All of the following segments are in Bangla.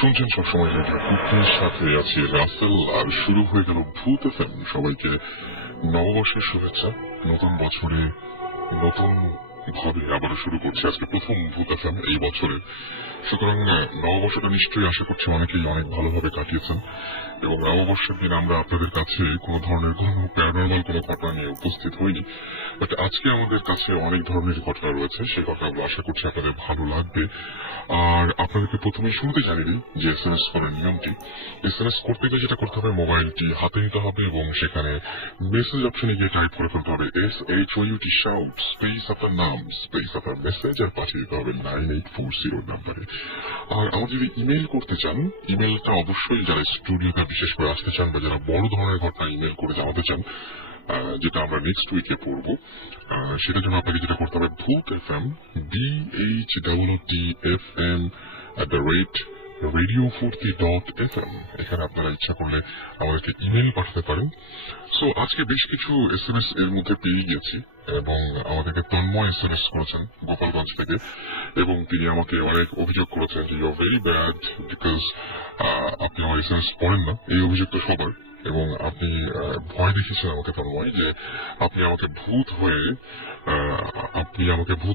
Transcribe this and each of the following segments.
শুনছেন সবসময় রেডিও ভূতের সাথে আছি রাসেল, আর শুরু হয়ে গেল ভূত এফএম। সবাইকে নববর্ষের শুভেচ্ছা। নতুন বছরে নতুন ভাবে আবারও শুরু করছি আজকে প্রথম ভূত এফএম এই বছরে। সুতরাং নববর্ষটা নিশ্চয়ই আশা করছি অনেকেই অনেক ভালোভাবে কাটিয়েছেন, এবং নববর্ষের দিন আমরা আপনাদের কাছে কোনো ধরনের কোনো প্যারানরমাল কোনো ঘটনা নিয়ে উপস্থিত হইনি, বাট আজকে আমাদের কাছে অনেক ধরনের ঘটনা রয়েছে। সেই ঘটনাগুলো আশা করছি আপনাদের ভালো লাগবে। আর আপনাদেরকে প্রথমে শুরুতে জানিয়ে দিই যে SMS করার নিয়মটি। SMS করতে গেলে যেটা করতে হবে, মোবাইলটি হাতে নিতে হবে এবং সেখানে মেসেজ অপশনে গিয়ে টাইপ করে ফেলতে হবে SHOUT শাউট স্পেস আপনার নাম স্পেস আপনার মেসেজ, আর পাঠিয়ে দিতে হবে 9840 নাম্বারে। আর আমার যদি ইমেল করতে চান, ইমেলটা অবশ্যই যারা স্টুডিওতে বিশেষ করে আসতে চান বা যারা বড় ধরনের ঘটনা ইমেল করে জানাতে চান, যেটা আমরা নেক্সট উইকে পড়বো, সেটার জন্য আপনাকে যেটা করতে হবে, ভূত FM BHOOTFM@radiofurti.fm, এখানে আপনারা ইচ্ছা করলে আমাদেরকে ইমেল পাঠাতে পারেন। সো আজকে বেশ কিছু SMS এর মধ্যে পেয়ে গেছি, এবং আমাদেরকে তন্ময় SMS করেছেন গোপালগঞ্জ থেকে, এবং তিনি আমাকে অনেক অভিযোগ করেছেন যে you are very bad because আপনি আমার SMS পড়েন না। এই অভিযোগ তো সবার, এবং আপনি ভয় দেখিয়েছেন আমাকে তন্ময় যে আপনি আমাকে ভূত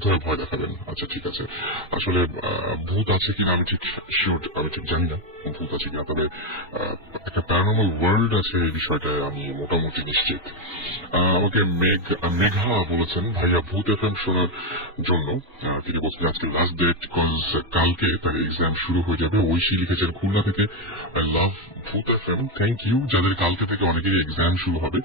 হয়ে ভয় দেখাবেন। আচ্ছা ঠিক আছে, আসলে ভূত আছে কিনা আমি ঠিক শিওর, আমি ঠিক জানি না ভূত আছে কিনা, তবে একটা প্যারানরমাল ওয়ার্ল্ড আছে এই বিষয়টায় আমি মোটামুটি নিশ্চিত। আমাকে মেঘা বলেছেন ভাইয়া ভূত FM শোনার জন্য। তিনি বলছেন আজকে লাস্ট ডেট, বিকজ কালকে তার এক্সাম শুরু হয়ে যাবে। ঐশী লিখেছেন খুলনা থেকে, আই লাভ ভূত FM, থ্যাংক ইউ। যাদের কালকে থেকে অনেকেরই এক্সাম শুরু হবে,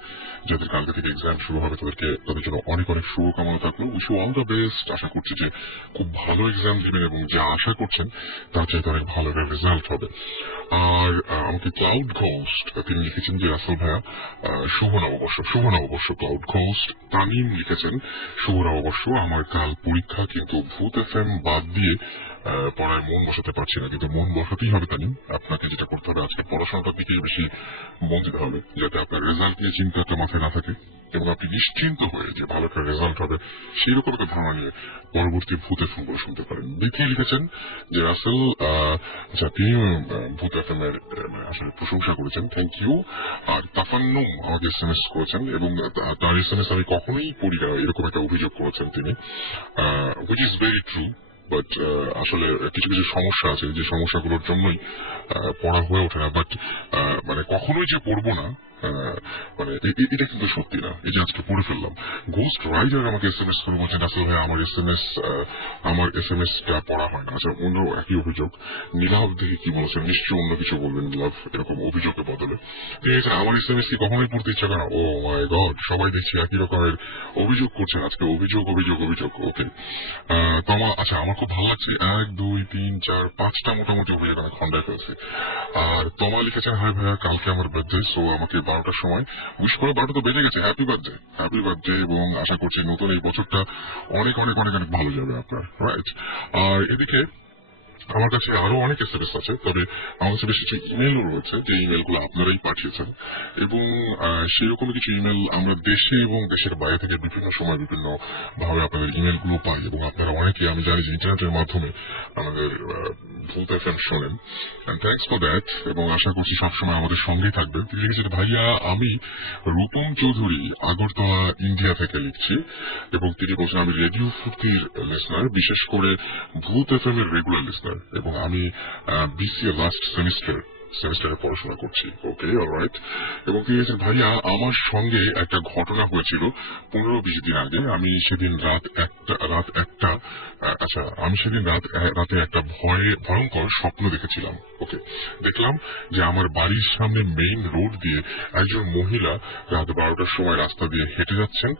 তাদের জন্য অনেক অনেক শুভকামনা থাকলো। Wish you all the best. আশা করছি যে খুব ভালো এক্সাম দিবেন এবং যা আশা করছেন তার চাইতে অনেক ভালো একটা রেজাল্ট হবে। আর আমাকে ক্লাউড ঘোস্ট তিনি লিখেছেন যে রাসেল ভাইয়া শুভ নববর্ষ। ক্লাউড ঘোস্ট তামিম লিখেছেন শুভ নববর্ষ, আমার কাল পরীক্ষা, কিন্তু ভূত FM বাদ দিয়ে পড়ায় মন বসাতে পারছি না, কিন্তু মন বসাতেই হবে তামিম। আপনাকে যেটা করতে হবে, আজকে পড়াশোনাটার দিকে বেশি মন দিতে হবে, যাতে আপনার রেজাল্ট নিয়ে চিন্তাটা মাথায় না থাকে এবং আপনি নিশ্চিন্ত হয়ে যে ভালো একটা রেজাল্ট হবে সেই রকম একটা ধারণা নিয়ে পরবর্তী ভূত FM গুলো শুনতে পারেন। বিথি লিখেছেন যে রাসেল তিনি ভূত FM এর আসলে প্রশংসা করেছেন, থ্যাংক ইউ। আর তাফান্নুম আমাকে SMS করেছেন, এবং তার SMS আমি কখনোই পড়ি না এরকম একটা অভিযোগ করেছেন তিনি, which is very true, but আসলে কিছু কিছু সমস্যা আছে যে সমস্যাগুলোর জন্যই পড়া হয়ে ওঠে না। বাট মানে কখনোই যে পড়বো না মানে এটা কিন্তু সত্যি না, এই যে আজকে পড়ে ফেললাম। গোস্ট রাইডার আমাকে SMS করে বলছেন আসলে ভাই আমার SMS টা পড়া হয় না। আচ্ছা, অন্য একই অভিযোগ। নীলাভ দেখে কি বলছেন, নিশ্চয়ই অন্য কিছু বলবেন নীলাভ এরকম অভিযোগের বদলে। ঠিক আছে, আমার SMS কি কখনোই পড়তে ইচ্ছা করে না। ও মাই গড, সবাই দেখছি একই রকমের অভিযোগ করছেন আজকে, অভিযোগ। ওকে আচ্ছা, আমার খুব ভালো লাগছে, 1 2 3 4 5টা মোটামুটি অভিযোগ আমি খন্ডায় ফেলছি। আর তোমা লিখেছেন হাই ভাইয়া, কালকে আমার বার্থডে, সো আমাকে 12টার সময় উইশ করে, 12টা তো বেজে গেছে, হ্যাপি বার্থডে, এবং আশা করছি নতুন এই বছরটা অনেক অনেক অনেক অনেক ভালো যাবে আপনার, রাইট। আর এদিকে আমার কাছে আরো অনেক SMS আছে, তবে আমার কাছে বেশ কিছু ইমেলও রয়েছে যে ইমেলগুলো আপনারাই পাঠিয়েছেন, এবং সেই রকম কিছু ইমেল আমরা দেশে এবং দেশের বাইরে থেকে বিভিন্ন সময় বিভিন্ন ভাবে আপনাদের ইমেলগুলো পাই, এবং আপনারা অনেকে আমি জানি যে ইন্টারনেটের মাধ্যমে আমাদের ভূত FM শোনেন, থ্যাংকস ফর দ্যাট, এবং আশা করছি সবসময় আমাদের সঙ্গেই থাকবেন। তিনি লিখেছেন ভাইয়া আমি রূপম চৌধুরী আগরতলা ইন্ডিয়া থেকে লিখছি, এবং তিনি বলছেন আমি রেডিও ফুর্তির লিসনার, বিশেষ করে ভূত FM এর রেগুলার লিসনার, এবং আমি BCA লাস্ট সেমিস্টারে পড়াশোনা করছি। ওকে, অলরাইট। এবং তিনি বলছেন ভাইয়া আমার সঙ্গে একটা ঘটনা হয়েছিল 15-20 দিন আগে। আমি সেদিন রাতে একটা ভয়ঙ্কর স্বপ্ন দেখেছিলাম। ওকে, দেখলাম যে আমার বাড়ির সামনে মেইন রোড দিয়ে একজন মহিলা রাত 12টার সময় রাস্তা দিয়ে হেঁটে যাচ্ছেন,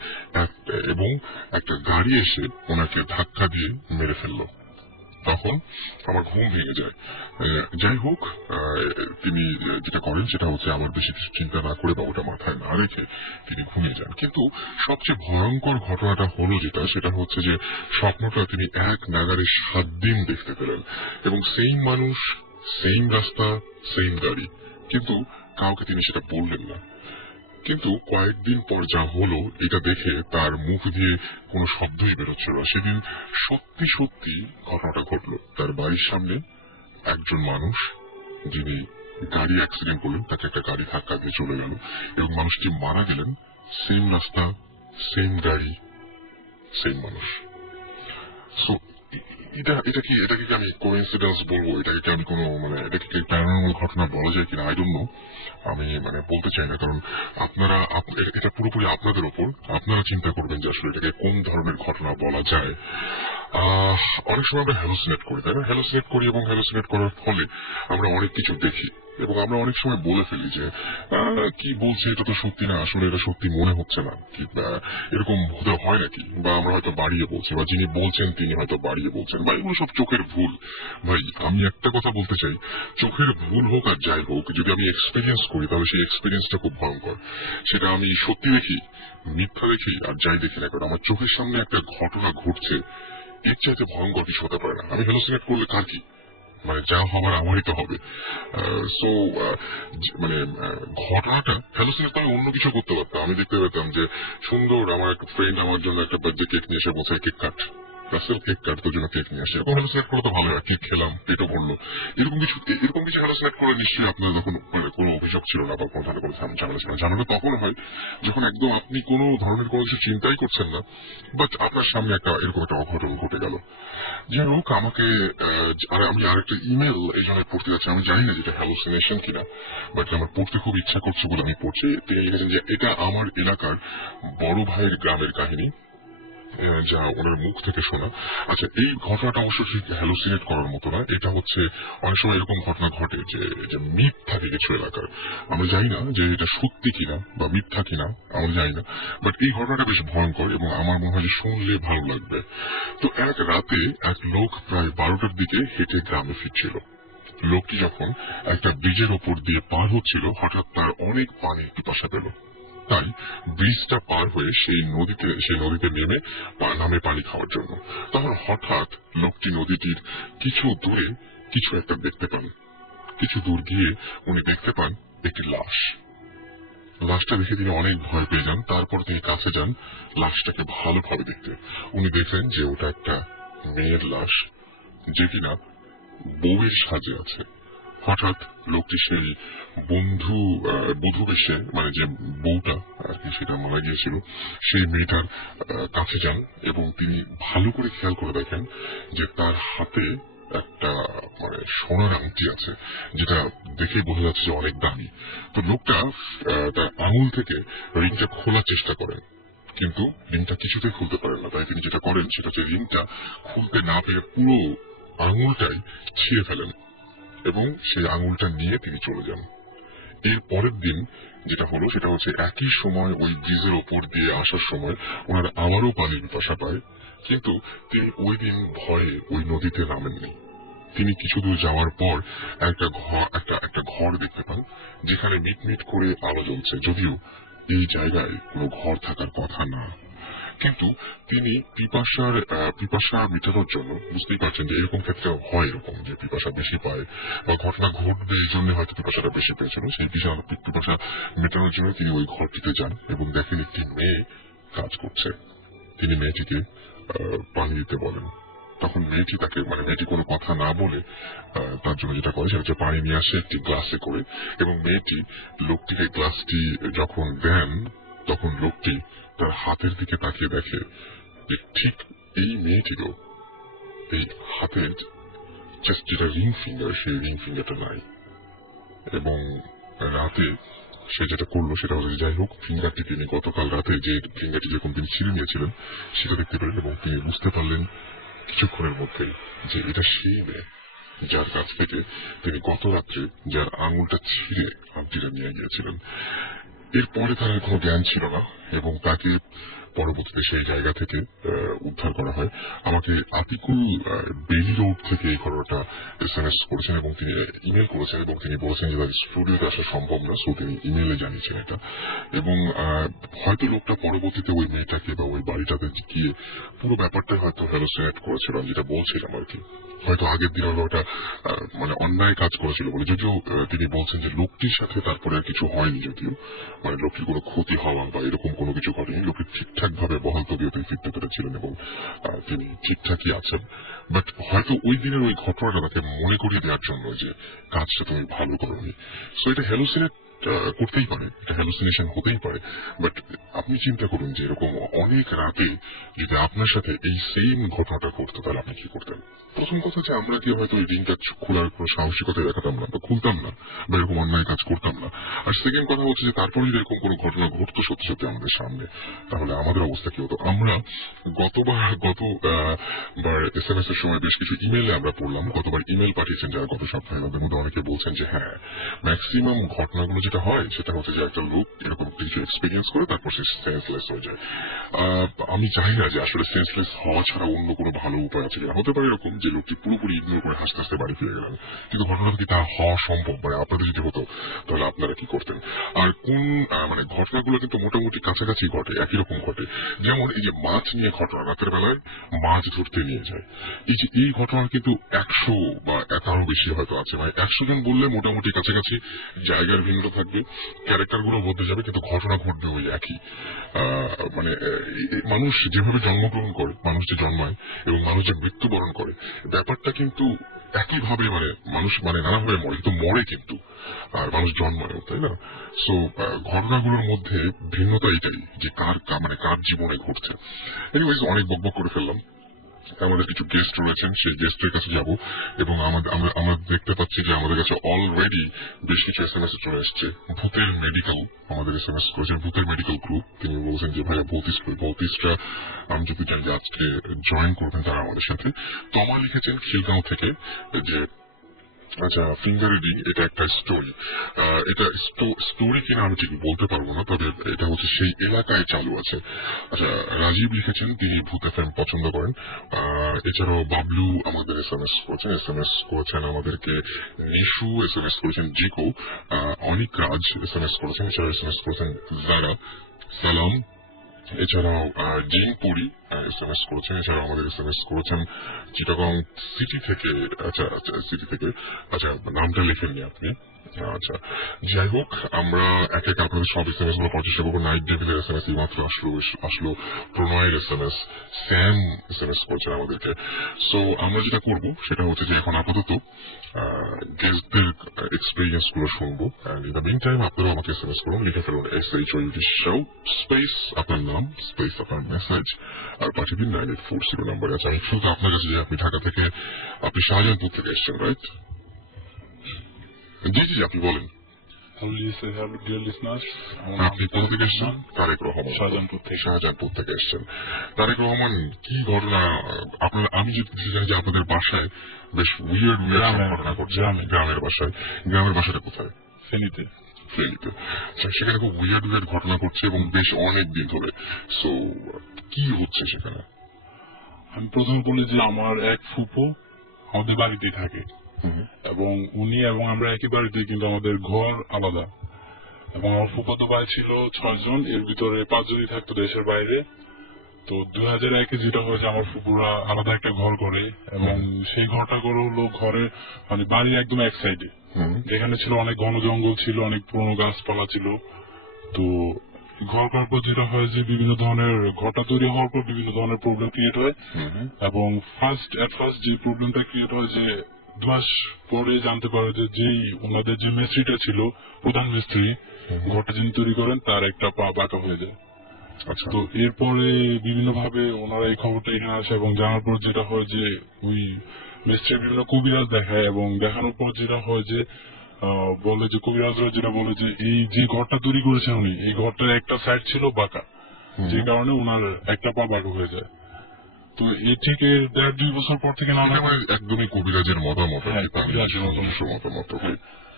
এবং একটা গাড়ি এসে ওনাকে ধাক্কা দিয়ে মেরে ফেললো। তখন আমার ঘুম ভেঙে যায়। যাই হোক, তিনি যেটা করেন সেটা হচ্ছে আবার বেশি কিছু চিন্তা না করে বা ওটা মাথায় না রেখে তিনি ঘুমিয়ে যান। কিন্তু সবচেয়ে ভয়ঙ্কর ঘটনাটা হলো সেটা হচ্ছে যে স্বপ্নটা তিনি এক নাগারে 7 দিন দেখতে পেলেন, এবং সেম মানুষ, সেম রাস্তা, সেম গাড়ি, কিন্তু কাউকে তিনি সেটা বললেন না। কিন্তু কয়েকদিন পর যা হলো এটা দেখে তার মুখ দিয়ে কোনো শব্দই বেরোচ্ছিল না। সেদিন সত্যি সত্যি ঘটনাটা ঘটলো। তার বাড়ির সামনে একজন মানুষ, যিনি গাড়ি অ্যাক্সিডেন্ট করলেন, তাকে একটা গাড়ি ধাক্কা দিয়ে চলে গেল এবং মানুষটি মারা গেলেন। সেম রাস্তা, সেম গাড়ি, সেম মানুষ। সো এটাকে কি আমি কোইন্সিডেন্স বলবো? এটাকে কি আমি কোনো এটাকে কি প্যারানর্মাল ঘটনা বলা যায় কিনা, আই ডোন্ট নো। আমি বলতে চাই না, কারণ এটা পুরোপুরি আপনাদের ওপর। আপনারা চিন্তা করবেন যে আসলে এটাকে কোন ধরনের ঘটনা বলা যায়। অনেক সময় আমরা হ্যালোসিনেট করি, তাই না? হ্যালোসিনেট করি এবং হ্যালোসিনেট করার ফলে আমরা অনেক কিছু দেখি এবং আমরা অনেক সময় বলে ফেলি যে কি বলছে এটা তো সত্যি না, আসলে এটা সত্যি মনে হচ্ছে না, কি এরকম হতে হয় নাকি, বা আমরা হয়তো বাড়িয়ে বলছি, বা যিনি বলছেন তিনি হয়তো বাড়িয়ে বলছেন, বা এগুলো সব চোখের ভুল। ভাই, আমি একটা কথা বলতে চাই, চোখের ভুল হোক আর যাই হোক, যদি আমি এক্সপিরিয়েন্স করি তাহলে সেই এক্সপিরিয়েন্সটা খুব ভয়ঙ্কর। সেটা আমি সত্যি দেখি, মিথ্যা দেখি আর যাই দেখি না, কারণ আমার চোখের সামনে একটা ঘটনা ঘটছে, এর চাইতে ভয়ঙ্কর কিছু হতে পারে না। আমি হ্যালোসিনেট করলে কার কি, যা হবার আমারই তো হবে। সো ঘটনাটা হ্যালোসিনেট আমি অন্য কিছু করতে পারতাম। আমি দেখতে পেতাম যে সুন্দর আমার একটা ফ্রেন্ড আমার জন্য একটা বার্থডে কেক নিয়ে এসে বলছে cake cut, Russell cake cut, তোর জন্য কেক নিয়ে আসে। এরকম হ্যালোসিনেট করলে তো ভালো হয়, কেক খেলাম, পেটও ভরলো। এরকম কিছু হ্যালোসিনেট করে নিশ্চয়ই আপনার যখন কোনো অভিযোগ ছিল না বা কোনো ধরনের কোনো ঝামেলা ছিল না। ঝামেলা তখন হয় যখন একদম আপনি কোনো ধরনের কোনো কিছু চিন্তাই করছেন না, বাট আপনার সামনে এরকম একটা অঘটন ঘটে গেল। যাই হোক, আমি আরেকটা ইমেল এই জন্য পড়তে যাচ্ছি। আমি জানি না যেটা হ্যালুসিনেশন কিনা, বাট আমার পড়তে খুব ইচ্ছা করছে বলে আমি পড়ছি। তিনি লিখেছেন যে এটা আমার এলাকার বড় ভাইয়ের গ্রামের কাহিনী, যা ওনার মুখ থেকে শোনা। আচ্ছা, এই ঘটনাটা অবশ্য ঠিক হ্যালুসিনেট করার মতো না। এটা হচ্ছে অনেক সময় এরকম ঘটনা ঘটে যে মিথ থাকে কিছু এলাকার। আমরা জানি না যে এটা সত্যি কিনা বা মিথ্যা কিনা, আমরা জানি না, বাট এই ঘটনাটা বেশ ভয়ঙ্কর এবং আমার মনে হয় যে শুনলে ভালো লাগবে। তো এক রাতে এক লোক প্রায় 12টার দিকে হেঁটে গ্রামে ফিরছিল। লোকটি যখন একটা ব্রিজের ওপর দিয়ে পার হচ্ছিল, হঠাৎ তার অনেক পানির পিপাসা পেল। তাই ব্রিজটা পার হয়ে সেই নদীতে নামে পানি খাওয়ার জন্য। তখন হঠাৎ লোকটি নদীটির কিছু দূরে কিছু একটা দেখতে পান। কিছু দূর গিয়ে উনি দেখতে পান একটি লাশ। লাশটা দেখে তিনি অনেক ভয় পেয়ে যান। তারপর তিনি কাছে যান লাশটাকে ভালোভাবে দেখতে। উনি দেখলেন যে ওটা একটা মেয়ের লাশ, যে কিনা বউয়ের সাজে আছে। হঠাৎ লোকটি সেই বধূ বেশে, যে বউটা আর কি সেটা মারা গিয়েছিল, সেই মেয়েটার কাছে যান এবং তিনি ভালো করে খেয়াল করে দেখেন যে তার হাতে একটা সোনার আংটি আছে, যেটা দেখে বোঝা যাচ্ছে যে অনেক দামি। তো লোকটা তার আঙুল থেকে রিংটা খোলার চেষ্টা করেন, কিন্তু রিংটা কিছুতেই খুলতে পারেন না। তাই তিনি যেটা করেন সেটা হচ্ছে রিংটা খুলতে না পেরে পুরো আঙুলটাই ছিঁড়ে ফেলেন এবং সেই আঙুলটা নিয়ে তিনি চলে যান। এর পরের দিন যেটা হলো সেটা হচ্ছে একই সময় ওই ব্রিজের ওপর দিয়ে আসার সময় ওনার আবারও পানির পিপাসা পায়, কিন্তু তিনি ওই দিন ভয়ে ওই নদীতে নামেননি। তিনি কিছু দূর যাওয়ার পর একটা ঘর দেখতে পান, যেখানে মিটমিট করে আলো জ্বলছে, যদিও এই জায়গায় কোনো ঘর থাকার কথা না। কিন্তু তিনি পিপাসা মেটানোর জন্য, বুঝতেই পারছেন যে এরকম ক্ষেত্রে হয় এরকম যে পিপাসা বেশি পায় বা ঘটনা ঘটবে, এই জন্য হয়তো পিপাসাটা বেশি পেয়েছিল। সেই পিপাসা মেটানোর জন্য তিনি ওই ঘরটিতে যান এবং দেখেন একটি মেয়ে কাজ করছে। তিনি মেয়েটিকে পানি দিতে বলেন। তখন মেয়েটি কোনো কথা না বলে তার জন্য যেটা করে সেটা হচ্ছে পানি নিয়ে আসে একটি গ্লাসে করে, এবং মেয়েটি লোকটিকে গ্লাসটি যখন দেন তখন লোকটি তার হাতের দিকে তাকিয়ে দেখে যে ঠিক এই মেয়েটিরও এই হাতের যেটা রিং ফিঙ্গার, সেই রিং ফিঙ্গারটা নাই। এবং রাতে সে যেটা করলো সেটা হচ্ছে, যাই হোক, ফিঙ্গারটি তিনি গতকাল রাতে যে ফিঙ্গারটি যখন তিনি ছিঁড়ে নিয়েছিলেন সেটা দেখতে পেলেন এবং তিনি বুঝতে পারলেন কিছুক্ষণের মধ্যেই যে এটা সেই মেয়ে যার কাছ থেকে তিনি গত রাত্রে যার আঙুলটা ছিঁড়ে আংটিটা নিয়ে গিয়েছিলেন। এরপরে তার কোনো জ্ঞান ছিল না এবং তাকে পরবর্তীতে সেই জায়গা থেকে উদ্ধার করা হয়। আমাকে আতিকুল বেলি রোড থেকে এই ঘটনাটা SMS করেছেন এবং তিনি ইমেল করেছেন এবং তিনি বলেছেন যে তাদের স্টুডিওতে আসা সম্ভব না, সো তিনি ইমেলে জানিয়েছেন এটা। এবং হয়তো লোকটা পরবর্তীতে ওই মেয়েটাকে বা ওই বাড়িটাতে গিয়ে পুরো ব্যাপারটা হয়তো হ্যালোসিনেট করেছিল, যেটা বলছিলাম আর কি। হয়তো আগের দিন হলো ওটা মানে অন্যায় কাজ করেছিল বলে, যদিও তিনি বলছেন যে লোকটির সাথে তারপরে আর কিছু হয়নি, যদিও মানে লোকটির কোনো ক্ষতি হওয়া বা এরকম কোনো কিছু ঘটেনি। লোকটি ঠিকঠাক ভাবে বহাল তবিয়তে ফিরতে পেরেছিলেন এবং তিনি ঠিকঠাকই আছেন। বাট হয়তো ওই দিনের ওই ঘটনাটা তাকে মনে করিয়ে দেওয়ার জন্য যে কাজটা তুমি ভালো করোনি, সো এটা হ্যালোসিনেট করতেই পারে, এটা হ্যালুসিনেশন হতেই পারে। বাট আপনি চিন্তা করুন যে এরকম অনেক রাতে যদি আপনার সাথে এই সেম ঘটনাটা ঘটতো, তাহলে আপনি কি করতেন? প্রথম কথা যে আমরা কি হয়তো এই রিংটা খোলার কোনো সাহসিকতা দেখাতাম না বা খুলতাম না বা এরকম অন্যায় কাজ করতাম না। আর সেকেন্ড কথা হচ্ছে যে তারপরে যদি এরকম কোনো ঘটনা ঘটতো সত্যি সত্যি আমাদের সামনে, তাহলে আমাদের অবস্থা কি হতো? আমরা গতবার SMS এর সময় বেশ কিছু ইমেলে আমরা পড়লাম, গতবার ইমেল পাঠিয়েছেন যারা গত সপ্তাহে, তাদের মধ্যে অনেকে বলছেন যে হ্যাঁ, ম্যাক্সিমাম ঘটনাগুলো যেটা হয় সেটা হচ্ছে যে একটা লোক এরকম কিছু এক্সপিরিয়েন্স করে তারপর সে সেন্সলেস হয়ে যায়। আমি চাই না যে আসলে সেন্সলেস হওয়া ছাড়া অন্য কোনো ভালো উপায় আছে কিনা। হতে পারে এরকম যে লোকটি পুরোপুরি ইগনোর করে হাসতে হাসতে বাড়ি ফিরে গেলেন, কিন্তু ঘটনাটা কি তা হওয়া সম্ভব? মানে আপনাদের যদি হতো তাহলে আপনারা কি করতেন? আর কোন মানে ঘটনাগুলো কিন্তু মোটামুটি কাছাকাছি ঘটে, একই রকম ঘটে। যেমন এই যে মাছ নিয়ে ঘটনা, রাতের বেলায় মাছ ধরতে নিয়ে যায়, এই ঘটনার কিন্তু 100 বা তারও বেশি হয়তো আছে। মানে 100 জন বললে মোটামুটি কাছাকাছি, জায়গার ভিন্নতা থাকবে, ক্যারেক্টার গুলো বদলে যাবে, কিন্তু ঘটনা ঘটবে ওই একই। মানে মানুষ যেভাবে জন্মগ্রহণ করে, মানুষ যে জন্মায় এবং মানুষ যে মৃত্যুবরণ করে, ব্যাপারটা কিন্তু একইভাবে, মানে মানুষ মানে নানাভাবে মরে, কিন্তু মরে কিন্তু আর মানুষ জন্মায়, তাই না? সো ঘটনাগুলোর মধ্যে ভিন্নতা এটাই যে কার জীবনে ঘটছে। এনিওয়েজ, অনেক বকবক করে ফেললাম। আমাদের কিছু গেস্ট রয়েছেন, সেই গেস্টের কাছে যাব এবং আমরা দেখতে পাচ্ছি যে আমাদের কাছে অলরেডি বেশ কিছু SMS চলে এসছে। ভূতের মেডিকেল আমাদের SMS করেছেন, ভূতের মেডিকেল গ্রুপ। তিনি বলছেন যে ভাইয়া ভৌতিস্টরা আমি যদি জানি যে আজকে জয়েন করবেন তারা আমাদের সাথে। তমা লিখেছেন খিলগাঁও থেকে যে আচ্ছা, ফিঙ্গার রিডিং এটা একটা স্টোরি। এটা স্টোরি কিনা আমি ঠিক বলতে পারবো না, তবে এটা হচ্ছে সেই এলাকায় চালু আছে। আচ্ছা, রাজীব লিখেছেন তিনি ভূত FM পছন্দ করেন। এছাড়াও বাবলু আমাদের SMS করেছেন আমাদেরকে, নিশু SMS করেছেন, জিকো, অনিক রাজ SMS করেছেন, এছাড়াও SMS করেছেন জারা সালাম, এছাড়াও জিনপুরি SMS করেছেন, এছাড়াও আমাদের SMS করেছেন চিটাগং সিটি থেকে। আচ্ছা, আচ্ছা নামটা লিখেননি আপনি। আচ্ছা, যাই হোক, আমরা এক এক আপনাদের সব SMS গুলো পড়ার চেষ্টা করবো। নাইট ডেভিলের SMS এইমাত্র আসলো। প্রণয়ের SMS, স্যাম SMS করছেন আমাদেরকে। সো আমরা যেটা করবো সেটা হচ্ছে যে এখন আপাতত গেস্টদের এক্সপিরিয়েন্স গুলো শুনবো। ইন দ্য মিন টাইম আপনারাও আমাকে SMS করুন, লিখে ফেলুন SHOUT show স্পেস আপনার নাম স্পেস আপনার মেসেজ আর পাঠিয়ে দিন 9840 নাম্বারে। আচ্ছা, আমি শুধু আপনার কাছে যে আপনি ঢাকা থেকে, আপনি শাহজাহানপুর থেকে এসছেন, রাইট? জি জি, আপনি বলেন। আপনি কোথা থেকে এসছেন? তারেক রহমান, শাহজাহানপুর থেকে এসছেন। তারেক রহমান, কি ঘটনা আপনার? আমি যদি জানি যে আপনাদের বাসায় বেশ উইয়ার্ড ঘটনা ঘটছে। গ্রামের বাসাটা কোথায়? ফেনীতে। আচ্ছা, সেখানে খুব উইয়ার্ড ঘটনা ঘটছে এবং বেশ অনেক দিন ধরে। সো কি হচ্ছে সেখানে? আমি প্রথমে বলি যে আমার এক ফুপু আমাদের বাড়িতেই থাকে এবং উনি এবং আমরা একই বাড়িতে, কিন্তু আমাদের ঘর আলাদা। এবং আমার ফুফাতো ভাই ছিল 6 জন, এর ভিতরে 5 জনই থাকতো দেশের বাইরে। তো 2001-এ যেটা হয়েছে, আমার ফুপুরা আলাদা একটা ঘর করে এবং সেই ঘরটা করে হলো ঘরে মানে বাড়ির একদম এক সাইডে, যেখানে ছিল অনেক ঘন জঙ্গল ছিল, অনেক পুরনো গাছপালা ছিল। তো ঘর করার পর যেটা হয় যে বিভিন্ন ধরনের ঘরটা তৈরি হওয়ার পর বিভিন্ন ধরনের প্রবলেম ক্রিয়েট হয়। এবং ফার্স্ট যে প্রবলেমটা ক্রিয়েট হয় যে 2 মাস পরে জানতে পারে যে যেই ওনাদের যে মিস্ত্রিটা ছিল, প্রধান মিস্ত্রি, ঘরটা যিনি তৈরি করেন, তার একটা পা বাঁকা হয়ে যায়। আচ্ছা, তো এরপরে বিভিন্ন ভাবে ওনারা এই খবরটা এখানে আসে এবং জানার পর যেটা হয় যে ওই মিস্ত্রি বিভিন্ন কবিরাজ দেখায় এবং দেখানোর পর যেটা হয় যে বলে যে কবিরাজরা যেটা বলে যে এই যে ঘরটা তৈরি করেছেন উনি, এই ঘরটার একটা সাইড ছিল বাঁকা, যে কারণে ওনার একটা পা বাঁকা হয়ে যায়। তো এর থেকে 1.5-2 বছর পর থেকে একদমই কবিরাজের মতামত।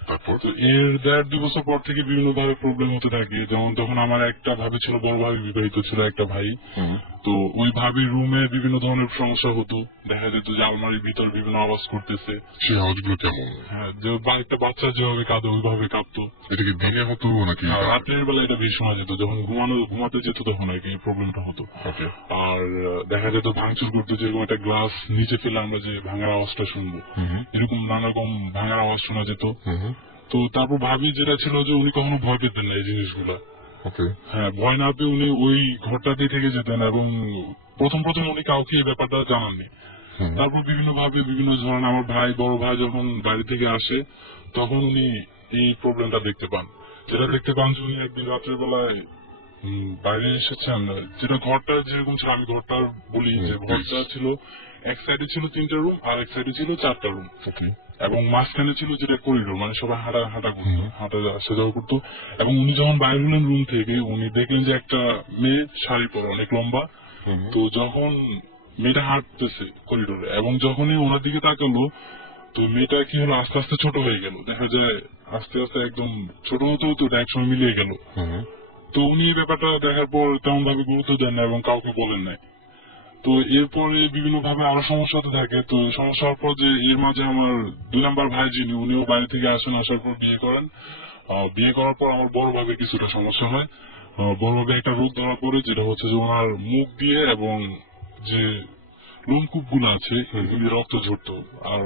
তারপর তো এর 1.5-2 বছর পর থেকে বিভিন্ন ভাবে প্রবলেম হতে থাকে। যেমন তখন আমার একটা ভাবি ছিল, বড় ভাবি বিবাহিত ছিল, একটা ভাই। তো ওই ভাবির রুমে বিভিন্ন ধরনের সমস্যা হতো। দেখা যেত যে আলমারির ভিতর বিভিন্ন আওয়াজ করতেছে। সেই আওয়াজগুলো কেমন? হ্যাঁ, যে একটা বাচ্চা যেভাবে কাঁদে ওইভাবে কাঁদতো। এটা কি দিনে হতো নাকি রাত্রের বেলা এটা বেশি শোনা যেত, যখন ঘুমাতে যেত তখন আর কি এই প্রবলেমটা হতো। ওকে। আর দেখা যেত ভাঙচুর করতে, যেরকম একটা গ্লাস নিচে ফেলে আমরা যে ভাঙার আওয়াজটা শুনবো, এরকম নানা রকম ভাঙার আওয়াজ শোনা যেত। তো তারপর ভাবি যেটা ছিল যে উনি কখনো ভয় পেতেন না এই জিনিসগুলা। হ্যাঁ, ভয় না পেয়ে উনি ওই ঘরটাতেই থেকে যেতেন, এবং প্রথম উনি কাউকে এই ব্যাপারটা জানাননি। তারপর বিভিন্ন ভাবে বিভিন্ন ধরনের, আমার ভাই, বড় ভাই যখন বাড়ি থেকে আসে তখন উনি এই প্রবলেমটা দেখতে পান। যেটা দেখতে পান যে উনি একদিন রাত্রের বেলায় বাইরে এসেছেন, যেটা ঘরটা যেরকম ছিল, আমি ঘরটা বলি যে ঘরটা ছিল এক সাইডে ছিল 3টা রুম আর এক সাইডে ছিল 4টা রুম, এবং মাঝখানে ছিল যেটা করিডোর, মানে সবাই হাঁটা করতো, হাঁটা আসা যাওয়া করতো। এবং উনি যখন বাইরে হলেন রুম থেকে, উনি দেখলেন যে একটা মেয়ে শাড়ি পরে অনেক লম্বা। তো যখন মেয়েটা হাঁটতেছে করিডোরে, এবং যখনই ওনার দিকে তাকালো, তো মেয়েটা কি হলো, আস্তে আস্তে ছোট হয়ে গেল। দেখা যায় আস্তে আস্তে একদম ছোট হতে হতে ওটা একসময় মিলিয়ে গেল। তো উনি এই ব্যাপারটা দেখার পর তেমন ভাবে গুরুত্ব দেন না এবং কাউকে বলেন নাই। তো এরপরে বিভিন্ন ভাবে আরো সমস্যা হতে থাকে। তো সমস্যা হওয়ার পর যে এর মাঝে আমার 2 নাম্বার ভাই যিনি, উনিও বাইরে থেকে আসেন, আসার পর বিয়ে করেন। বিয়ে করার পর আমার বড় ভাবে কিছুটা সমস্যা হয়। বড় ভাবে একটা রোগ ধরা পড়ে, যেটা হচ্ছে যে ওনার মুখ দিয়ে এবং যে লোমকূপ গুলো আছে এগুলি রক্ত ঝরতো। আর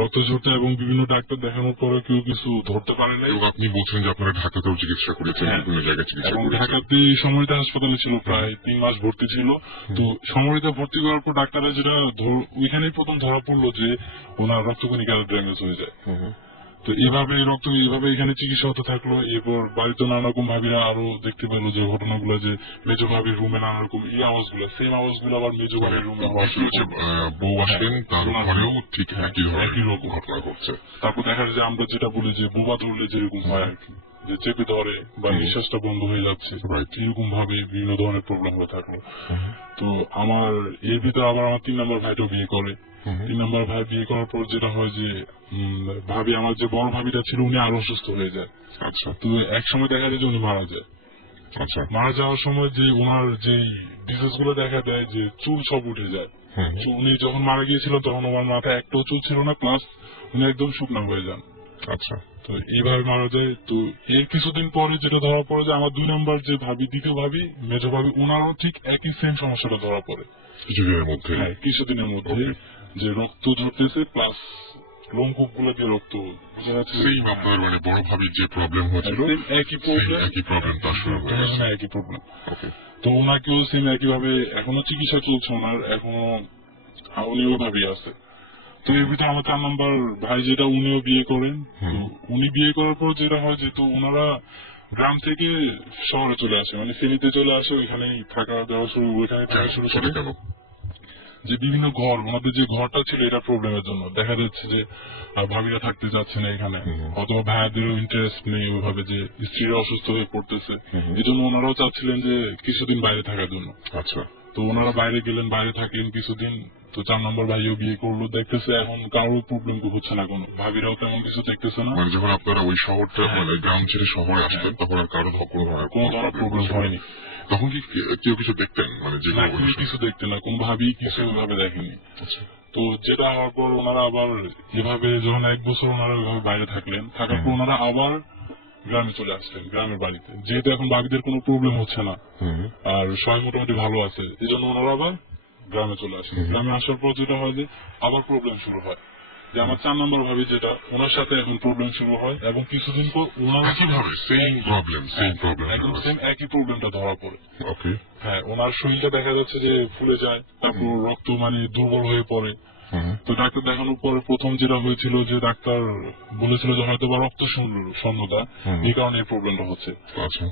রক্ত ঝরতো, এবং বিভিন্ন ডাক্তার দেখানোর পরে কেউ কিছু ধরতে পারে নাই। আপনি বলছেন যে আপনারা ঢাকাতেও চিকিৎসা করেছেন, বিভিন্ন জায়গায় চিকিৎসা করেছেন। ঢাকাতে সমরিতা হাসপাতালে ছিল, প্রায় 3 মাস ভর্তি ছিল। তো সমরিতা ভর্তি করার পর ডাক্তাররা যেটা ওইখানেই প্রথম ধরা পড়লো যে ওনার রক্তকণিকার ড্যামেজ হয়ে যায়। তো এইভাবে এখানে চিকিৎসা হতে থাকলো। এরপর বাড়িতে নানা রকম ভাবিরা আরো দেখতে পেলো যে ঘটনাগুলো, যে মেজ ভাবির রুমে নানা রকম এই আওয়াজগুলো, সেম আওয়াজগুলো আবার মেজ ভাবির রুমে বউ আসেন, তার ঘরেও ঠিক একই রকম ঘটনা ঘটছে। তারপর দেখা যায় যে আমরা যেটা বলি যে বোবা ধরলে যেরকম হয় আর কি, যে চেপে ধরে বা নিঃশ্বাসটা বন্ধ হয়ে যাচ্ছে, এরকম ভাবে বিভিন্ন ধরনের প্রবলেম হয়ে থাকলো। তো আমার এর ভিতরে আবার আমার 3 নম্বর ভাইটাও বিয়ে করে। 3 নম্বর ভাই বিয়ে করার পর যেটা হয় যে ভাবি, আমার যে বড় ভাবিটা ছিল, উনি আরো অসুস্থ হয়ে যায়। আচ্ছা। তো এক সময় দেখা যায় যে উনি মারা যায়। আচ্ছা। মারা যাওয়ার সময় যে ওনার যে ডিজিজ গুলো দেখা দেয়, যে চুল সব উঠে যায়। উনি যখন মারা গিয়েছিলেন তখন ওনার মাথায় একটাও চুল ছিল না, প্লাস উনি একদম শুকনা হয়ে যান। আচ্ছা। তো এইভাবে মারা যায়। তো এর কিছুদিন পরে যেটা ধরা পড়ে যে আমার 2 নম্বর যে ভাবি, দ্বিতীয় ভাবি, মেজ ভাবি, ওনারও ঠিক একই সেম সমস্যাটা ধরা পড়ে কিছুদিনের মধ্যে, যে রক্ত ঝরতেছে প্লাস লোমকূপ গুলো দিয়ে রক্ত। আপনার মানে বড় ভাবির যে প্রবলেম হয়েছিল একই প্রবলেম। তো ওনাকেও সেম একই ভাবে এখনো চিকিৎসা চলছে ওনার, এখনো উনিও ভাবি আছে। তো এর ভিতরে আমার 4 নম্বর ভাই যেটা, উনিও বিয়ে করেন। উনি বিয়ে করার পর যেটা হয় যে, তো ওনারা গ্রাম থেকে শহরে চলে আসে, মানে ফেনীতে চলে আসে, ওইখানেই থাকা দেওয়া ওইখানে থাকা শুরু করে। যে বিভিন্ন ঘর, ওনাদের যে ঘরটা ছিল এটা প্রবলেমের জন্য দেখা যাচ্ছে যে ভাবিরা থাকতে যাচ্ছে না এখানে, অথবা ভাইয়াদেরও ইন্টারেস্ট নেই ওইভাবে, যে স্ত্রীরা অসুস্থ হয়ে পড়তেছে। এই জন্য ওনারাও চাচ্ছিলেন যে কিছুদিন বাইরে থাকার জন্য। আচ্ছা। তো ওনারা বাইরে গেলেন, বাইরে থাকলেন কিছুদিন। তো 4 নম্বর ভাইও বিয়ে করলো, দেখতেছে এখন কারোর প্রবলেম হচ্ছে না, কোনো ভাবিরাও তেমন কিছু দেখতেছে না। মানে যখন আপনারা ওই শহরটা, মানে গ্রাম ছেড়ে শহরে আসতেন, তখন আর কারোর কোনো ধরনের প্রবলেম হয়নি। তখন কি কেউ কিছু দেখতেন? মানে যে কিছু দেখতেন না, কোন ভাবি কিছু ভাবে দেখেনি। তো যেটা হওয়ার পর ওনারা আবার এভাবে যখন 1 বছর ওনারা ওইভাবে বাইরে থাকলেন, থাকার পর ওনারা আবার গ্রামে চলে আসলেন, গ্রামের বাড়িতে। যেহেতু এখন ভাবিদের কোনো প্রবলেম হচ্ছে না আর সবাই মোটামুটি ভালো আছে, এই জন্য ওনারা আবার গ্রামে চলে আসেন। গ্রামে আসার পর যেটা হয় যে আবার প্রবলেম শুরু হয়, যে আমার 4 নম্বর ভাবি যেটা, ওনার সাথে এখন প্রবলেম শুরু হয়, এবং কিছুদিন পর ওনার কিভাবে সেম প্রবলেম একই প্রবলেমটা ধরা পড়ে। হ্যাঁ, ওনার শরীরটা দেখা যাচ্ছে যে ফুলে যায়, তারপর রক্ত মানে দুর্বল হয়ে পড়ে। তো ডাক্তার দেখানোর পরে প্রথম যেটা হয়েছিল যে ডাক্তার বলেছিল যে হয়তো বা রক্ত শূন্যতা, এই কারণে এই প্রবলেমটা হচ্ছে।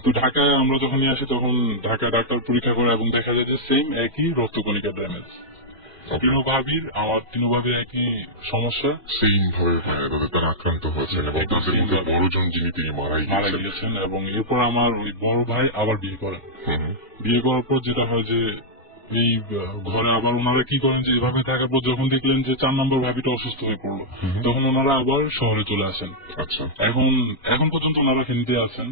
তো ঢাকায় আমরা যখন নিয়ে আসি, তখন ঢাকায় ডাক্তার পরীক্ষা করে এবং দেখা যায় যে সেম একই রক্তকণিকা ড্যামেজ। আমার 3 ভাবির একই সমস্যা, সেম ভাবে তারা আক্রান্ত হয়েছেন, এবং তাদের মধ্যে বড়জন যিনি তিনি মারা গিয়েছেন। এবং এরপর আমার ওই বড় ভাই আবার বিয়ে করেন। বিয়ে করার পর যেটা হয় যে এই ঘরে আবার ওনারা কি করেন যে এভাবে থাকার পর যখন দেখলেন যে 4 নম্বর ভাবিটা অসুস্থ হয়ে পড়লো, তখন ওনারা আবার শহরে চলে আসেন। আচ্ছা, এখন পর্যন্ত ওনারা ফেনীতে আছেন,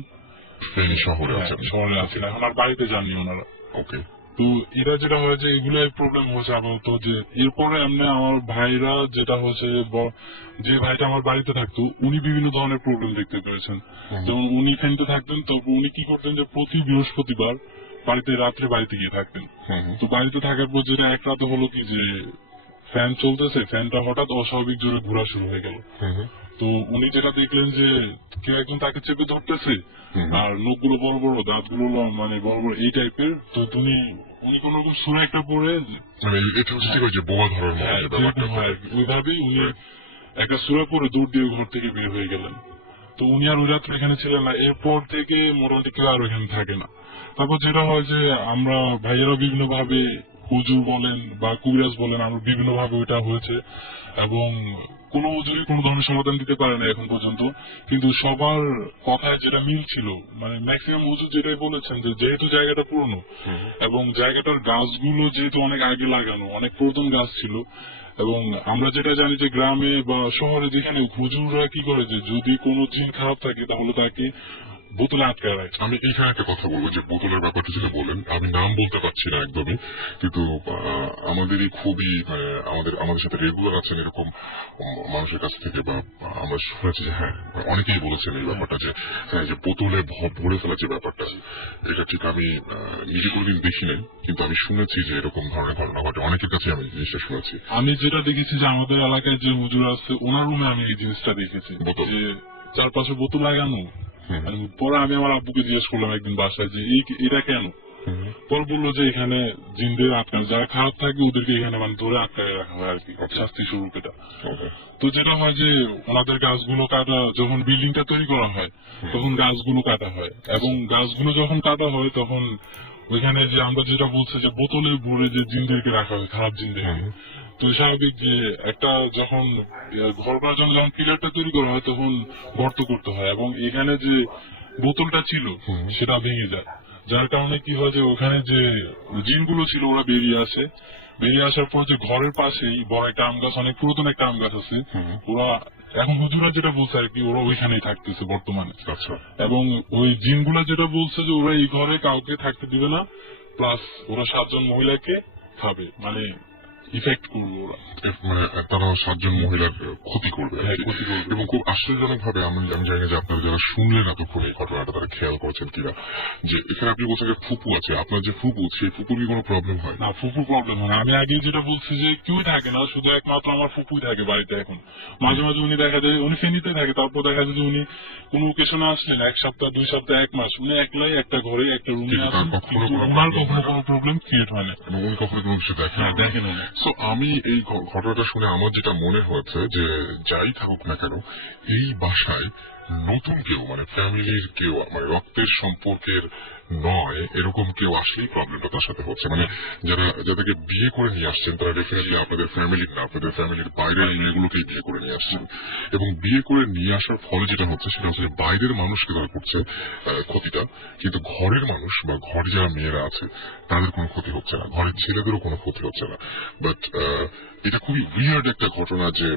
ফেনী শহরে আছেন। শহরে আছেন, এখন আর বাড়িতে যাননি ওনারা। ওকে। তো এরা যেটা হয় যে এগুলাই প্রবলেম হচ্ছে আপাতত, যে এরপরে এমনি আমার ভাইরা যেটা হচ্ছে যে ভাইটা আমার বাড়িতে থাকতো উনি বিভিন্ন ধরনের প্রবলেম দেখতে পেয়েছেন। যেমন উনি ফেনীতে থাকতেন, তবে উনি কি করতেন যে প্রতি বৃহস্পতিবার রাত্রে বাড়িতে গিয়ে থাকতেন। তো বাড়িতে থাকার পর যেটা এক রাতে হলো কি যে ফ্যান চলতেছে, ফ্যানটা হঠাৎ অস্বাভাবিক জোরে ঘোরা শুরু হয়ে গেল। তো উনি যেটা দেখলেন যে কেউ একজন তাকে চেপে ধরতেছে, আর নখগুলো বড় বড়, দাঁতগুলো মানে বড় বড় এই টাইপের। তো উনি কোন রকম সুরা একটা পরে, মানে এটা হচ্ছে ঠিক যে বোমা ধরার মতো ব্যাপারটা, ওইভাবেই উনি একটা সুরা পরে দৌড় দিয়ে ঘর থেকে বের হয়ে গেলেন। তো উনি আর ওই রাত্রে এখানে ছিলেন না, এরপর থেকে মোটামুটি কেউ আর ওখানে থাকে না। তারপর যেটা হয় যে আমরা ভাইয়েরা বিভিন্ন ভাবে, হুজুর বলেন বা কুবিরাজ বলেন, আমরা বিভিন্ন ভাবে ওইটা হয়েছে, এবং কোন হুজুরই কোন ধরনের সমাধান দিতে পারে না এখন পর্যন্ত। কিন্তু সবার কথায় যেটা মিল ছিল, মানে ম্যাক্সিমাম হুজুর যেটাই বলেছেন যে যেহেতু জায়গাটা পুরনো এবং জায়গাটার গাছগুলো যেহেতু অনেক আগে লাগানো, অনেক পুরাতন গাছ ছিল, এবং আমরা যেটা জানি যে গ্রামে বা শহরে যেখানে হুজুররা কি করে যে যদি কোনো জিন খারাপ থাকে তাহলে তাকে বোতলে আটকায় রাখে। আমি এইখানে একটা কথা বলবো যে বোতলের ব্যাপারটা যেটা বলেন, আমি নাম বলতে পারছি না একদমই, কিন্তু আমাদেরই খুবই আমাদের সাথে রেগুলার আছেন এরকম মানুষের কাছ থেকে, বা আমরা শুনেছি যে হ্যাঁ অনেকেই বলেছেন এই ব্যাপারটা যে হ্যাঁ যে বোতলে ভরে ফেলার যে ব্যাপারটা, এটা ঠিক আমি নিজে কোনোদিন দেখি নাই, কিন্তু আমি শুনেছি যে এরকম ধরনের ঘটনা ঘটে, অনেকের কাছে আমি জিনিসটা শুনেছি। আমি যেটা দেখেছি যে আমাদের এলাকায় যে হুজুর আছে ওনার রুমে আমি এই জিনিসটা দেখেছি, যে চারপাশে বোতল লাগানো। পরে আমি আমার আব্বুকে জিজ্ঞেস করলাম একদিন বাসায় যে এটা কেন, পরে বললো যে এখানে জিনদের আটকানো, যারা খারাপ থাকে ওদেরকে এখানে মানে ধরে আটকায় রাখা হয় আর কি, শাস্তি স্বরূপ এটা। তো যেটা হয় যে ওনাদের গাছগুলো কাটা, যখন বিল্ডিংটা তৈরি করা হয় তখন গাছগুলো কাটা হয়, এবং গাছগুলো যখন কাটা হয় তখন ওইখানে যে আমরা যেটা বলছি যে বোতলে ভরে যে জিনদেরকে রাখা হয়, খারাপ জিনদেরকে। তো স্বাভাবিক যে একটা যখন ঘর করার জন্য যখন পিলারটা তৈরি করা হয় তখন গর্ত করতে হয়, এবং এখানে যে বোতলটা ছিল সেটা ভেঙে যায়, যার কারণে কি হয় যে ওখানে যে জিনগুলো ছিল ওরা বেরিয়ে আসার পর যে ঘরের পাশেই বড় একটা আম গাছ, অনেক পুরাতন একটা আম গাছ আছে, ওরা এখন হুজুরা যেটা বলছে আর কি ওরা ওইখানেই থাকতেছে বর্তমানে। এবং ওই জিনগুলা যেটা বলছে যে ওরা এই ঘরে কাউকে থাকতে দিবে না, প্লাস ওরা 7 জন মহিলাকে খাবে, মানে ইফেক্ট করবে ওরা, মানে তারা 7 জন মহিলার ক্ষতি করবে। এবং খুব আশ্চর্যজনক ভাবে আমি জানি না যে আপনারা যারা শুনলেন এতক্ষণ এই ঘটনাটা তারা খেয়াল করেছেন কিনা, যে এখানে আপনি বলছেন যে ফুপু আছে, আপনার যে ফুপু সেই ফুপুর কি কোনো প্রবলেম হয় না? ফুপুর প্রবলেম হয় না। আমি আগে যেটা বলছি যে কেউই থাকে না, শুধু একমাত্র আমার ফুপুই থাকে বাড়িতে। এখন মাঝে মাঝে উনি দেখা যায় উনি ফেনীতে থাকে, তারপর দেখা যায় যে উনি কোন ওকেশনে আসলেন 1 সপ্তাহ 2 সপ্তাহ 1 মাস উনি একলাই একটা ঘরে একটা রুমে আছেন, ওনার কখনো কোনো প্রবলেম ক্রিয়েট হয় না, উনি কখনো কোনো কিছু দেখেন না। সো আমি এই ঘটনাটা শুনে আমার যেটা মনে হয়েছে যে যাই থাকুক না কেন এই বাসায় নতুন কেউ, মানে ফ্যামিলির কেউ, মানে রক্তের সম্পর্কের নয় এরকম কেউ আসলেই প্রবলেমটা তার সাথে হচ্ছে। মানে যাদেরকে বিয়ে করে নিয়ে আসছেন তারা ডেফিনেটলি আপনাদের ফ্যামিলির না, আপনাদের ফ্যামিলির বাইরের মেয়েগুলোকেই বিয়ে করে নিয়ে আসছেন, এবং বিয়ে করে নিয়ে আসার ফলে যেটা হচ্ছে সেটা হচ্ছে বাইরের মানুষকে তারা করছে ক্ষতিটা, কিন্তু ঘরের মানুষ বা ঘরে যারা মেয়েরা আছে তাদের কোনো ক্ষতি হচ্ছে না, ঘরের ছেলেদেরও কোনো ক্ষতি হচ্ছে না। বাট এটা খুবই উইয়ার্ড একটা ঘটনা যে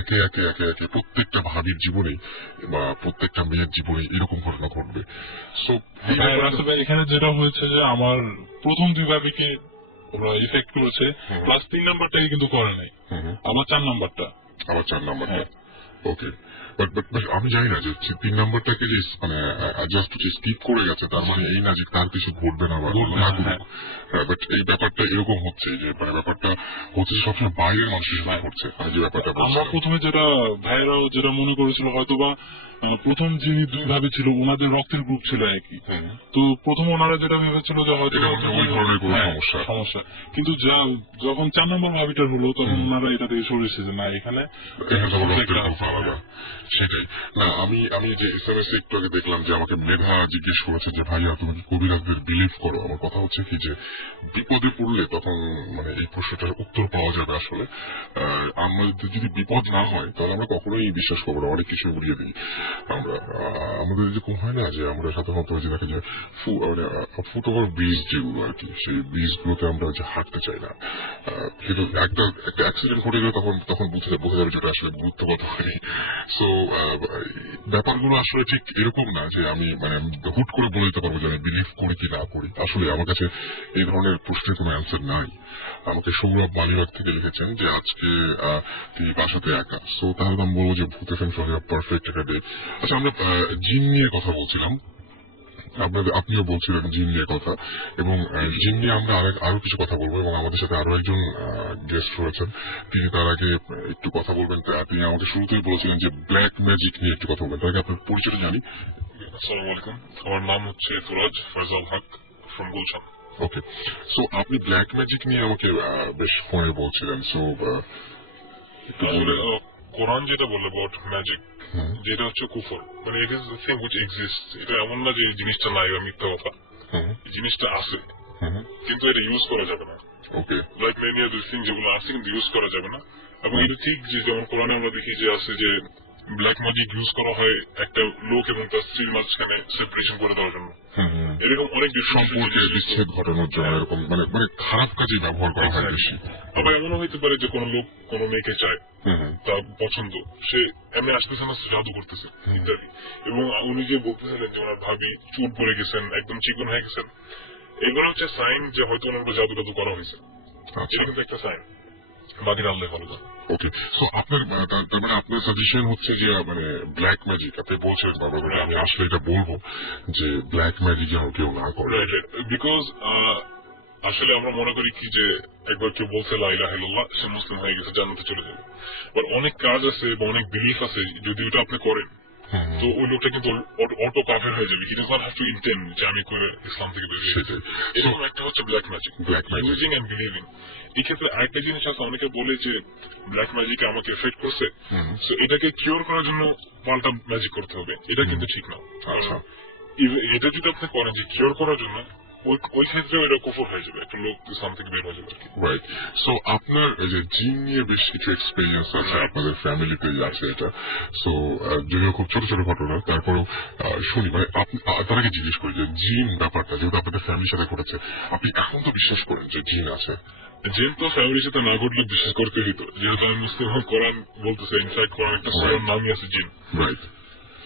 একে একে একে একে প্রত্যেকটা ভাবির জীবনে বা প্রত্যেকটা মেয়ের জীবনে এরকম ঘটনা ঘটবে। সো এখানে যেটা হয়েছে যে আমার প্রথম 2 ভাবিকে ওরা ইফেক্ট করেছে, প্লাস 3 নাম্বারটাকে কিন্তু করে নাই, আবার 4 নাম্বারটা। ওকে, বাট আমি জানি না যে 3 নাম্বারটাকে যে মানে জাস্ট স্কিপ করে গেছে তার মানে এই না যে তার কিছু ঘটবে না বা না ঘটুক, বাট এই ব্যাপারটা এরকম হচ্ছে যে ব্যাপারটা হচ্ছে সবসময় বাইরের মানুষের সাথে ঘটছে। আমি যে ব্যাপারটা আমরা প্রথমে যেটা ভাইয়েরাও যেটা মনে করেছিল হয়তোবা প্রথম যিনি 2 ভাবি ছিল ওনাদের রক্তের গ্রুপ ছিল একই, তো প্রথম ওনারা যেটা ভেবেছিল যে হয়তো ওই ধরনের কোনো সমস্যা, কিন্তু যখন 4 নম্বর ভাবিটার হলো তখন ওনারা এটা থেকে সরে এসেছে না এখানে আলাদা। সেটাই না, আমি যে SMS একটু আগে দেখলাম যে আমাকে মেধা জিজ্ঞেস করেছে যে ভাইয়া তুমি কি কবিরাজদের বিলিভ করো। আমার কথা হচ্ছে কি যে বিপদে পড়লে তখন মানে এই প্রশ্নটার উত্তর পাওয়া যাবে। আসলে আমাদের যদি বিপদ না হয় তাহলে আমরা কখনোই বিশ্বাস করবো না, অনেক কিছু উড়িয়ে দিই। আমরা আমাদের যেরকম হয় না যে আমরা সাধারণত যে দেখে যে ফুট ওভার ব্রিজ যেগুলো আর কি, সেই ব্রিজগুলোতে আমরা যে হাঁটতে চাই না, কিন্তু একটা অ্যাক্সিডেন্ট ঘটে গেলে তখন তখন বোঝা যাবে যেটা আসলে গুরুত্ব কত হয়। সো ব্যাপারগুলো আসলে ঠিক এরকম না যে আমি মানে হুট করে বলে দিতে পারবো যে আমি বিলিভ করি কি না করি। আসলে আমার কাছে এই ধরনের প্রশ্নের কোনো অ্যান্সার নাই। আমাকে সৌরভ মালিবাগ থেকে লিখেছেন যে আজকে তিনি বাসাতে একা, সো তাহলে আমি বলবো যে ভূত এফএম সঙ্গে পারফেক্ট একটা ডে। আচ্ছা, আমরা জিন নিয়ে কথা বলছিলাম, আপনিও বলছিলেন জিন নিয়ে কথা, এবং জিন নিয়ে আমরা আরো কিছু কথা বলবো, এবং আমাদের সাথে আরো একজন গেস্ট রয়েছেন, তিনি তার আগে একটু কথা বলবেন। তিনি আমাকে শুরুতেই বলেছিলেন যে ব্ল্যাক ম্যাজিক নিয়ে একটু কথা বলবেন। তার আগে আপনার পরিচয়টা জানি। আসসালামু আলাইকুম, আমার নাম হচ্ছে ফিরোজ ফয়সাল হক ফ্রম গুলশান। ওকে, সো আপনি ব্ল্যাক ম্যাজিক নিয়ে আমাকে বেশ ফোনে বলছিলেন, সো কোরআন যেটা বলে অ্যাবাউট ম্যাজিক, যেটা হচ্ছে কুফর, মানে it is the thing which exist. এটা এমন না যে এই জিনিসটা নাই বা মিথ্যা কথা, এই জিনিসটা আছে কিন্তু এটা ইউজ করা যাবে না। ওকে, লাইক মেনি আদার থিং যেগুলো আছে কিন্তু ইউজ করা যাবে না। এবং এটা ঠিক যে যেমন কোরআনে আমরা দেখি যে আছে যে ব্ল্যাক ম্যাজিক ইউজ করা হয় একটা লোক এবং তার স্ত্রীর মাঝখানে সেপারেশন করে দেওয়ার জন্য, এরকম অনেক সম্পর্কে বিচ্ছেদ ঘটানোর জন্য এরকম মানে মানে খারাপ কাজে ব্যবহার করা হয় বেশি। আবার এমনও হইতে পারে যে কোনো লোক কোনো মেয়েকে চায়, তার পছন্দ, সে এমনি আসতেছে না, জাদু করতেছে ইত্যাদি। এবং উনি যে বলতেছিলেন যে ওনার ভাবি চুট পড়ে গেছেন, একদম চিকন হয়ে গেছেন, এগুলো হচ্ছে সাইন যে হয়তো ওনার জাদু টাদু করা হয়েছে। এটা কিন্তু একটা সাইন, বাকির আল্লাহ ভালো জানে। ওকে, সো আপনার তার মানে আপনার সাজেশন হচ্ছে যে মানে ব্ল্যাক ম্যাজিক, আপনি বলছেন বারবার করে, আমি আসলে এটা বলবো যে ব্ল্যাক ম্যাজিক যেন কেউ না করে, বিকজ আসলে আমরা মনে করি কি যে একবার কেউ বলছে লা ইলাহা ইল্লাল্লাহ, সে মুসলিম হয়ে গেছে, জান্নাতে চলে যাবে। বাট অনেক কাজ আছে বা অনেক বিলিফ আছে, যদি ওটা আপনি করেন তো ওই লোকটা কিন্তু অটো কাফের হয়ে যাবে। He does not have to intend যে আমি করে ইসলাম থেকে বেরিয়ে যেতে। এরকম একটা হচ্ছে black magic, using and believing. এই ক্ষেত্রে আরেকটা জিনিস আছে, অনেকে বলে যে ব্ল্যাক ম্যাজিক আমাকে এফেক্ট করছে, সো এটাকে কিওর করার জন্য পাল্টা ম্যাজিক করতে হবে, এটা কিন্তু ঠিক না। এটা যদি আপনি করেন যে কিওর করার জন্য, ওই ক্ষেত্রে ওইটা কুফর হয়ে যাবে, একটা লোক ইসলাম থেকে বের হয়ে যাবে। রাইট, সো আপনার যে জিন নিয়ে বেশ কিছু এক্সপিরিয়েন্স আছে, আপনাদের ফ্যামিলিতে আছে এটা, সো যদিও খুব ছোট ছোট ঘটনা, তারপরেও শুনি, মানে তার আগে জিজ্ঞেস করি যে জিন ব্যাপারটা যেহেতু আপনাদের ফ্যামিলির সাথে ঘটেছে, আপনি এখন তো বিশ্বাস করেন যে জিন আছে? জিন তো ফ্যামিলির সাথে না ঘটলে বিশ্বাস করতে হইতো, যেহেতু আমি মুসলিম, কোরআন বলতেছে, ইনফ্যাক্ট কোরআন একটা সূরার নামই আছে জিন। রাইট,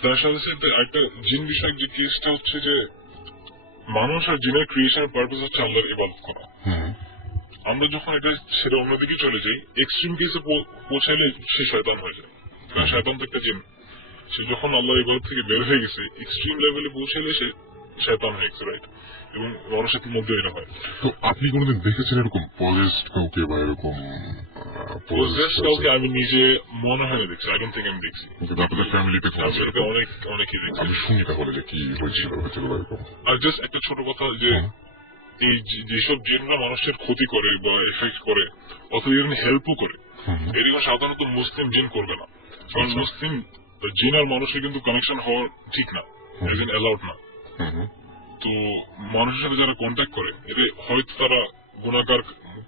তার সাথে সাথে একটা জিন বিষয়ক যে কেসটা হচ্ছে যে মানুষ আর জিনের ক্রিয়েশনের পারপাস হচ্ছে আল্লাহর ইবাদত করা। আমরা যখন এটা সেটা অন্যদিকে চলে যাই, এক্সট্রিম কেসে পৌঁছাইলে সে শয়তান হয়ে যায়। কারণ শয়তান তো একটা জিন, সে যখন আল্লাহর ইবাদত থেকে বের হয়ে গেছে, এক্সট্রিম লেভেলে পৌঁছাইলে সে শয়তান হয়ে গেছে। রাইট, এবং মানুষের মধ্যে এটা হয়। তো আপনি কোনোদিন দেখেছেন এরকম পজেসড কাউকে বা এরকম পজেসড কাউকে? আমি নিজে মনে হয় দেখছি, আই ডোন্ট থিংক আমি দেখছি, কিন্তু আপনাদের ফ্যামিলিতে অনেকেই দেখছি। আমি শুনি তাহলে যে কি হয়েছিল এরকম। আর জাস্ট একটা ছোট কথা, যে এই যেসব জিনরা মানুষের ক্ষতি করে বা এফেক্ট করে অথবা ইভেন হেল্পও করে, এরকম সাধারণত মুসলিম জিন করবে না। কারণ মুসলিম জিন আর মানুষের কিন্তু কানেকশন হওয়া ঠিক না, অ্যালাউড না। তো মানুষের সাথে যারা কন্ট্যাক্ট করে, এটা হয়তো তারা গুণাকার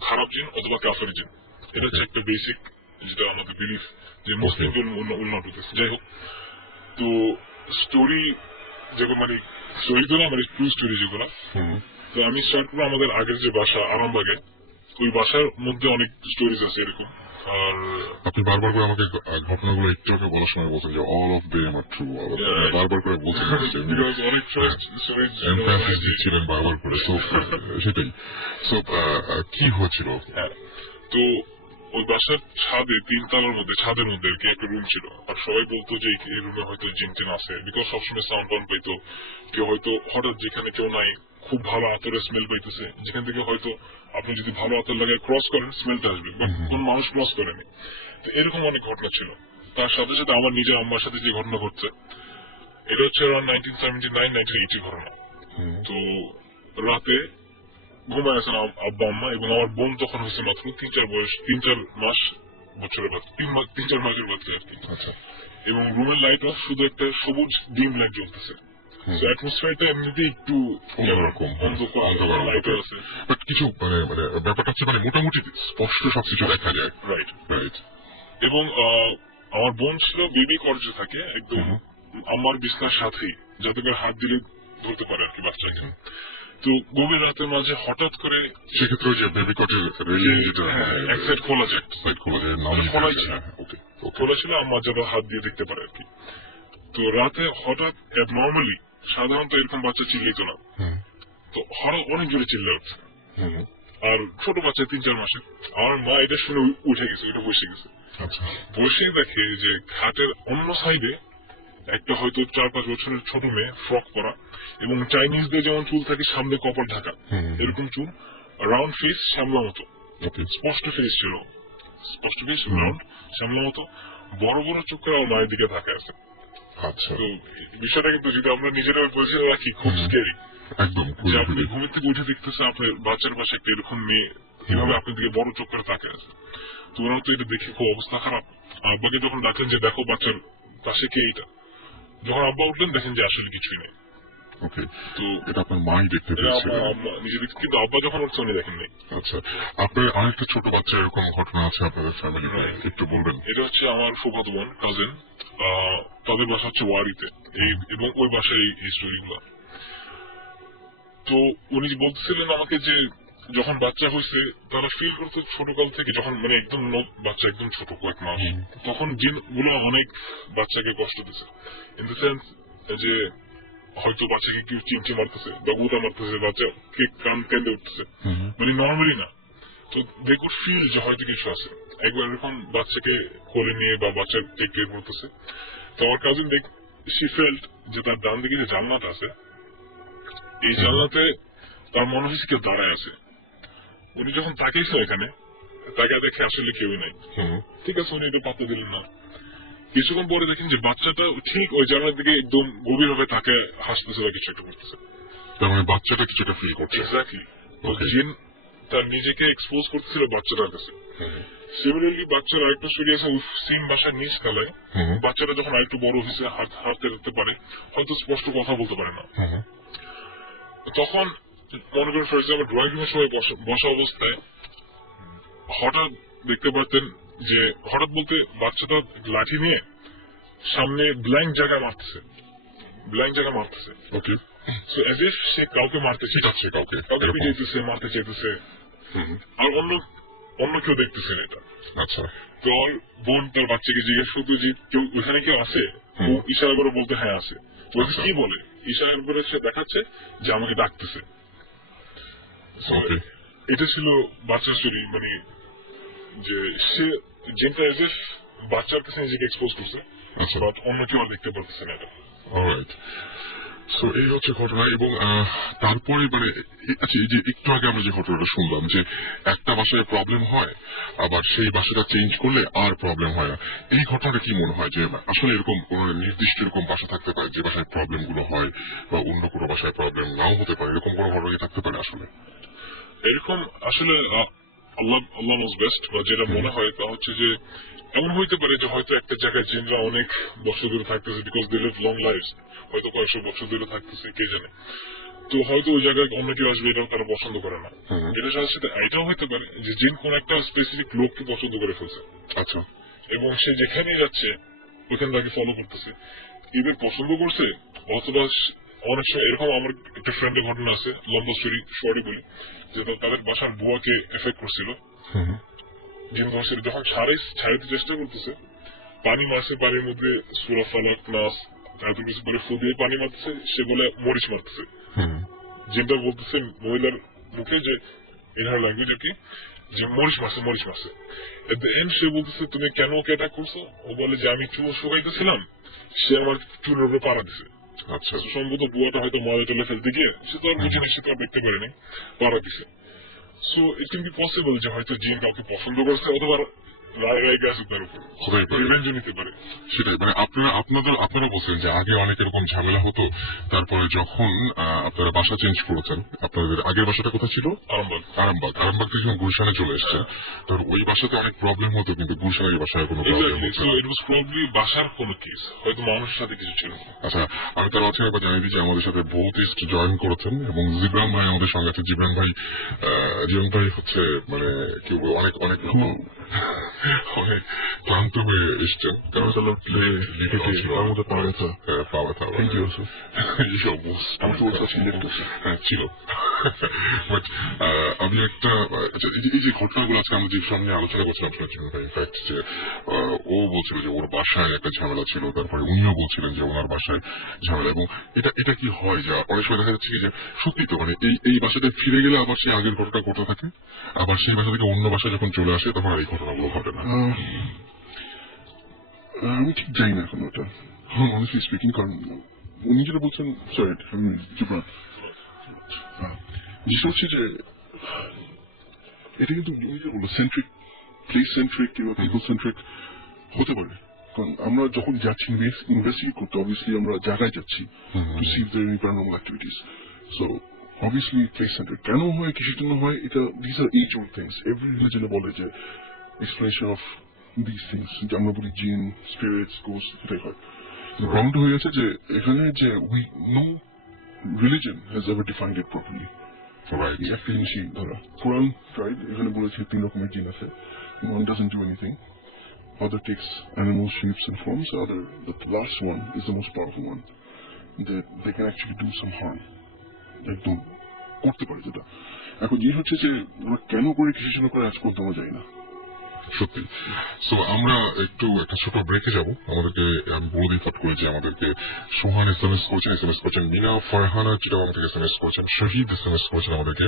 খারাপ জিন অথবা কাফের জিন। এটা হচ্ছে একটা বেসিক যেটা আমাদের বিলিফ, যে মুসলিম জিন উন্নত হতেছে। যাই হোক, তো স্টোরি যেগুলো মানে স্টোরি তো না, মানে ট্রু স্টোরি যেগুলো, তো আমি স্টার্ট করবো আমাদের আগের যে বাসা আরামবাগে, ওই বাসার মধ্যে অনেক স্টোরিজ আছে এরকম। আর আপনি বারবার করে আমাকে ঘটনাগুলো একটু আগে বলার সময় বলছেন যে all of them are true, বারবার করে বলছেন, অনেক দিচ্ছিলেন বারবার করে। সেটাই, কি হয়েছিল? তো ওই বাসার ছাদে, তিনতলার মধ্যে, ছাদের মধ্যে আর কি একটা রুম ছিল। আর সবাই বলতো যে এই রুমে হয়তো জিন টিন আছে, বিকজ সবসময় সাউন্ড টাউন্ড পাইতো। কেউ হয়তো হঠাৎ যেখানে কেউ নাই, খুব ভালো আতরের স্মেল পাইতেছে, যেখান থেকে হয়তো আপনি যদি ভালো আতর লাগায় ক্রস করেন, স্মেলটা আসবে, বাট কোন মানুষ ক্রস করেনি। তো এরকম অনেক ঘটনা ছিল। তার সাথে সাথে আমার নিজের আম্মার সাথে যে ঘটনা ঘটছে, এটা হচ্ছে around 1979-1980 ঘটনা। তো রাতে ঘুমায় আছেন আব্বা আম্মা, এবং আমার বোন তখন হয়েছে মাত্র 3-4 মাস বছরের বাচ্চা, 3-4 মাসের বাচ্চা আর কি। এবং রুমের লাইট অফ, শুধু একটা সবুজ ডিম লাইট জ্বলতেছে। অ্যাটমসফিয়ারটা এমনিতেই একটু অন্যরকম, লাইট আছে, বাট কিছু মানে ব্যাপারটা হচ্ছে মানে মোটামুটি স্পষ্ট সবকিছু দেখা যায়। Right right. এবং আমার বোন ছিল বেবি কর্জে থাকে, একদম আমার বিছনার সাথেই, যাতে করে হাত দিলে ধরতে পারে আর কি বাচ্চাকে। তো গভীর রাতের মাঝে হঠাৎ করে সেক্ষেত্রে ওই যে বেবি কটের রেলিং যেটা এক সাইড খোলা যায়, সাইড খোলা যায়, নামিয়ে খোলাই ছিল, ওকে খোলা ছিল, আমার যাতে হাত দিয়ে দেখতে পারে আর কি। তো রাতে হঠাৎ নর্মালি সাধারণত এরকম বাচ্চা চিল্লিত না, তো হঠাৎ অনেক জোরে চিল্লে উঠছে। আর ছোট বাচ্চা 3-4 মাসের। আমার মা এটা শুনে উঠে গেছে, এটা বসে গেছে। আচ্ছা, বসে দেখে যে খাটের অন্য সাইডে একটা হয়তো 4-5 বছরের ছোট মেয়ে, ফ্রক পরা এবং চাইনিজদের যেমন চুল থাকে সামনে কপাল ঢাকা, এরকম চুল, রাউন্ড ফেস, শ্যামলা মতো, স্পষ্ট ফেস ছিল, স্পষ্ট ফেস, রাউন্ড শ্যামলা মতো, বড় বড় চোখ করে আমার মায়ের দিকে তাকায় আছে। আচ্ছা, তো বিষয়টা কিন্তু যদি আমরা নিজেরা পরিচিত রাখি, খুব স্কেরি। একদম, যে আপনি ঘুমের থেকে উঠে দেখতেছে আপনার বাচ্চার পাশে একটা এরকম মেয়ে এভাবে আপনার দিকে বড় চোখ করে তাকায় আছে। তো ওরা তো এটা দেখে খুব অবস্থা খারাপ। আব্বাকে যখন ডাকলেন যে দেখো বাচ্চার পাশে কে, এটা যখন আব্বা উঠলেন দেখেন যে আসলে কিছুই নেই। ওকে, তো এটা আপনার মাই দেখতে পেয়েছিলেন? নিজে দেখতে, কিন্তু আব্বা যখন উঠছে উনি দেখেন নাই। আচ্ছা, আপনার আরেকটা ছোট বাচ্চা এরকম ঘটনা আছে আপনাদের ফ্যামিলিতে, একটু বলবেন? এটা হচ্ছে আমার ফুফাতো বোন, কাজিন, তাদের বাসা হচ্ছে ওয়ারিতে, এবং ওই বাসায় এই স্টোরিগুলো। তো উনি বলতেছিলেন আমাকে যে যখন বাচ্চা হয়েছে তারা ফিল করতে ছোটকাল থেকে, যখন মানে একদম বাচ্চা একদম ছোট, কয়েক মাস, তখন জিন গুলো অনেক বাচ্চাকে কষ্ট দিচ্ছে, ইন দ্য সেন্স যে হয়তো বাচ্চাকে কেউ চিমচি মারতেছে বা গুতা মারতেছে, বাচ্চা কান কেঁদে উঠতেছে, মানে নর্মালি না। তো দে কুড ফিল যে হয়তো কিছু আছে। একবার এরকম বাচ্চাকে কোলে নিয়ে বা বাচ্চার টেক কেয়ার করতেছে, তো আমার কাজিন শি ফেল্ট যে তার ডান দিকে যে জানলাটা আছে, এই জানলাতে তার মনে হয়েছে কেউ দাঁড়ায় আছে। উনি যখন তাকিয়েছিল এখানে, তাকে দেখে আসলে কেউই নাই। ঠিক আছে, উনি এটা পাত্তা দিলেন না। কিছুক্ষণ পরে দেখেন যে বাচ্চাটা ঠিক ওই জানলার দিকে একদম গভীর ভাবে তাকে হাসতেছে বা কিছু একটা করতেছে। তার মানে বাচ্চাটা কিছুটা ফিল করছে। এক্স্যাক্টলি, জিন তার নিজেকে এক্সপোজ করতেছিল বাচ্চাটার কাছে। সিমিলারলি বাচ্চার আরেকটা স্টোরি আছে, সিম বাসার নিচ তলায় বাচ্চাটা যখন আরেকটু বড় হয়েছে, হাঁটতে যেতে পারে, হয়তো স্পষ্ট কথা বলতে পারে না, তখন মনে করেন ফর এক্সাম্পল ড্রয়িং রুমের সময় বসা অবস্থায় হঠাৎ দেখতে পারতেন যে, হঠাৎ বলতে বাচ্চাটা লাঠি নিয়ে সামনে ব্ল্যাঙ্ক জায়গায় মারতেছে, ওকে, সো অ্যাজ ইফ সে কাউকে মারতে চাইছে, কাউকে পিটাইতেছে, মারতে চাইতেছে, আর অন্য কেউ দেখতেছেন এটা। আচ্ছা, তো বোন তার বাচ্চাকে জিজ্ঞেস করতো যে কেউ ওখানে কেউ আছে, ও ইশারা করে বলতে হ্যাঁ আছে। কি বলে? ইশারা করে সে দেখাচ্ছে যে আমাকে ডাকতেছে। এটা ছিল বাচ্চার স্টোরি, মানে যে সে জিনটা এসে বাচ্চার কাছে নিজেকে এক্সপোজ করছে, বাট অন্য কেউ আর দেখতে পারতেছে না এটা। অলরাইট, সো এই হচ্ছে ঘটনা। এবং তারপরে মানে আচ্ছা, এই যে একটু আগে আমরা যে ঘটনাটা শুনলাম যে একটা বাসায় প্রবলেম হয়, আবার সেই বাসাটা চেঞ্জ করলে আর প্রবলেম হয় না, এই ঘটনাটা কি মনে হয় যে আসলে এরকম কোন নির্দিষ্ট এরকম বাসা থাকতে পারে যে বাসায় প্রবলেম গুলো হয়, বা অন্য কোনো বাসায় প্রবলেম নাও হতে পারে, এরকম কোনো ঘটনা থাকতে পারে? আসলে এরকম আসলে আল্লাহ নোজ বেস্ট, বা যেটা মনে হয় তা হচ্ছে যে এমন হইতে পারে যে হয়তো একটা জায়গায় জিনরা অনেক বছর ধরে থাকতেছে, because they live long life, হয়তো কয়েকশো বছর ধরে থাকতেছে, কে জানে। তো হয়তো ওই জায়গায় অন্য কেউ আসবে, এটাও তারা পছন্দ করে না। এটার সাথে সাথে এটাও হইতে পারে যে জিন কোন একটা স্পেসিফিক লোককে পছন্দ করে ফেলছে, আচ্ছা, এবং সে যেখানেই যাচ্ছে ওখানে তাকে ফলো করতেছে, এদের পছন্দ করছে। অথবা অনেক সময় এরকম আমার একটা ফ্রেন্ডের ঘটনা আছে, লম্বা স্টোরি শর্টে বলি, যে তাদের বাসার বুয়াকে এফেক্ট করছিল জিন ধরছিল, যখন ছাড়াইতে চেষ্টা করতেছে, পানি মারছে, পানির মধ্যে সূরা ফালাক, নাস, এত কিছু করে ফু দিয়ে পানি মারতেছে, সে বলে মরিচ মারতেছে। জিনটা বলতেছে মহিলার মুখে যে ইনহার ল্যাঙ্গুয়েজ আর কি, যে মরিচ মারছে। এট দ্য এন্ড সে বলতেছে তুমি কেন ওকে অ্যাটাক করছো? ও বলে যে আমি চুল শুকাইতেছিলাম, সে আমার চুলের উপরে পাড়া দিছে। আচ্ছা, সম্ভবত বুয়াটা হয়তো মজা চলে ফেলতে গিয়ে, সে তো আর বুঝেনি, সে তো আর দেখতে পারেনি, পাড়া দিছে। So it can be possible যে হয়তো জিন কাউকে পছন্দ করছে, অথবা সেটাই, মানে আপনারা বলছেন যে আগে অনেক এরকম ঝামেলা হতো, তারপরে যখন আপনারা বাসা চেঞ্জ করেছেন, আপনাদের আগের বাসাটা কোথায় ছিল? আরামবাগ থেকে যখন গুলশানে চলে এসছেন, তো ওই বাসাতে অনেক প্রবলেম হতো, কিন্তু গুলশানের বাসায় কোনো প্রবলেম হচ্ছে না। বাসার কোনো কেস, হয়তো মানুষের সাথে কিছু ছিল। আচ্ছা, আমি তার মাঝে একবার জানিয়ে দিই যে আমাদের সাথে ভৌতিস্ট জয়েন করেছেন, এবং জিবরান ভাই আমাদের সঙ্গে আছে। জিবরান ভাই হচ্ছে মানে কি অনেক অনেক ক্লান্ত হয়ে এসছেন, কারণ তার মধ্যে পা ব্যথা। পা ব্যথা এই অবস্থা ছিল। বাট আমি একটা এই যে ঘটনাগুলো আজকে আমরা যে সামনে আলোচনা করছিলাম ইনফ্যাক্ট যে ও বলছিল যে ওর বাসায় একটা ঝামেলা ছিল, তারপরে উনিও বলছিলেন যে ওনার বাসায় ঝামেলা, এবং এটা কি হয় যে অনেক সময় দেখা যাচ্ছে কি যে সত্যি তো মানে এই বাসাতে ফিরে গেলে আবার সেই আগের ঘটনা ঘটতে থাকে, আবার সেই বাসা থেকে অন্য বাসায় যখন চলে আসে তখন আর এই ঘটনাগুলো ঘটে না। আমি ঠিক জানি না এখন ওটা অনেস্টলি স্পিকিং, কারণ উনি যেটা বলছেন সরি জিনিসটা হচ্ছে যে এটা কিন্তু উনি যে বললো সেন্ট্রিক, প্লেস সেন্ট্রিক কিংবা পিপল সেন্ট্রিক হতে পারে, কারণ আমরা যখন যাচ্ছি ইনভেস্টিগেট করতে অবভিয়াসলি আমরা জায়গায় যাচ্ছি to see if there any paranormal activities, so obviously place center কেন হয় কিসের জন্য হয় এটা these are age old things, every religion বলে যে explanation of these things যে আমরা বলি জিন স্পিরিটস গোস্ট এটাই হয়। প্রবলেমটা হয়ে গেছে যে এখানে যে we no religion has ever defined it properly, right? একটা জিনিসই ধরা কোরআন ট্রাইড এখানে বলেছে 3 রকমের জিন আছে, one doesn't do anything, other takes animal shapes and forms, the last one is the most powerful one, that they can actually do some harm, একদম করতে পারে যেটা। এখন জিনিস হচ্ছে যে ওরা কেন করে কিসের জন্য করে আজ পর্যন্ত আমরা যাই না সত্যি। সো আমরা একটু একটা ছোট ব্রেকে যাব, আমাদেরকে আমি বলে দিই ফট করে যে আমাদেরকে সোহান এসএমএস করছেন মিনা ফারহানা চিটাগাং থেকে এসএমএস করছেন, শহীদ এসএমএস করছেন আমাদেরকে,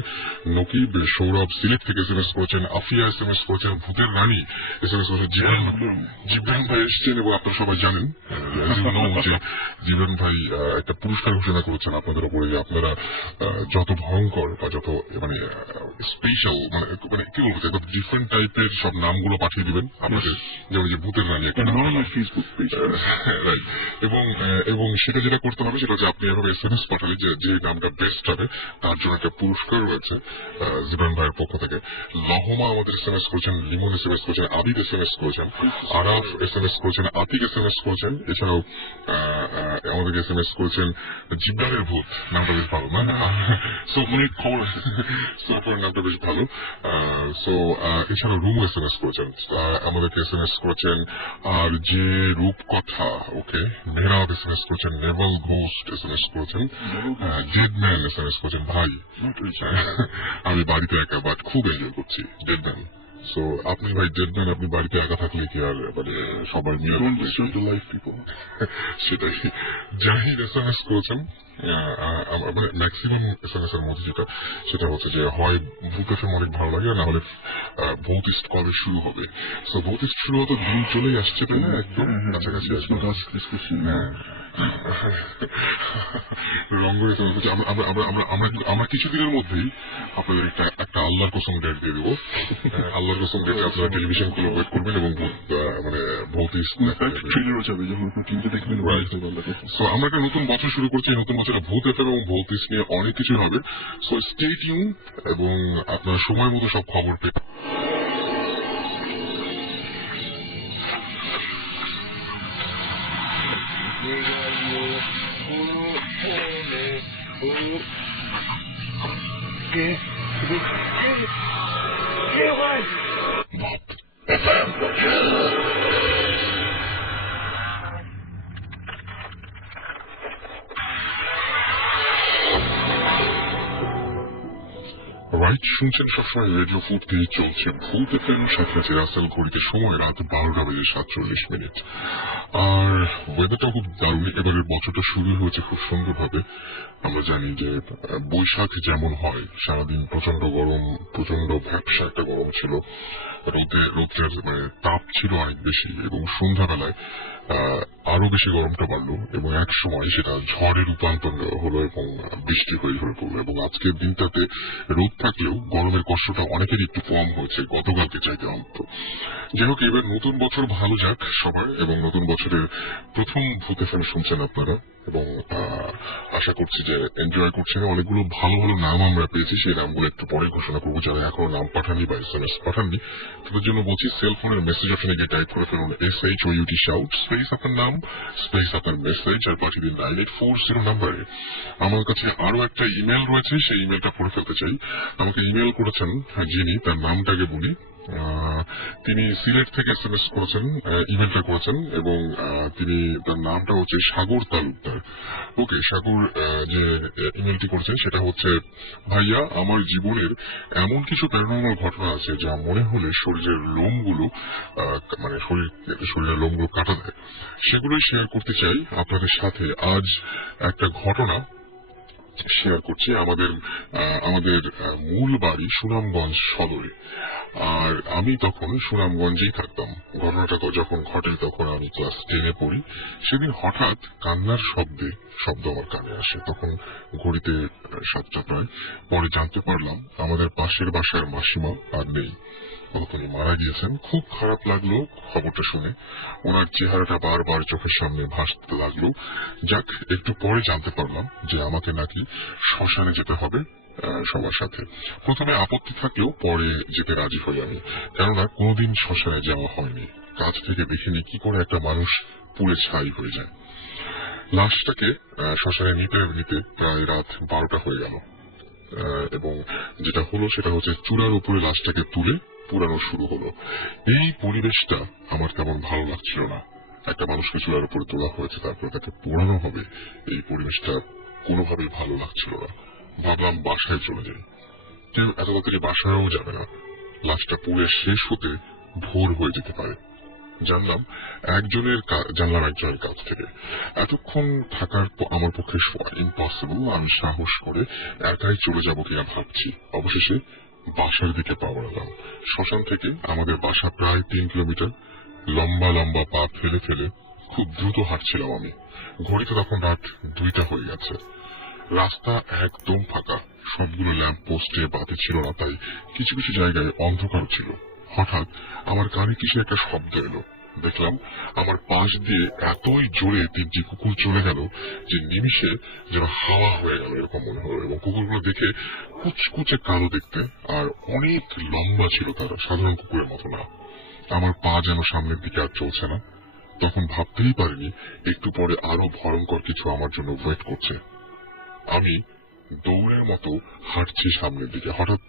নকিব সৌরভ সিলেট থেকে এসএমএস করেছেন, আফিয়া এসএমএস করেছেন, ভূতের রানী এসএমএস করেছেন, জিবরান ভাই এসছেন এবং আপনারা সবাই জানেন যে জিবরান ভাই একটা পুরস্কার ঘোষণা করেছেন আপনাদের উপরে, যে আপনারা যত ভয়ঙ্কর বা যত মানে স্পেশাল মানে কি বলবো যে ডিফারেন্ট টাইপের সব নামগুলো পাঠিয়ে দিবেন আপনাদের, যেমন যে ভূতের রানী একটা ফেসবুক পেজ, এবং সেটা যেটা করতে হবে সেটা হচ্ছে আপনি এভাবে এসএমএস পাঠালে যে নামটা বেস্ট হবে তার জন্য একটা পুরস্কার রয়েছে জিবরান ভাইয়ের পক্ষ থেকে। লহমা আমাদের এসএমএস করেছেন, লিমন এসএমএস করেছেন, আবিদ এসএমএস করেছেন, আরাফ এসএমএস করেছেন, আতিক এসএমএস করেছেন, এছাড়াও আমাদেরকে এসএমএস করেছেন জিবরানের ভূত, নামটা বেশ ভালো না? সো অনেক খবর আছে, সো আপনার নামটা বেশ ভালো। সো এছাড়াও রুম এসএমএস করেছেন, আমাদেরকে এসএমএস করেছেন, আর যে রূপকথা ওকে মেহরাব এসএমএস করেছেন, নেভাল ঘোস্ট এসএমএস করেছেন, ডেডম্যান এসএমএস করেছেন, ভাই আমি বাড়িতে একা বাট খুব এনজয় করছি, ডেডম্যান। সো আপনি ভাই ডেডম্যান, আপনি বাড়িতে একা থাকলে কি আর মানে সবার নিয়ে সেটাই। জাহিদ এসএমএস করেছেন, মানে ম্যাক্সিমাম এসএমএস এর মধ্যে যেটা সেটা হচ্ছে যে হয় ভূত এফএম অনেক ভালো লাগে, না হলে ভৌতিস্ট কবে শুরু হবে। সো ভৌতিস্ট শুরু হতো দিন চলেই আসছে, তাই না? একদম কাছাকাছি রঙ্গের এসএমএস। আমরা কিছুদিনের মধ্যেই আপনাদের একটা আল্লাহর কসম ডেট দিয়ে দেবো, আল্লাহর কসম ডেটে আপনারা টেলিভিশন গুলো ওয়েট করবেন এবং মানে ভৌতিস্ট দেখবেন। সো আমরা একটা নতুন বছর শুরু করছি, নতুন বছরে ভূত এফএম এবং ভৌতিস্ট নিয়ে অনেক কিছু হবে। সো স্টে টিউন এবং আপনার সময় মতো সব খবর পেয়ে রাইট শুনছেন সবসময় রেডিও ফুড দিয়ে চলছে ভূত এফএম, সাথে আছে রাসেল। ঘড়িতে সময় রাত 12:47। আর ওয়েদারটা খুব দারুণ, এবারের বছরটা শুরু হয়েছে খুব সুন্দরভাবে। আমরা জানি যে বৈশাখ যেমন হয় সারাদিন প্রচন্ড গরম, প্রচন্ড ভ্যাপসা একটা গরম ছিল, রোদের মানে তাপ ছিল অনেক বেশি, এবং সন্ধ্যাবেলায় আরো বেশি গরমটা বাড়লো এবং এক সময় সেটা ঝড়ে রূপান্তর হলো এবং বৃষ্টি হয়ে ঝরে পড়লো। এবং আজকের দিনটাতে রোদ থাকলেও গরমের কষ্টটা অনেকেরই একটু কম হয়েছে গতকালকে চাইতে অন্ত। যাই হোক, এবার নতুন বছর ভালো যাক সবার, এবং নতুন বছরের প্রথম ভূত এফএম শুনছেন আপনারা, এবং আশা করছি যে এনজয় করছেন। অনেকগুলো ভালো ভালো নাম আমরা পেয়েছি, সেই নামগুলো একটু পরে ঘোষণা করবো। যারা এখনো নাম পাঠাননি বা এসএমএস পাঠাননি তাদের জন্য বলছি, সেলফোনের মেসেজ অপশনে গিয়ে টাইপ করে ফেলুন SHOUT শাউট স্পেস আপনার নাম স্পেস আপনার মেসেজ, আর পাঠিয়ে দিন 9840 নাম্বারে। আমার কাছে আরো একটা ইমেল রয়েছে, সেই ইমেলটা পড়ে ফেলতে চাই। আমাকে ইমেল করেছেন যিনি, তার নামটাকে বলি, তিনি সিলেট থেকে SMS করেছেন, ইমেলটা করেছেন, এবং তিনি তার নামটা হচ্ছে সাগর তালুকদার। ওকে সাগর, যে ইমেলটি করেছেন সেটা হচ্ছে, ভাইয়া আমার জীবনের এমন কিছু প্যারানর্মাল ঘটনা আছে যা মনে হলে শরীরের লোমগুলো শরীরের লোমগুলো কাটা দেয়। সেগুলোই শেয়ার করতে চাই আপনাদের সাথে। আজ একটা ঘটনা শেয়ার করছি। আমাদের মূল বাড়ি সুনামগঞ্জ সদরে, আর আমি তখন সুনামগঞ্জেই থাকতাম। ঘটনাটা যখন ঘটে তখন আমি ক্লাস 10-এ পড়ি। সেদিন হঠাৎ কান্নার শব্দ আমার কানে আসে। তখন ঘড়িতে 7টা প্রায়। পরে জানতে পারলাম আমাদের পাশের বাসার মাসিমা আর নেই, তিনি মারা গিয়েছেন। খুব খারাপ লাগলো খবরটা শুনে। ওনার চেহারাটা বারবার চোখের সামনে ভাসতে লাগলো। যাক, একটু পরে জানতে পারলাম যে আমাকে নাকি শ্মশানে যেতে হবে সবার সাথে। প্রথমে আপত্তি থাকলেও পরে যেতে রাজি হই আমি, কেননা কোনোদিন শ্মশানে যাওয়া হয়নি। কাছ থেকে দেখিনি কি করে একটা মানুষ পুড়ে ছাই হয়ে যায়। লাশটাকে শ্মশানে নিতে প্রায় রাত 12টা হয়ে গেল, এবং যেটা হলো সেটা হচ্ছে চূড়ার উপরে লাশটাকে তুলে পুরানো শুরু হলো। এই পরিবেশটা আমার তেমন ভালো লাগছিল না। একটা মানুষকে চূড়ার উপরে তোলা হয়েছে, তারপরে তাকে পোড়ানো হবে, এই পরিবেশটা কোনোভাবেই ভালো লাগছিল না। ভাবলাম বাসায় চলে যাই। কেউ এত তাড়াতাড়ি বাসায়ও যাবে না, লাশটা পুড়ে শেষ হতে ভোর হয়ে যেতে পারে। জানলাম একজনের কাছ থেকে। এতক্ষণ থাকার আমার পক্ষে ইম্পসিবল। আমি সাহস করে একাই চলে যাব কিনা ভাবছি। অবশেষে বাসার দিকে পা বাড়ালাম। শ্মশান থেকে আমাদের বাসা প্রায় 3 কিলোমিটার। লম্বা লম্বা পা ফেলে ফেলে খুব দ্রুত হাঁটছিলাম আমি। ঘড়িতে তখন রাত 2টা হয়ে গেছে। রাস্তা একদম ফাঁকা, সবগুলো ল্যাম্প পোস্টে বাতি ছিল না, তাই কিছু কিছু জায়গায় অন্ধকার ছিল। হঠাৎ আমার কানে কিছু একটা শব্দ এলো। দেখলাম আমার পাশ দিয়ে এতই জোরে 3টি কুকুর চলে গেল যে নিমিষে যেন হাওয়া হয়ে গেল এরকম মনে হলো। এবং কুকুরগুলো দেখে কুচকুচে কালো দেখতে, আর অনেক লম্বা ছিল তারা, সাধারণ কুকুরের মতো না। আমার পা যেন সামনের দিকে আর চলছে না। তখন ভাবতেই পারিনি একটু পরে আরো ভয়ঙ্কর কিছু আমার জন্য ওয়েট করছে। আমি দৌড়ের মতো হাঁটছি সামনের দিকে। হঠাৎ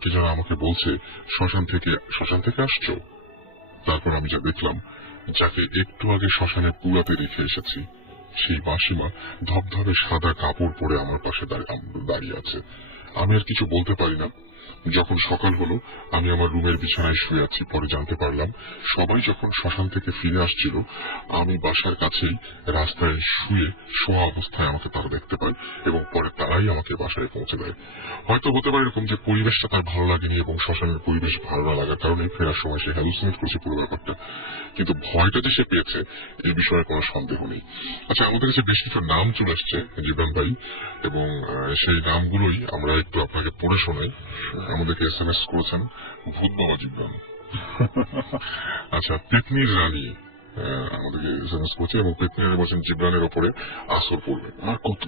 কে যেন আমাকে বলছে, শ্মশান থেকে আসছো? তারপর আমি যা দেখলাম, যাকে একটু আগে শ্মশানে পুরাতে রেখে এসেছি, সেই মাসিমা ধবধবে সাদা কাপড় পরে আমার পাশে দাঁড়িয়ে আছে। আমি আর কিছু বলতে পারি না। যখন সকাল হলো আমি আমার রুমের বিছানায় শুয়ে আছি। পরে জানতে পারলাম সবাই যখন শ্মশান থেকে ফিরে আসছিল, আমি বাসার কাছেই রাস্তায় শোয়া অবস্থায় আমাকে তারা দেখতে পায়, এবং পরে তারাই আমাকে বাসায় পৌঁছে দেয়। হয়তো হতে পারে এরকম যে পরিবেশটা তার ভালো লাগেনি, এবং শ্মশানের পরিবেশ ভালো না লাগার কারণে ফেরার সময় সে হ্যালুসিনেট করছে পুরো ব্যাপারটা। কিন্তু ভয়টা যে সে পেয়েছে এই বিষয়ে কোনো সন্দেহ নেই। আচ্ছা, আমাদের কাছে বেশ কিছু নাম চলে আসছে জীবন ভাই, এবং সেই নামগুলোই আমরা একটু আপনাকে পড়ে শোনাই। আমাদেরকে SMS করেছেন ভূত বাবা জীবন। আচ্ছা, পেতনির রানী আমাদেরকে SMS করছে, এবং পেতনি রানী বলছেন জীবনের ওপরে আসর পড়বে। আর কত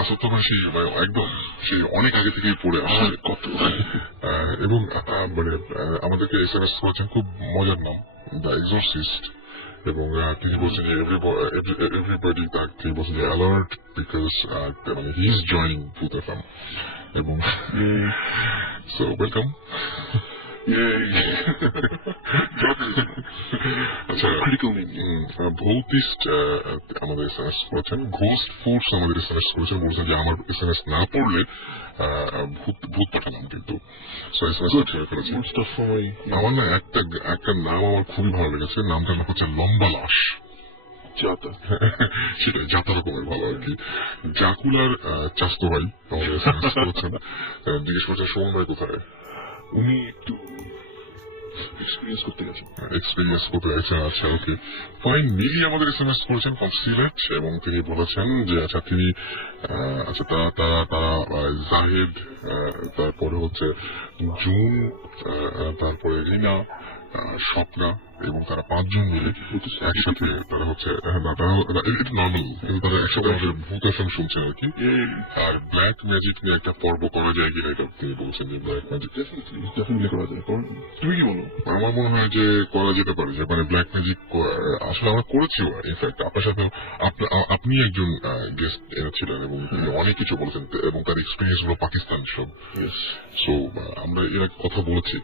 আসর তো সেই একদম সেই অনেক আগে থেকেই পড়ে আসছে কত। এবং আমাদেরকে SMS করেছেন খুব মজার নাম, দ্য এক্সোরসিস্ট। এবং তিনি বলছেন যে এভরিবডি, তিনি বলছেন যে alert because he is joining ভূত FM। এবং সো ওয়েলকাম। আচ্ছা, ভৌতিস্ট আমাদের SMS করেছেন, ঘোস্ট ফোর্স আমাদের SMS করেছেন, বলছেন যে আমার SMS না পড়লে ভূত পাঠালাম। কিন্তু আমার না একটা নাম আমার খুবই ভালো লেগেছে। নামটার নাম হচ্ছে লম্বা লাশ। সেটাই, যাতা রকমের ভালো আর কি। জাকুলার চাস্তো ভাই আমাদের SMS করেছেন, জিজ্ঞেস করছেন সুমন ভাই কোথায়। উনি একটু এক্সপিরিয়েন্স করতে গেছেন। আচ্ছা, ওকে ফাইন। মিলি আমাদের SMS করেছেন ফ্রম সিলেট, এবং তিনি বলেছেন যে আচ্ছা তিনি তারা জাহেদ, তারপরে হচ্ছে জুন, তারপরে রিনা, স্বপ্না, এবং তারা 5 জন মিলে একসাথে তারা হচ্ছে এটা নর্মাল, কিন্তু তারা একসাথে আমাদের ভূত এফএম শুনছেন আর কি। আর ব্ল্যাক ম্যাজিক নিয়ে একটা পর্ব করা যায় কিনা এটা তিনি বলছেন যে ব্ল্যাক ম্যাজিক ডেফিনেটলি করা যায়। তুমি কি বলো? আমার মনে হয় যে করা যেতে পারে, যে মানে ব্ল্যাক ম্যাজিক আসলে আমরা করেছিও ইনফ্যাক্ট আপনার সাথে। আপনি একজন গেস্ট ছিলেন এবং তিনি অনেক কিছু বলেছেন এবং তার এক্সপিরিয়েন্স গুলো পাকিস্তান সব। সো আমরা এর আগে কথা বলেছি।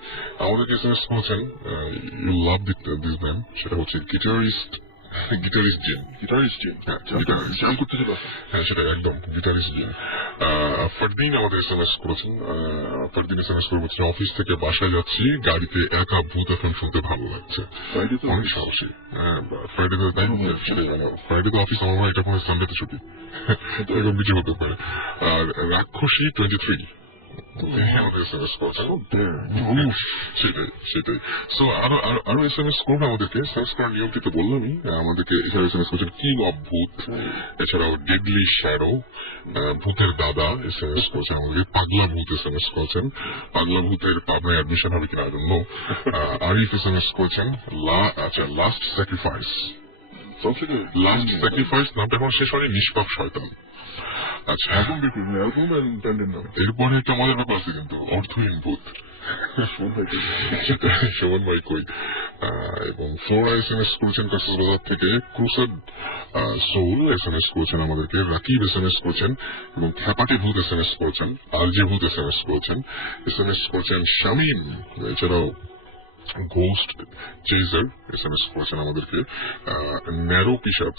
আমাদেরকে এসএমএস করেছেন, ইউ লাভ দিস ম্যান, সেটা হচ্ছে গিটারিস্ট জিন। হ্যাঁ, সেটা একদম গিটারিস্ট জিন। ফারদিন আমাদের এসএমএস করেছেন। ফারদিন এসএমএস করে বলছেন, অফিস থেকে বাসায় যাচ্ছি, গাড়িতে একা ভূত এফএম শুনতে ভালো লাগছে। অনেক সাহসী। ফ্রাইডে তো তাই, ফ্রাইডে তো অফিস, আমার এটা কোনো সানডেতে ছুটি, এরকম কিছু হতে পারে। আর রাক্ষসী 23 আমাদের এসএমএস করছেন। সেটাই। সো আরো এসএমএস করবে আমাদেরকে। এসএমএস করার নিয়ম কিন্তু বললামই। আমাদেরকে এছাড়া এসএমএস করছেন কিং অফ ভূত, এছাড়াও ডেডলি শ্যাডো, ভূতের দাদা এসএমএস করছেন আমাদেরকে, পাগলা ভূত এসএমএস করছেন। পাগলা ভূতের পাবনায় অ্যাডমিশন হবে কিনা আই নো। আরিফ এসএমএস করছেন লাস্ট স্যাক্রিফাইস। লাস্ট স্যাক্রিফাইস নামটা এখন শেষ হয়নি, নিষ্পাপ শয়তান। আচ্ছা, এরপরে একটা মজার ব্যাপার আছে কিন্তু, অর্থহীন ভূত। শোভন ভাই কই। এবং ফ্লোরা এসএমএস করেছেন কক্সবাজার থেকে, ক্রুসেড সোল এসএমএস করেছেন আমাদেরকে, রাকিব এসএমএস করেছেন এবং খ্যাপাটি ভূত এসএমএস করেছেন, আরজে ভূত এসএমএস করেছেন শামীম, এছাড়াও গোস্ট চেজার এসএমএস করেছেন আমাদেরকে, ন্যারো পিশাচ।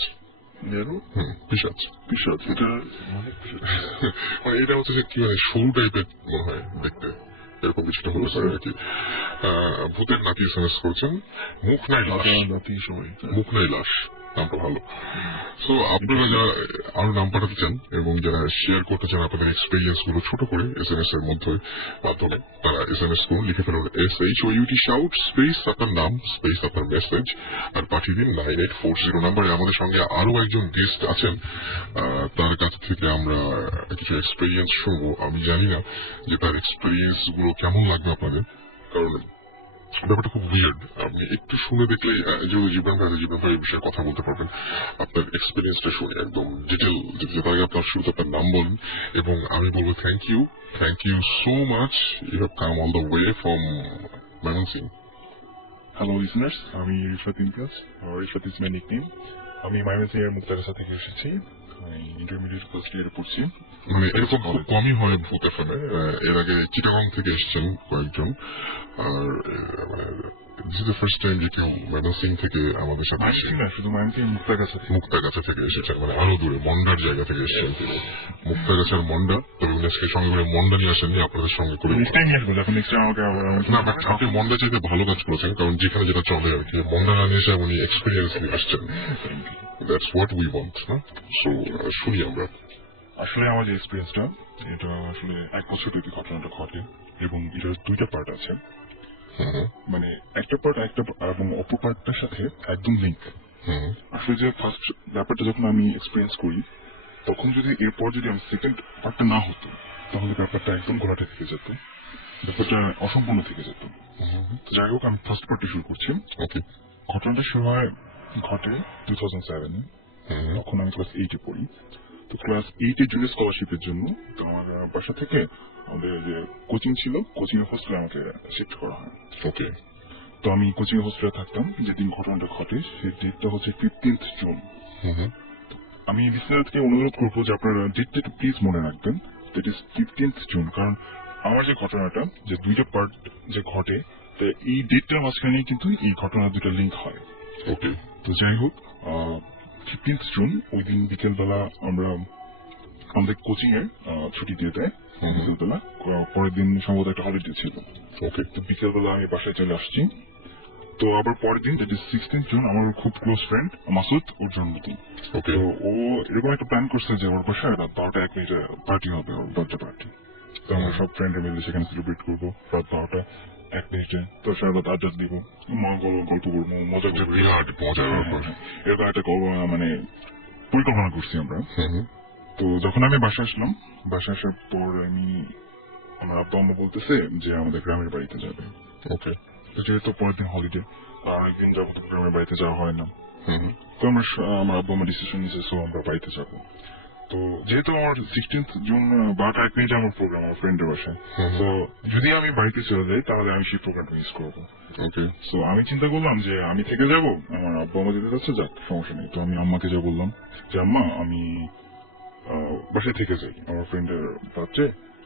এটা হচ্ছে যে কি মানে সরু টাইপের মনে হয় দেখতে, এরকম কিছুটা হতে পারে আর কি। ভূতের নাতি এসএমএস করছেন, মুখ নাই লাশ, নামটা ভালো। সো আপনারা যারা আরো নাম পাঠাতে চান এবং যারা শেয়ার করতে চান আপনাদের এক্সপিরিয়েন্স গুলো ছোট করে এসএমএস এর মাধ্যমে, তারা এসএমএস করুন, লিখে ফেলুন SHOUT শাউট স্পেস আপনার নাম স্পেস আপনার মেসেজ আর পাঠিয়ে দিন 9840 নাম্বারে। আমাদের সঙ্গে আরো একজন গেস্ট আছেন, তার কাছ থেকে আমরা কিছু এক্সপিরিয়েন্স শুনবো। আমি জানি না যে তার এক্সপিরিয়েন্স গুলো কেমন লাগবে আপনাদের, কারণ ব্যাপারটা খুব উইয়ার্ড। আপনি একটু শুনে দেখলে যেহেতু জীবন ভাই এই বিষয়ে কথা বলতে পারবেন। আপনার এক্সপিরিয়েন্সটা শুনে একদম ডিটেল, যেটা আগে আপনার শুরুতে আপনার নাম বলেন এবং আমি বলবো thank you so much, you have come all the way from Mymensingh. Hello listeners, আমি Rifat Imtiaz, Rifat is my nickname. আমি ময়মনসিং এর মুক্তাগাছা থেকে এসেছি, ইন্টারমিডিয়েট ফার্স্ট ইয়ারে পড়ছি। মানে এরকম খুব কমই হয় ভূত এফএমে। এর আগে চিটাগং থেকে এসেছেন কয়েকজন, আর মানে this is the first time যে কেউ ময়মনসিং থেকে আমাদের সাথে শুধু ময়মনসিং মুক্তাগাছা থেকে এসেছেন, মানে আরো দূরে মন্ডার জায়গা থেকে এসেছেন তিনি, মুক্তাগাছার মন্ডা। তবে উনি আজকে সঙ্গে করে মন্ডা নিয়ে আসেননি, আপনাদের সঙ্গে করে না, বাট আপনি মন্ডা চাইতে ভালো কাজ করেছেন, কারণ যেখানে যেটা চলে আর কি, মন্ডা না নিয়ে এসে উনি এক্সপিরিয়েন্স নিয়ে আসছেন। দ্যাটস হোয়াট উই ওয়ান্ট না। সো শুনি আমরা। আসলে আমার যে এক্সপিরিয়েন্সটা, এটা আসলে 1 বছর থেকে ঘটনাটা ঘটে এবং এটার 2টা পার্ট আছে। মানে একটা পার্ট এবং অপর পার্টটার সাথে একদম লিঙ্ক। আসলে যে ফার্স্ট ব্যাপারটা যখন আমি এক্সপিরিয়েন্স করি, তখন যদি এরপর যদি আমি সেকেন্ড পার্টটা না হতো, তাহলে ব্যাপারটা একদম গোড়াটা থেকে যেত, ব্যাপারটা অসম্পূর্ণ থেকে যেত। যাই হোক, আমি ফার্স্ট পার্টটা শুরু করছি। ঘটনাটা শুরু ঘটে 2007। তখন আমি ক্লাস 8-এ পড়ি। তো ক্লাস 8-এর জন্য স্কলারশিপের জন্য তো আমার বাসা থেকে আমাদের যে কোচিং ছিল, কোচিং এর হোস্টেলে আমাকে শিফট করা হয়। তো আমি কোচিং এর হোস্টেলে থাকতাম। যেদিন ঘটনাটা ঘটে সেই ডেটটা হচ্ছে 15th জুন। আমি লিসনারকে অনুরোধ করবো যে আপনারা ডেটটা একটু প্লিজ মনে রাখবেন, দ্যাট ইজ 15th জুন। কারণ আমার যে ঘটনাটা, যে 2টা পার্ট যে ঘটে, এই ডেটটার মাঝখানেই কিন্তু এই ঘটনা 2টা লিঙ্ক হয়। তো যাই হোক, 15th জুন ওই দিন বিকেলবেলা আমরা আমাদের কোচিং এর ছুটি দিয়ে দেয় বিকেলবেলা। পরের দিন সম্ভবত একটা হলিডে ছিল। তো বিকেলবেলা আমি বাসায় চলে আসছি। তো আবার পরের দিন, দ্যাট ইজ 16th জুন, আমার খুব ক্লোজ ফ্রেন্ড মাসুদ, ওর জন্মদিন। তো ও এরকম একটা প্ল্যান করছে যে ওর বাসায় রাত 12:01 পার্টি হবে, ওর বার্থডে পার্টি। তো আমরা সব ফ্রেন্ডরা মিলে সেখানে সেলিব্রেট করবো রাত 12:01। তো সারা রাত আড্ডা দিব, গল্প করবো, মজা করবো, এরকম একটা মানে পরিকল্পনা করছি আমরা। তো যখন আমি বাসায় আসলাম, বাসায় আসার পর আমার আব্বা আম্মা বলতেছে যে আমাদের গ্রামের বাড়িতে যাবে। তো যেহেতু পরের দিন হলিডে, আর একদিন যাবো তো গ্রামের বাড়িতে যাওয়া হয় না। হুম তো আমার আব্বু আমার ডিসিশন নিয়েছে, সো আমরা বাড়িতে যাবো। তো যেহেতু আমার 16th জুন 12টা 1 মিনিটে আমার প্রোগ্রাম আমার ফ্রেন্ডের বাসায়, তো যদি আমি বাড়িতে চলে যাই তাহলে আমি সেই প্রোগ্রামটা মিস করবো। ওকে সো আমি চিন্তা করলাম যে আমি থেকে যাব, আমার আব্বু আমার যেতে যাচ্ছে, যাক সমস্যা নেই। তো আমি আম্মাকে যা বললাম যে আম্মা আমি বাসায় থেকে যাই আমার ফ্রেন্ডের বাচ্চে,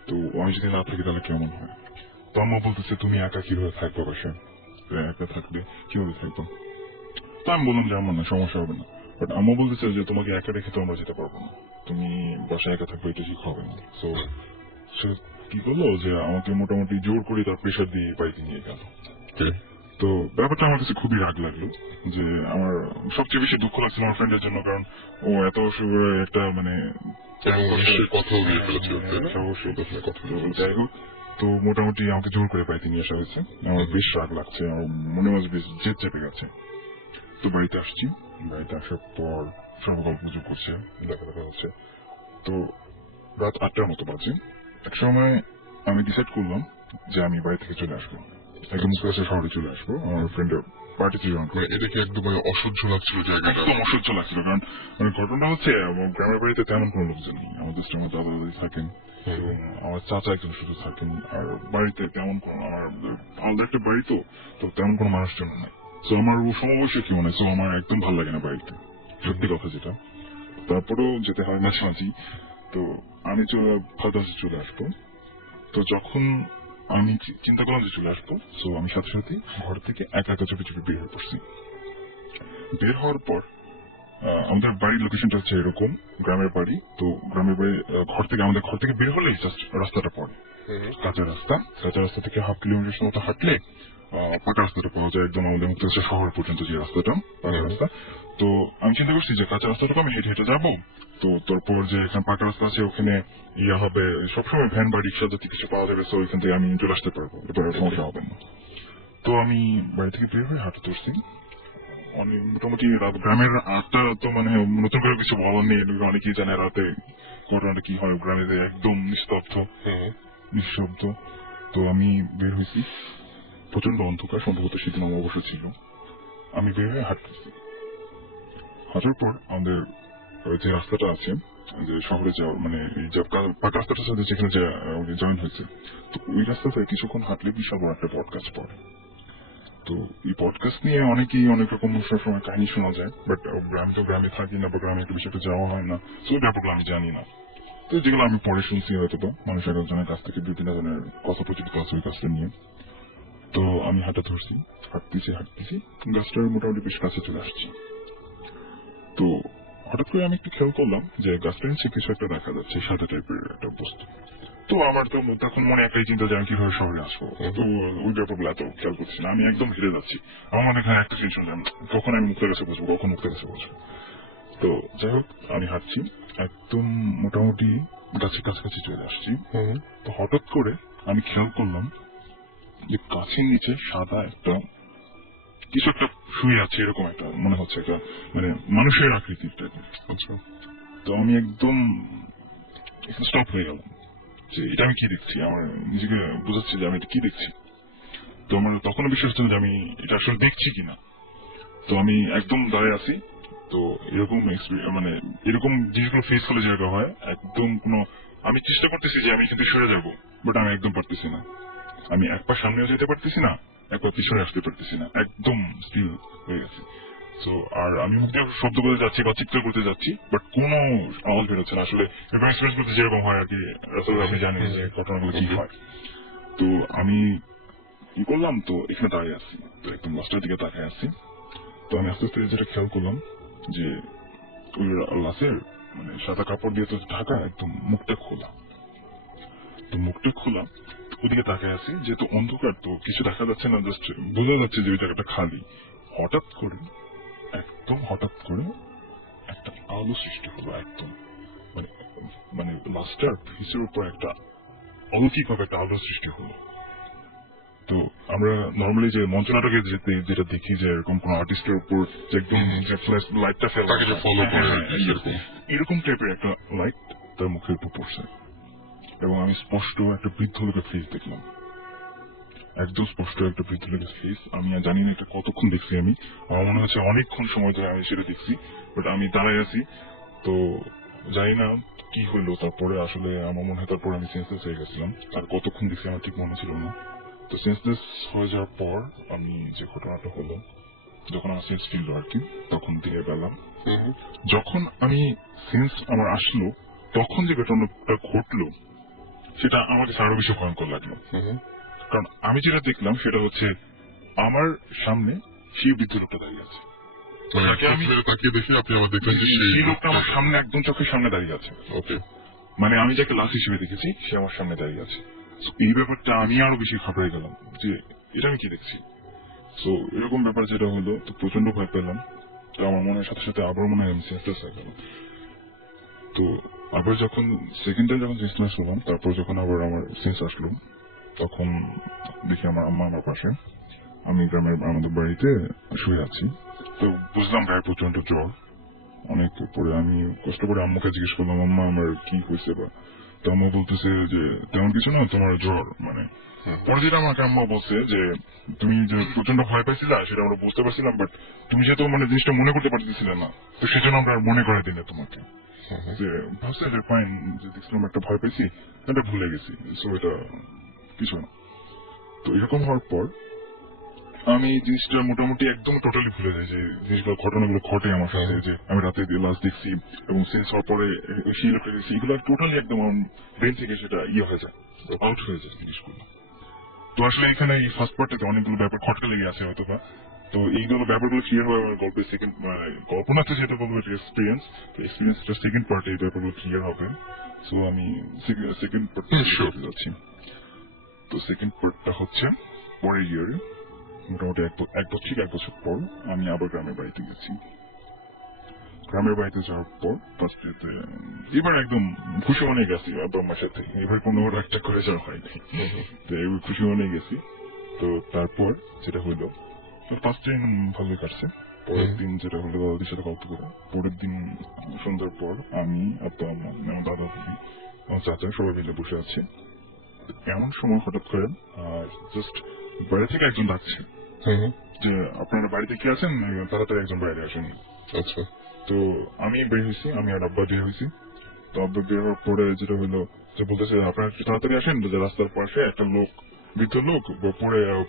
তো আমি যদি না থাকি তাহলে কেমন হয়। তো আম্মা বলতেছে তুমি একা কিভাবে থাকবো বাসায়, একা থাকলে কিভাবে থাকবো। তো আমি বললাম যে আম্মা না সমস্যা হবে না, বাট আম্মা বলতেছে যে তোমাকে একা রেখে তো আমরা যেতে পারবো না, তুমি বাসায় একা থাকবে এটা ঠিক হবে না। সো সে কি করলো যে আমাকে মোটামুটি জোর করে তার প্রেশার দিয়ে বাড়িতে নিয়ে গেল। তো ব্যাপারটা আমার কাছে খুবই রাগ লাগলো, যে আমার সবচেয়ে বেশি দুঃখ লাগছিল আমার ফ্রেন্ডের জন্য, কারণ ও এত একটা মানে কথাও দিয়ে ফেলেছে, অবশ্যই কথা যাই হোক। তো মোটামুটি আমাকে জোর করে বাড়িতে নিয়ে আসা হয়েছে, আমার বেশ রাগ লাগছে, আমার মনে মাঝে বেশ জেদ চেপে গেছে। তো বাড়িতে আসছি, বাড়িতে আসার পর সব গল্প গুজব করছে, দেখা দেখা হচ্ছে। তো রাত 8টার মতো বাজে। এক সময় আমি ডিসাইড করলাম যে আমি বাড়ি থেকে চলে আসবো, একদম মুখে শহরে চলে আসবো, আমার ফ্রেন্ডের পার্টিতে জয়েন করবো। এটা কি একদম অসহ্য লাগছিল জায়গাটা? একদম অসহ্য লাগছিল, কারণ মানে ঘটনা হচ্ছে আমার গ্রামের বাড়িতে তেমন কোনো লোকজন নেই, আমাদের আমার দাদা দাদি থাকেন এবং আমার চাচা একজন শুধু থাকেন, আর বাড়িতে তেমন কোনো আমার আলাদা একটা বাড়ি, তো তেমন কোনো মানুষজন নাই। তো আমার সমবয়সী কেউ নেই, তো আমার একদম ভালো লাগে না বাড়িতে, সত্যি কথা যেটা। তারপরেও যেতে হয় মাঝে মাঝে। তো আমি ফাদার্সে চলে আসবো। তো যখন আমি চিন্তা করলাম যে চলে আসবো, তো আমি সাথে সাথে ঘর থেকে একা একা চুপি চুপি বের হয়ে পড়ছি। বের হওয়ার পর আমাদের বাড়ির লোকেশনটা হচ্ছে এরকম, গ্রামের বাড়ি। তো গ্রামের বাড়ি আমাদের ঘর থেকে বের হলেই জাস্ট রাস্তাটা পড়ে, কাঁচা রাস্তা থেকে হাফ কিলোমিটার মতো হাঁটলে পাকা রাস্তাটা পাওয়া যায়, একদম আমাদের মুক্তাগাছা শহর পর্যন্ত যে রাস্তাটা, পাকা রাস্তা। তো আমি চিন্তা করছি যে কাঁচা রাস্তাটাকে আমি হেঁটে হেঁটে যাবো, তো তারপর যে এখানে পাকা রাস্তা আছে ওখানে ইয়া হবে, সবসময় ভ্যান বা রিক্সা যদি কিছু পাওয়া যাবে, তো ওইখান থেকে আমি চলে আসতে পারবো, এরপরে সমস্যা হবে না। তো আমি বাড়ি থেকে বের হয়ে হাঁটতে ধরছি। অনেক মোটামুটি গ্রামের আটটা তো মানে নতুন করে কিছু বলার নেই, অনেকেই জানে রাতে ঘটনাটা কি হয় গ্রামে, একদম নিঃশব্দ। তো আমি বের হয়েছি, প্রচন্ড অন্ধকার, সম্ভবত সেদিন অমাবস্যা ছিল। আমি বের হয়ে হাঁটতেছি, হাঁটার পর আমাদের যে রাস্তাটা আছে যে শহরে যাওয়ার, মানে এই যে পাকা রাস্তাটার সাথে যেখানে জয়েন হয়েছে, তো ওই রাস্তাতে কিছুক্ষণ হাঁটলে বিশাল বড় একটা পডকাস্ট পড়ে। তো এই পডকাস্ট নিয়ে অনেকেই অনেক রকম সময় কাহিনী শোনা যায়, বাট গ্রামে থাকি না বা গ্রামে একটু বেশি একটা যাওয়া হয় না, তো ব্যাপারগুলো আমি জানি না। তো যেগুলো আমি পরে শুনছি হয়তো বা মানুষের একজনের কাছ থেকে, 2-3 জনের কথা প্রচলিত আছে ওই কাজটা নিয়ে। তো আমি হাঁটা ধরছি, হাঁটতেছি গাছটার মোটামুটি বেশ কাছে চলে আসছি। তো হঠাৎ করে আমি একটু খেয়াল করলাম যে গাছটার নিচে কিছু একটা দেখা যাচ্ছে, সাদা টাইপের একটা বস্তু। তো আমার তো তখন মনে একটাই চিন্তা যে আমি কিভাবে শহরে আসবো, তো ওই ব্যাপারগুলো এত খেয়াল করছি না, আমি একদম হেরে যাচ্ছি। আমার মনে এখানে একটা টেনশন, কখন আমি মুখের কাছে বসবো, কখন মুখের কাছে বসবো। তো যাই হোক আমি হাঁটছি, একদম মোটামুটি গাছের কাছাকাছি চলে আসছি। তো হঠাৎ করে আমি খেয়াল করলাম যে গাছের নিচে সাদা একটা কিছু একটা শুয়ে আছে, এরকম একটা মনে হচ্ছে, একটা মানে মানুষের আকৃতির টাইপের। আচ্ছা, তো আমি একদম স্টপ হয়ে গেলাম যে এটা আমি কি দেখছি, আমার নিজেকে বোঝাচ্ছি যে আমি এটা কি দেখছি। তো আমার তখনও বিশ্বাস হচ্ছে যে আমি এটা আসলে দেখছি কিনা। তো আমি একদম দাঁড়িয়ে আছি। তো এরকম মানে এরকম জিনিসগুলো ফেস করলে যেরকম হয়, একদম কোনো আমি চেষ্টা করতেছি যে আমি কিন্তু সরে যাবো, বাট আমি একদম পারতেছি না। আমি এক পা সামনেও যেতে পারতেছি না, এক পা পিছনে আসতে পারতেছি না, একদম স্টিল হয়ে গেছে। তো আর আমি মুখ দিয়ে শব্দ বলতে যাচ্ছি বা চিৎকার করতে যাচ্ছি, বাট কোনো আওয়াজ বেরোচ্ছে না। আসলে এরকম এক্সপিরিয়েন্স করতে যেরকম হয় আর কি, আসলে আপনি জানেন যে ঘটনাগুলো কি হয়। তো আমি কি করলাম, তো এখানে দাঁড়িয়ে আসছি, তো একদম লাস্টের দিকে তাকায় আসছি। তো আমি আস্তে আস্তে যেটা খেয়াল করলাম যে ওই লাশের মানে সাদা কাপড় দিয়ে তো ঢাকা, একদম মুখটা খোলা। তো মুখটা খোলা, ওদিকে তাকায় আছি, যেহেতু অন্ধকার তো কিছু দেখা যাচ্ছে না, জাস্ট বোঝা যাচ্ছে যে ওই জায়গাটা খালি। হঠাৎ করে একটা আলো সৃষ্টি হলো, একদম মানে মানে লাস্টার ফেসের উপর একটা অলৌকিক ভাবে একটা আলো সৃষ্টি হলো। তো আমরা নর্মালি যে মঞ্চ নাটকে যেটা দেখি যে এরকম কোন আর্টিস্টের উপর যে একদম যে ফ্ল্যাশ লাইটটা ফেলা, এরকম টাইপের একটা লাইট তার মুখের উপর পড়ছে, এবং আমি স্পষ্ট একটা বৃদ্ধ লোকের ফেস দেখলাম। একদম স্পষ্ট একটা বৃদ্ধ লোকের ফেস। আমি আর জানি না এটা কতক্ষণ দেখছি আমি, আমার মনে হচ্ছে অনেকক্ষণ সময় ধরে আমি সেটা দেখছি, বাট আমি দাঁড়াই আছি। তো জানি না কি হইলো তারপরে, আসলে আমার মনে হয় তারপরে আমি সেন্সলেস হয়ে গেছিলাম, আর কতক্ষণ দেখছি আমার ঠিক মনে ছিল না। তো সেন্সলেস হয়ে যাওয়ার পর আমি যে ঘটনাটা হলো, যখন আমার সেন্স ফিরল আর কি, তখন দিনের বেলা যখন আমি সেন্স আমার আসলো, তখন যে ঘটনাটা ঘটলো সেটা আমাকে আরো বেশি ভয়ঙ্কর লাগলো। কারণ আমি যেটা দেখলাম সেটা হচ্ছে আমার সামনে সেই বৃদ্ধ লোকটা দাঁড়িয়ে আছে। তাকে আমি তাকিয়ে দেখি আপনি আমার দেখলেন যে সেই লোকটা আমার সামনে একদম চোখের সামনে দাঁড়িয়ে আছে। ওকে, মানে আমি যাকে লাশ হিসেবে দেখেছি সে আমার সামনে দাঁড়িয়ে আছে। এই ব্যাপারটা আমি আরো বেশি ঘাবড়ে গেলাম যে এটা আমি কি দেখছি। তো এরকম ব্যাপার যেটা হলো, তো প্রচন্ড ভয় পেলাম। তো আমার মনের সাথে সাথে আবার মনে হয় আমি সেন্সলেস হয়ে গেলাম। তো আবার যখন সেকেন্ড টাইম যখন সেন্সলেস হলাম, তারপর যখন আবার আমার সেন্স আসলো, তখন দেখি আমার আম্মা আমার পাশে, আমি গ্রামের আমাদের বাড়িতে শুয়ে আছি। তো বুঝলাম গায়ে প্রচন্ড জ্বর অনেক। পরে আমি কষ্ট করে আম্মুকে জিজ্ঞেস করলাম, আম্মা আমার কি হয়েছে বা? তো আম্মা বলতেছে যে তেমন কিছু না, তোমার জ্বর। মানে পরে যেটা আমাকে আম্মা বলছে যে তুমি যে প্রচন্ড ভয় পাইছিলা সেটা আমরা বুঝতে পারছিলাম, বাট তুমি যেহেতু মানে জিনিসটা মনে করতে পারতেছিলে না, তো সেজন্য আমরা আর মনে করে দিলে তোমাকে। যে ভাবছে যে ফাইন, যে দেখছিলাম একটা ভয় পেয়েছি, এটা ভুলে গেছি, সো এটা কিছু না। তো এরকম হওয়ার পর আমি জিনিসটা মোটামুটি একদম টোটালি ভুলে যাই যে জিনিসগুলো ঘটনাগুলো ঘটে আমার সাথে, যে আমি রাতে লাশ দেখছি এবং সেন্স হওয়ার পরে সেই লোকটা দেখছি, এগুলো টোটালি একদম আমার ব্রেন থেকে সেটা হয়ে যায়, আউট হয়ে যায় জিনিসগুলো। তো আসলে এখানে এই ফার্স্ট পার্টটাতে অনেকগুলো ব্যাপার খটকা লেগে আছে হয়তো বা। তো এইগুলো ব্যাপারগুলো ক্লিয়ার হবে আমার গল্পের সেকেন্ড, গল্প না তো সেটা বলবো এক্সপিরিয়েন্স। তো এক্সপিরিয়েন্সটা সেকেন্ড পার্টে এই ব্যাপারগুলো ক্লিয়ার হবে। সো আমি সেকেন্ড পার্টে যাচ্ছি। তো সেকেন্ড পার্টটা হচ্ছে পরের ইয়ারে, মোটামুটি এক বছর পর আমি আবার গ্রামের বাড়িতে গেছি। গ্রামের বাড়িতে যাওয়ার পর ফার্স্ট ডেতে এবার একদম খুশি মনে গেছি আব্বা আমার সাথে, এবার কোনো একটা করে যাওয়া হয়নি। তো এবার খুশি মনে গেছি। তো তারপর যেটা হইলো, ফার্স্ট দিন ভালোই কাটছে। পরের দিন যেটা হলো, দাদাদের সাথে গল্প করে পরের দিন সন্ধ্যার পর আমি, আব্বা আম্মা, আমার দাদা দিদি, আমার চাচা সবাই মিলে বসে আছে। এমন সময় হঠাৎ করে জাস্ট বাইরে থেকে একজন ডাকছে যে আপনারা বাড়িতে কি আছেন, তাড়াতাড়ি একজন বাইরে আসেন। আচ্ছা। তো আমি বের হয়েছি, আমি আর আব্বা বের হয়েছি। তো আব্বা বের হওয়ার পরে যেটা হলো, যে বলতেছে আপনারা একটু তাড়াতাড়ি আসেন, যে রাস্তার পাশে একটা লোক, বৃদ্ধ লোক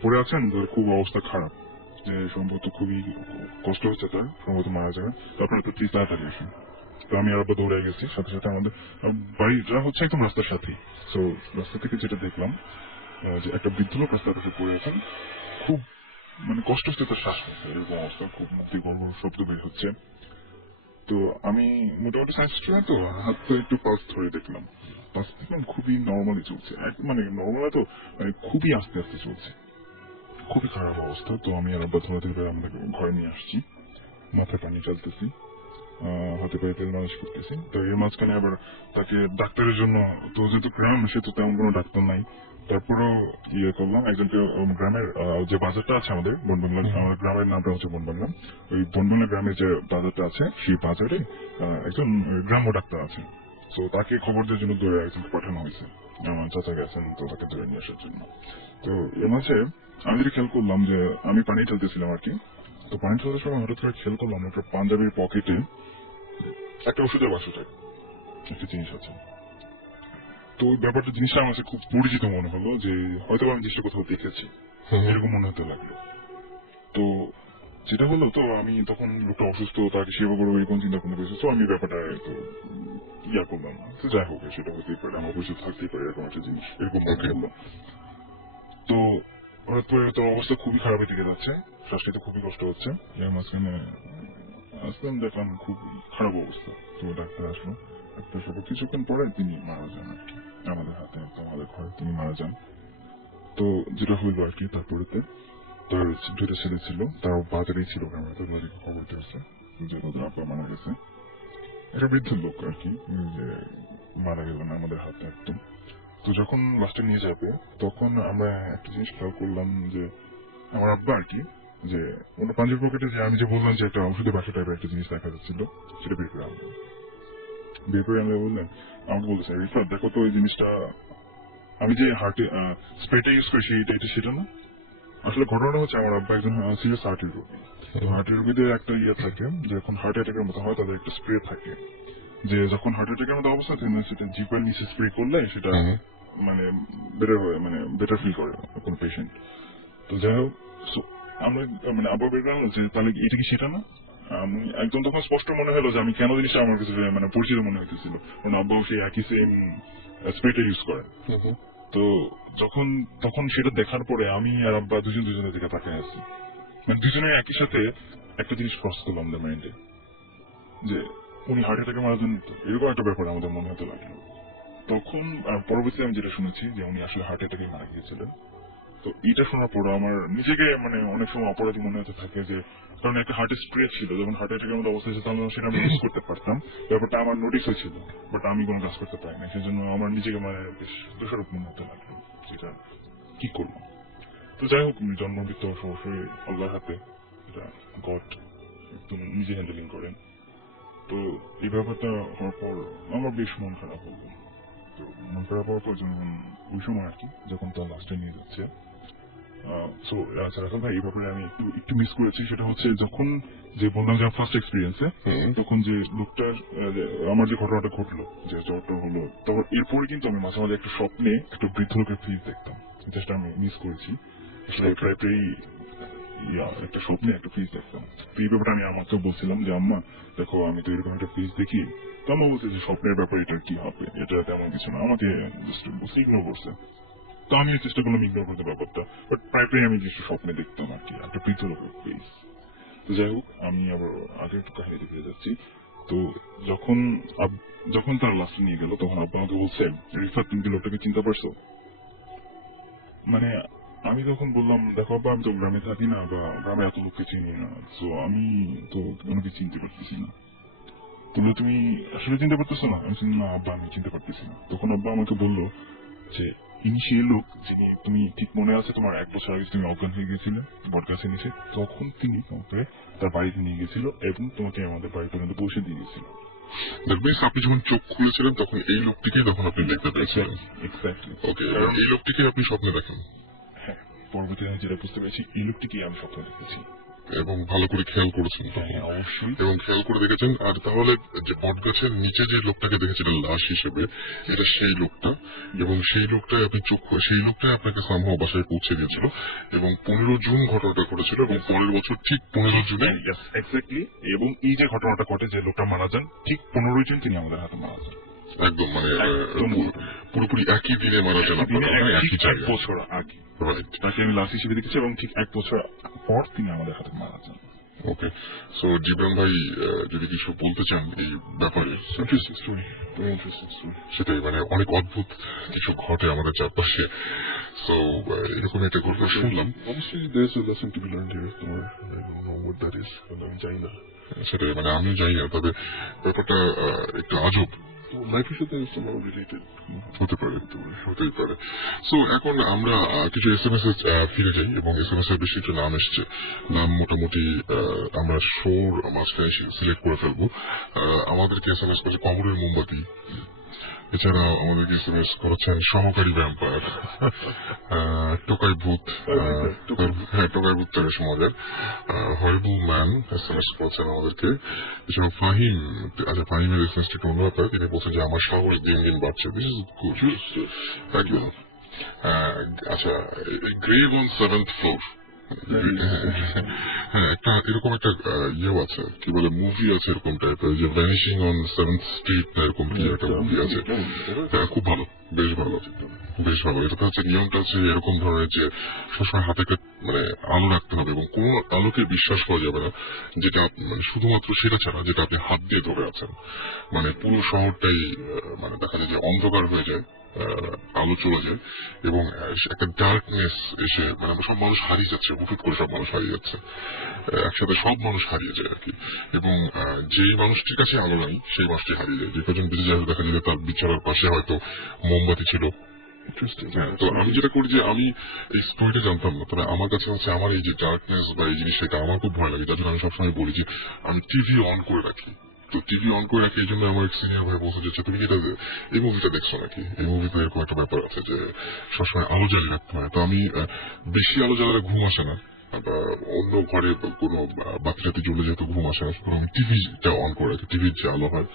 পড়ে আছেন, তার খুব অবস্থা খারাপ, যে সম্ভবত খুবই কষ্ট হচ্ছে তার, সম্ভবত মারা যাবে, তো আপনারা তো প্লিজ তাড়াতাড়ি আসেন। তো আমি আর আব্বা দৌড়ে গেছি, সাথে সাথে আমাদের বাড়িটা হচ্ছে একদম রাস্তার সাথেই। তো রাস্তা থেকে যেটা দেখলাম যে একটা বৃদ্ধ লোক রাস্তার পাশে পড়ে আছেন, খুব মানে কষ্ট হচ্ছে তার শ্বাস নিতে, এরকম অবস্থা, খুব মুক্তি গর্ভ শব্দ বের হচ্ছে। তো আমি মোটামুটি সায়েন্স স্টুডেন্ট, তো হাতটা একটু পালস ধরে দেখলাম, পালস দেখলাম খুবই নর্মালি চলছে, মানে নর্মাল তো মানে খুবই আস্তে আস্তে চলছে, খুবই খারাপ অবস্থা। তো আমি আর আব্বা ধরে আমাদের ঘরে নিয়ে আসছি, মাথায় পানি চালতেছি, হাতে পায়ে তেল মালিশ করতেছি। তো এর মাঝখানে আবার তাকে ডাক্তারের জন্য, তো যেহেতু গ্রাম সেহেতু তেমন কোনো ডাক্তার নাই, তারপরেও করলাম একজনকে, গ্রামের যে বাজারটা আছে আমাদের বনবাংলা, আমাদের গ্রামের নামটা হচ্ছে বনবাংলা, ওই বনবাংলা গ্রামের যে বাজারটা আছে সেই বাজারে একজন গ্রাম্য ডাক্তার আছে। তো তাকে খবর দেওয়ার জন্য ধরে একজনকে পাঠানো হয়েছে, আমার চাচা গেছেন তো তাকে ধরে নিয়ে আসার জন্য। তো এর মাঝে আমি যেটা খেয়াল করলাম যে আমি পানি ঢালতেছিলাম আর কি। তো পানি ঢালার সময় হঠাৎ করে খেয়াল করলাম একটা পাঞ্জাবির পকেটে একটা ওষুধের বাক্সটায় একটা জিনিস আছে। তো ওই ব্যাপারটা, জিনিসটা আমার কাছে খুব পরিচিত মনে হলো, যে হয়তো আমি জিনিসটা কোথাও দেখেছি, এরকম মনে হতে লাগলো। তো যেটা হলো, তো আমি তখন লোকটা অসুস্থ, তাকে সেবা করবো এরকম চিন্তা করতে পেরেছি। তো আমি ব্যাপারটা তো করলাম না। তো যাই হোক, সেটা হতেই পারে, আমার পরিচিত থাকতেই পারে এরকম একটা জিনিস, এরকম মনে হলো। তো হঠাৎ করে তোর অবস্থা খুবই খারাপের দিকে যাচ্ছে, শ্বাস নিতে খুবই কষ্ট হচ্ছে। এর মাঝখানে আসলাম, দেখলাম খুব খারাপ অবস্থা। তো ডাক্তার আসলো, ডাক্তার সব কিছুক্ষণ পরে তিনি মারা যান আর কি, আমাদের হাতে, আমাদের ঘরে তিনি মারা যান। তো যেটা হইলো আর কি, তারপরেতে তার দুটো ছেলে ছিল, তার বাজারেই ছিল, তাদের বাড়িকে খবর দিয়েছে যে তাদের আব্বা মারা গেছে। একটা বৃদ্ধ লোক আর কি, যে মারা গেল না আমাদের হাতে একদম। তো যখন লাস্টে নিয়ে যাবে, তখন আমরা একটা জিনিস খেয়াল করলাম, যে আমার আব্বা আর কি, যে ওনার পাঞ্জাবি পকেটে, যে আমি যে বললাম যে একটা ওষুধের বাক্স টাইপের একটা জিনিস দেখা যাচ্ছিল, সেটা বের করে আনলেন। বের করে আনলে বললেন, আমাকে বলতেছে রিফাত দেখো তো ওই জিনিসটা আমি যে হার্টে স্প্রেটা ইউজ করি এটা সেটা না। আসলে ঘটনাটা হচ্ছে আমার আব্বা একজন সিরিয়াস হার্টের রোগী। তো হার্টের রোগীদের একটা ইয়ে থাকে, যখন হার্ট অ্যাটাকের মতো হয় তাদের একটা স্প্রে থাকে, যে যখন হার্ট অ্যাটাকের মতো অবস্থা থাকে সেটা জিপার নিচে স্প্রে করলে সেটা মানে বেটার হয়, মানে বেটার ফিল করে কোন পেশেন্ট। তো যাই হোক, so আমরা মানে আব্বা বের করলাম যে তাহলে এটা কি সেটা না। আমি একদম তখন স্পষ্ট মনে হলো যে আমি কেন জিনিসটা আমার কাছে মানে পরিচিত মনে হইতেছিল, কারণ আব্বাও সেই একই সেম স্প্রেটা ইউজ করে। তো তখন সেটা দেখার পরে আমি আর আব্বা দুজনের দিকে তাকায় আছি, মানে দুজনে একই সাথে একটা জিনিস ক্রস করলাম আমাদের মাইন্ডে, যে উনি হার্ট অ্যাটাকে মারা যান, তো এরকম একটা ব্যাপার আমাদের মনে হতে লাগলো। তখন আর পরবর্তীতে আমি যেটা শুনেছি যে উনি আসলে হার্ট অ্যাটাকে মারা গিয়েছিলেন। তো এটা শোনার পর আমার নিজেকে মানে অনেক সময় অপরাধী মনে হতে থাকে, যে কারণ একটা হার্টের স্প্রে ছিল, যখন হার্ট অ্যাটাকের মতো অবস্থা ছিল তখন সেটা আমি ইউজ করতে পারতাম, ব্যাপারটা আমার নোটিস হয়েছিল, বাট আমি কোনো কাজ করতে পারি না। সেজন্য আমার নিজেকে মানে বেশ দোষারোপ মনে হতে লাগলো, যেটা কি করবো। তো যাই হোক, জন্ম মৃত্যু অবশ্যই আল্লাহর হাতে, এটা গড একদম নিজে হ্যান্ডেলিং করেন। তো এই ব্যাপারটা হওয়ার পর আমার বেশ মন খারাপ হলো। তো মন খারাপ হওয়ার পর যখন ওই সময় আর কি, যখন তার লাস্টে নিয়ে যাচ্ছে, সো আচ্ছা রাখাল ভাই, এই ব্যাপারে আমি একটু মিস করেছি। সেটা হচ্ছে যখন যে বললাম যে ফার্স্ট এক্সপিরিয়েন্সে, তখন যে লোকটার আমার যে ঘটনাটা ঘটলো, যে জ্বরটা হলো, তখন এরপরে কিন্তু আমি মাঝে মাঝে একটা স্বপ্নে একটা বৃদ্ধ লোকের ফেস দেখতাম, যেটা আমি মিস করেছি। আসলে প্রায় একটা স্বপ্নে একটা ফেস দেখতাম। তো এই ব্যাপারটা আমি আমাকে বলছিলাম যে আম্মা দেখো, আমি তো এরকম একটা ফেস দেখি। তো আম্মা বলছে যে স্বপ্নের ব্যাপারে এটা কি হবে, এটা তেমন কিছু না, আমাকে জাস্ট ইগনোর করছে। তো আমি চেষ্টা করলাম ইগনোর করতে ব্যাপারটা, বাট প্রায় আমি কিছু স্বপ্নে দেখতাম আর কি একটা বৃদ্ধ লোকের ফেস। তো যাই হোক, আমি আবার আগে একটু কাহিনীতে ফিরে যাচ্ছি। তো যখন তার লাস্টে নিয়ে গেল, তখন আব্বা আমাকে বলছে, রিফাত তুমি কি লোকটাকে চিনতে পারছো? মানে আমি তখন বললাম, দেখো আব্বা, আমি তো গ্রামে থাকি না, বা গ্রামে এত লোককে চিনি না, তো আমি তো ওনাকে চিনতে পারতেছি না। বললো তুমি আসলে চিনতে পারতেছো না? আমি না আব্বা, আমি চিনতে পারতেছি না। তখন আব্বা আমাকে বললো যে ইনি সেই লোক যিনি, তুমি ঠিক মনে আছে তোমার 1 বছর আগে তুমি অজ্ঞান হয়ে গেছিলে বট গাছের নিচে, তখন তিনি তোমাকে তার বাড়িতে নিয়ে গেছিল এবং তোমাকে আমাদের বাড়ি পর্যন্ত পৌঁছে দিয়ে গেছিল। আপনি যখন চোখ খুলেছিলেন তখন এই লোকটিকে তখন আপনি দেখতে পেয়েছিলেন। এক্স্যাক্টলি। ওকে, এই লোকটিকে আপনি স্বপ্নে দেখেন? হ্যাঁ, পরবর্তীতে আমি যেটা বুঝতে পেরেছি, এই লোকটিকে আমি স্বপ্নে দেখেছি এবং ভালো করে খেয়াল করেছেন? হ্যাঁ অবশ্যই। এবং খেয়াল করে দেখেছেন। আর তাহলে যে বট গাছের নিচে যে লোকটাকে দেখেছিলেন লাশ হিসেবে, এটা সেই লোকটা, এবং সেই লোকটাই আপনি সেই লোকটাই আপনাকে সামহাও বাসায় পৌঁছে দিয়েছিল, এবং 15 জুন ঘটনাটা ঘটেছিল, এবং পরের বছর ঠিক 15 জুনে এক্স্যাক্টলি। এবং এই যে ঘটনাটা ঘটে, যে লোকটা মারা যান, ঠিক 15 জুন তিনি আমাদের হাতে মারা যান। একদম মানে পুরোপুরি একই দিনে মারা যান, একই 1 বছর আগে তাকে আমি লাশ হিসেবে দেখেছি, এবং ঠিক 1 বছর পর তিনি আমাদের হাতে মারা যান। ওকে, সো জিবরান ভাই যদি কিছু বলতে চান এই ব্যাপারে? সেটাই, মানে অনেক অদ্ভুত কিছু ঘটে আমাদের চারপাশে। সো এরকম একটা ঘটনা শুনলাম। Obviously, there's a lesson to be learned here. I don't know what that is, আমি জানি না। সেটাই, মানে আমিও জানি না, তবে ব্যাপারটা একটু আজব। লাইফের সাথে রিলেটেড হতেই পারে। সো এখন আমরা কিছু SMS এ ফিরে যাই, এবং SMS এর বেশ কিছু নাম এসছে। নাম মোটামুটি আমরা শোর মাঝখানে সিলেক্ট করে ফেলবো। আমাদেরকে SMS করেছে কবরের মোমবাতি, এছাড়া আমাদেরকে SMS করেছেন সহকারী ভ্যাম্পায়ার, টোকাই ভূত, হ্যাঁ টোকাই ভূতটা বেশ মজার, হরিবল ম্যান SMS করেছেন আমাদেরকে। এছাড়া ফাহিম, আচ্ছা ফাহিমের SMS একটু অন্য ব্যাপার, তিনি বলছেন যে আমার সাহস দিন দিন বাড়ছে। দিস ইজ গুড, একদম। আচ্ছা, গ্রেভ অন 7th ফ্লোর, হ্যাঁ একটা এরকম একটা ইয়েও আছে, কি বলে মুভি আছে এরকম টাইপের, যে ভ্যানিশিং অন 7th স্ট্রিট এরকম কি একটা মুভি আছে। হ্যাঁ খুব ভালো, বেশ ভালো। এটা হচ্ছে নিয়মটা হচ্ছে এরকম ধরনের, যে সবসময় হাতে মানে আলো রাখতে হবে, এবং কোন আলোকে বিশ্বাস করা যাবে না যেটা মানে শুধুমাত্র সেটা ছাড়া যেটা আপনি হাত দিয়ে ধরে আছেন। মানে পুরো শহরটাই মানে দেখা যায় যে অন্ধকার হয়ে যায়, আলো চলে যায়, এবং একটা ডার্কনেস এসে মানে সব মানুষ হারিয়ে যাচ্ছে, হুট করে সব মানুষ হারিয়ে যাচ্ছে, একসাথে সব মানুষ হারিয়ে যায় আর কি। এবং যেই মানুষটির কাছে আলো নাই সেই মানুষটি হারিয়ে যায়। যে কজন বেঁচে যায় দেখা যায় তার বিছানার পাশে হয়তো মোমবাতি ছিল। তো আমি যেটা করি, যে আমি এই স্টোরিটা জানতাম না, তবে আমার কাছে হচ্ছে আমার এই যে ডার্কনেস বা এই জিনিস, সেটা আমার খুব ভয় লাগে, যার জন্য আমি সবসময় বলি যে আমি টিভি অন করে রাখি। তো টিভি অন করে রাখি, এই জন্য আমার এক সিনিয়র ভাই বলতে যাচ্ছে তুমি কি এই মুভিটা দেখছো নাকি, এই মুভিতে এরকম একটা ব্যাপার আছে যে সবসময় আলো জ্বালিয়ে রাখতে হয়। তো আমি বেশি আলো জ্বালালে ঘুম আসে না, বা অন্য ঘরে কোনো বাচ্চাতে জ্বলে যেহেতু ঘুম আসে না, সুতরাং আমি টিভিটা অন করে রাখি, টিভির যে আলো হয়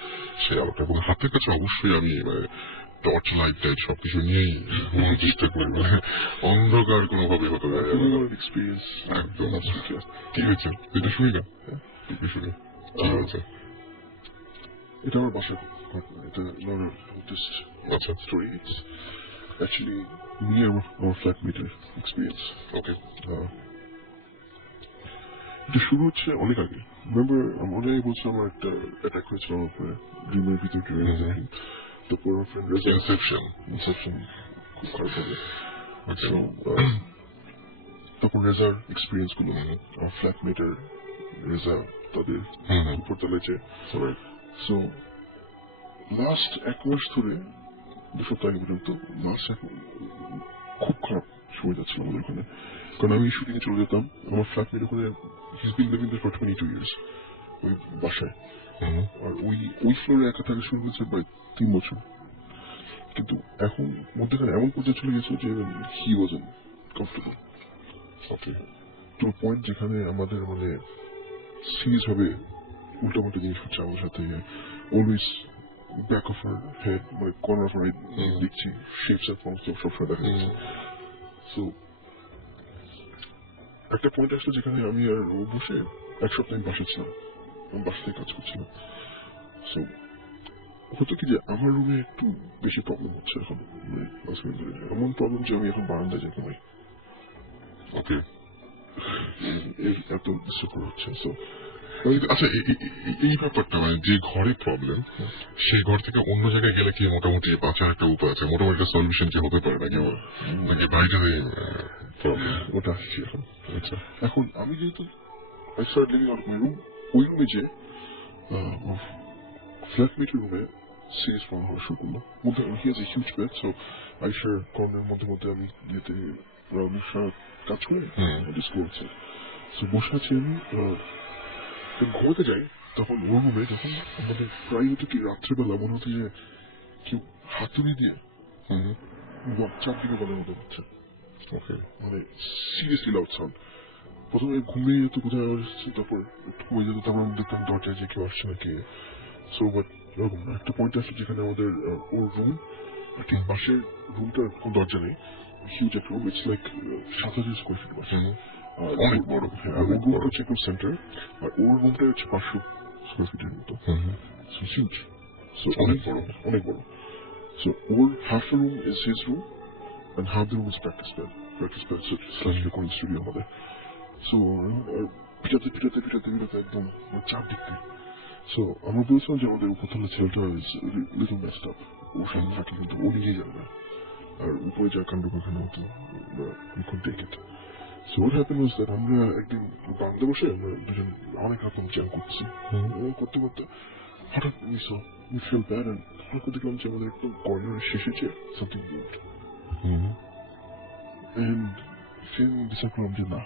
সেই আলোটা, এবং হাতের কাছে অবশ্যই আমি টর্চ লাইট টাইট সবকিছু নিয়েই ঘুমানোর চেষ্টা করি, অন্ধকার কোনোভাবে হতে পারে এক্সপিরিয়েন্স একদম। কি হয়েছে এটা শুনি না, শুনি কি হয়েছে? এটা আমার বাসার ঘটনা, এটা জাস্ট আচ্ছা স্টোরি, ইটস অ্যাকচুয়ালি মি আমার ফ্ল্যাটমেটের এক্সপিরিয়েন্স। ওকে। এটা শুরু হচ্ছে অনেক আগে। রিমেম্বার মনে বলছে আমার একটা অ্যাটাক হয়েছিল আমার উপরে ড্রিমের ভিতর, তারপর আমার ফ্রেন্ড ইনসেপশন খুব খারাপ হবে। তখন রেজার এক্সপিরিয়েন্স গুলো আমার ফ্ল্যাটমেটের রেজা তাদের উপর তলেছে। সো লাস্ট 1 মাস ধরে 2 সপ্তাহ আগে পর্যন্ত খুব খারাপ সময় যাচ্ছিল আমাদের ওখানে, কারণ আমি শুটিং এ চলে যেতাম, আমার ফ্ল্যাটমেট ওখানে he's been living there for 22 years ওই বাসায়, আর ওই ফ্লোরে একা থাকা শুরু করেছে প্রায় 3 বছর। কিন্তু এখন মধ্যেখানে এমন পর্যায়ে চলে গেছে যে he wasn't comfortable. Okay, two point যেখানে আমাদের মানে সিরিয়াস ভাবে উল্টাপাল্টা জিনিস হচ্ছে আমার সাথে, always back of our head, মানে কর্নার অফ আর হেড দেখছি, শেপস এন্ড ফর্মস সবসময় দেখা যাচ্ছে। সো একটা পয়েন্ট আসলো যেখানে আমি আর ও বসে 1 সপ্তাহ আমি বাসা ছিলাম, আমি বাসা থেকে কাজ করছিলাম। সো হতো কি যে আমার রুমে একটু বেশি প্রবলেম হচ্ছে এখন, এমন প্রবলেম যে আমি এখন বারান্দায় যেতে পারি। ওকে, এত ডিস্টার্ব হচ্ছে। সো আচ্ছা এই ব্যাপারটা মানে যে ঘরে প্রবলেম, সেই ঘর থেকে অন্য জায়গায় গেলে কি মোটামুটি বাঁচার একটা উপায় আছে, মোটামুটি একটা সলিউশন কি হতে পারে নাকি, নাকি বাইরে প্রবলেম? ওটা আসছি এখন। আচ্ছা, এখন আমি যেহেতু I started living out of my room, ওই রুমে যে ফ্ল্যাটমেটের রুমে সিরিয়াস প্রবলেম হওয়া শুরু করলো। মধ্যে he has a huge bed, so I share কর্নারের মধ্যে আমি যেতে কাজ করে করছে। সো বসে আছি আমি, ঘুমাতে যাই, তখন ওর রুমে যখন আমাদের প্রায় হতো কি রাত্রেবেলা মনে হতো যে কেউ হাতুড়ি দিয়ে চারদিকে বলার মতো হচ্ছে। ওকে, মানে সিরিয়াসলি লাউড সাউন্ড। প্রথমে ঘুমিয়ে যেত কোথায় আসছে, তারপর ঘুমিয়ে যেত, তারপর আমি দেখতাম দরজায় যে কেউ আসছে নাকি। সো বাট এরকম একটা পয়েন্ট আসছে যেখানে আমাদের ওর রুম, ঠিক পাশের রুমটার কোনো দরজা নেই, হিউজ একটা room, it's like 7,000 square feet বাসা, অনেক বড়। ওর রুমটা হচ্ছে একদম সেন্টার, আর ওর রুমটা হচ্ছে 500 স্কোয়ার ফিটের মতো, হিউজ। সো অনেক বড়। So or half room is his room and half the room is practice bed slash recording studio আমাদের। সো পিটাতে একদম চাপ দেখতে। সো আমরা বলছিলাম যে আমাদের উপরতলা ছেলেটা লিটল মেসড আপ, ওর সামনে থাকে কিন্তু ও নিজেই যাবে না, আর উপরে যা কাণ্ড কারখানা হতো we couldn't take it. So what happened was that আমরা একদিন বারান্দা বসে আমরা দুজন অনেক রকম জ্যাম করছি, করতে হঠাৎ we feel bad, and হঠাৎ দেখলাম যে আমাদের একদম কর্নারের শেষে যে something moved. And ফির ডিসাইড করলাম যে না,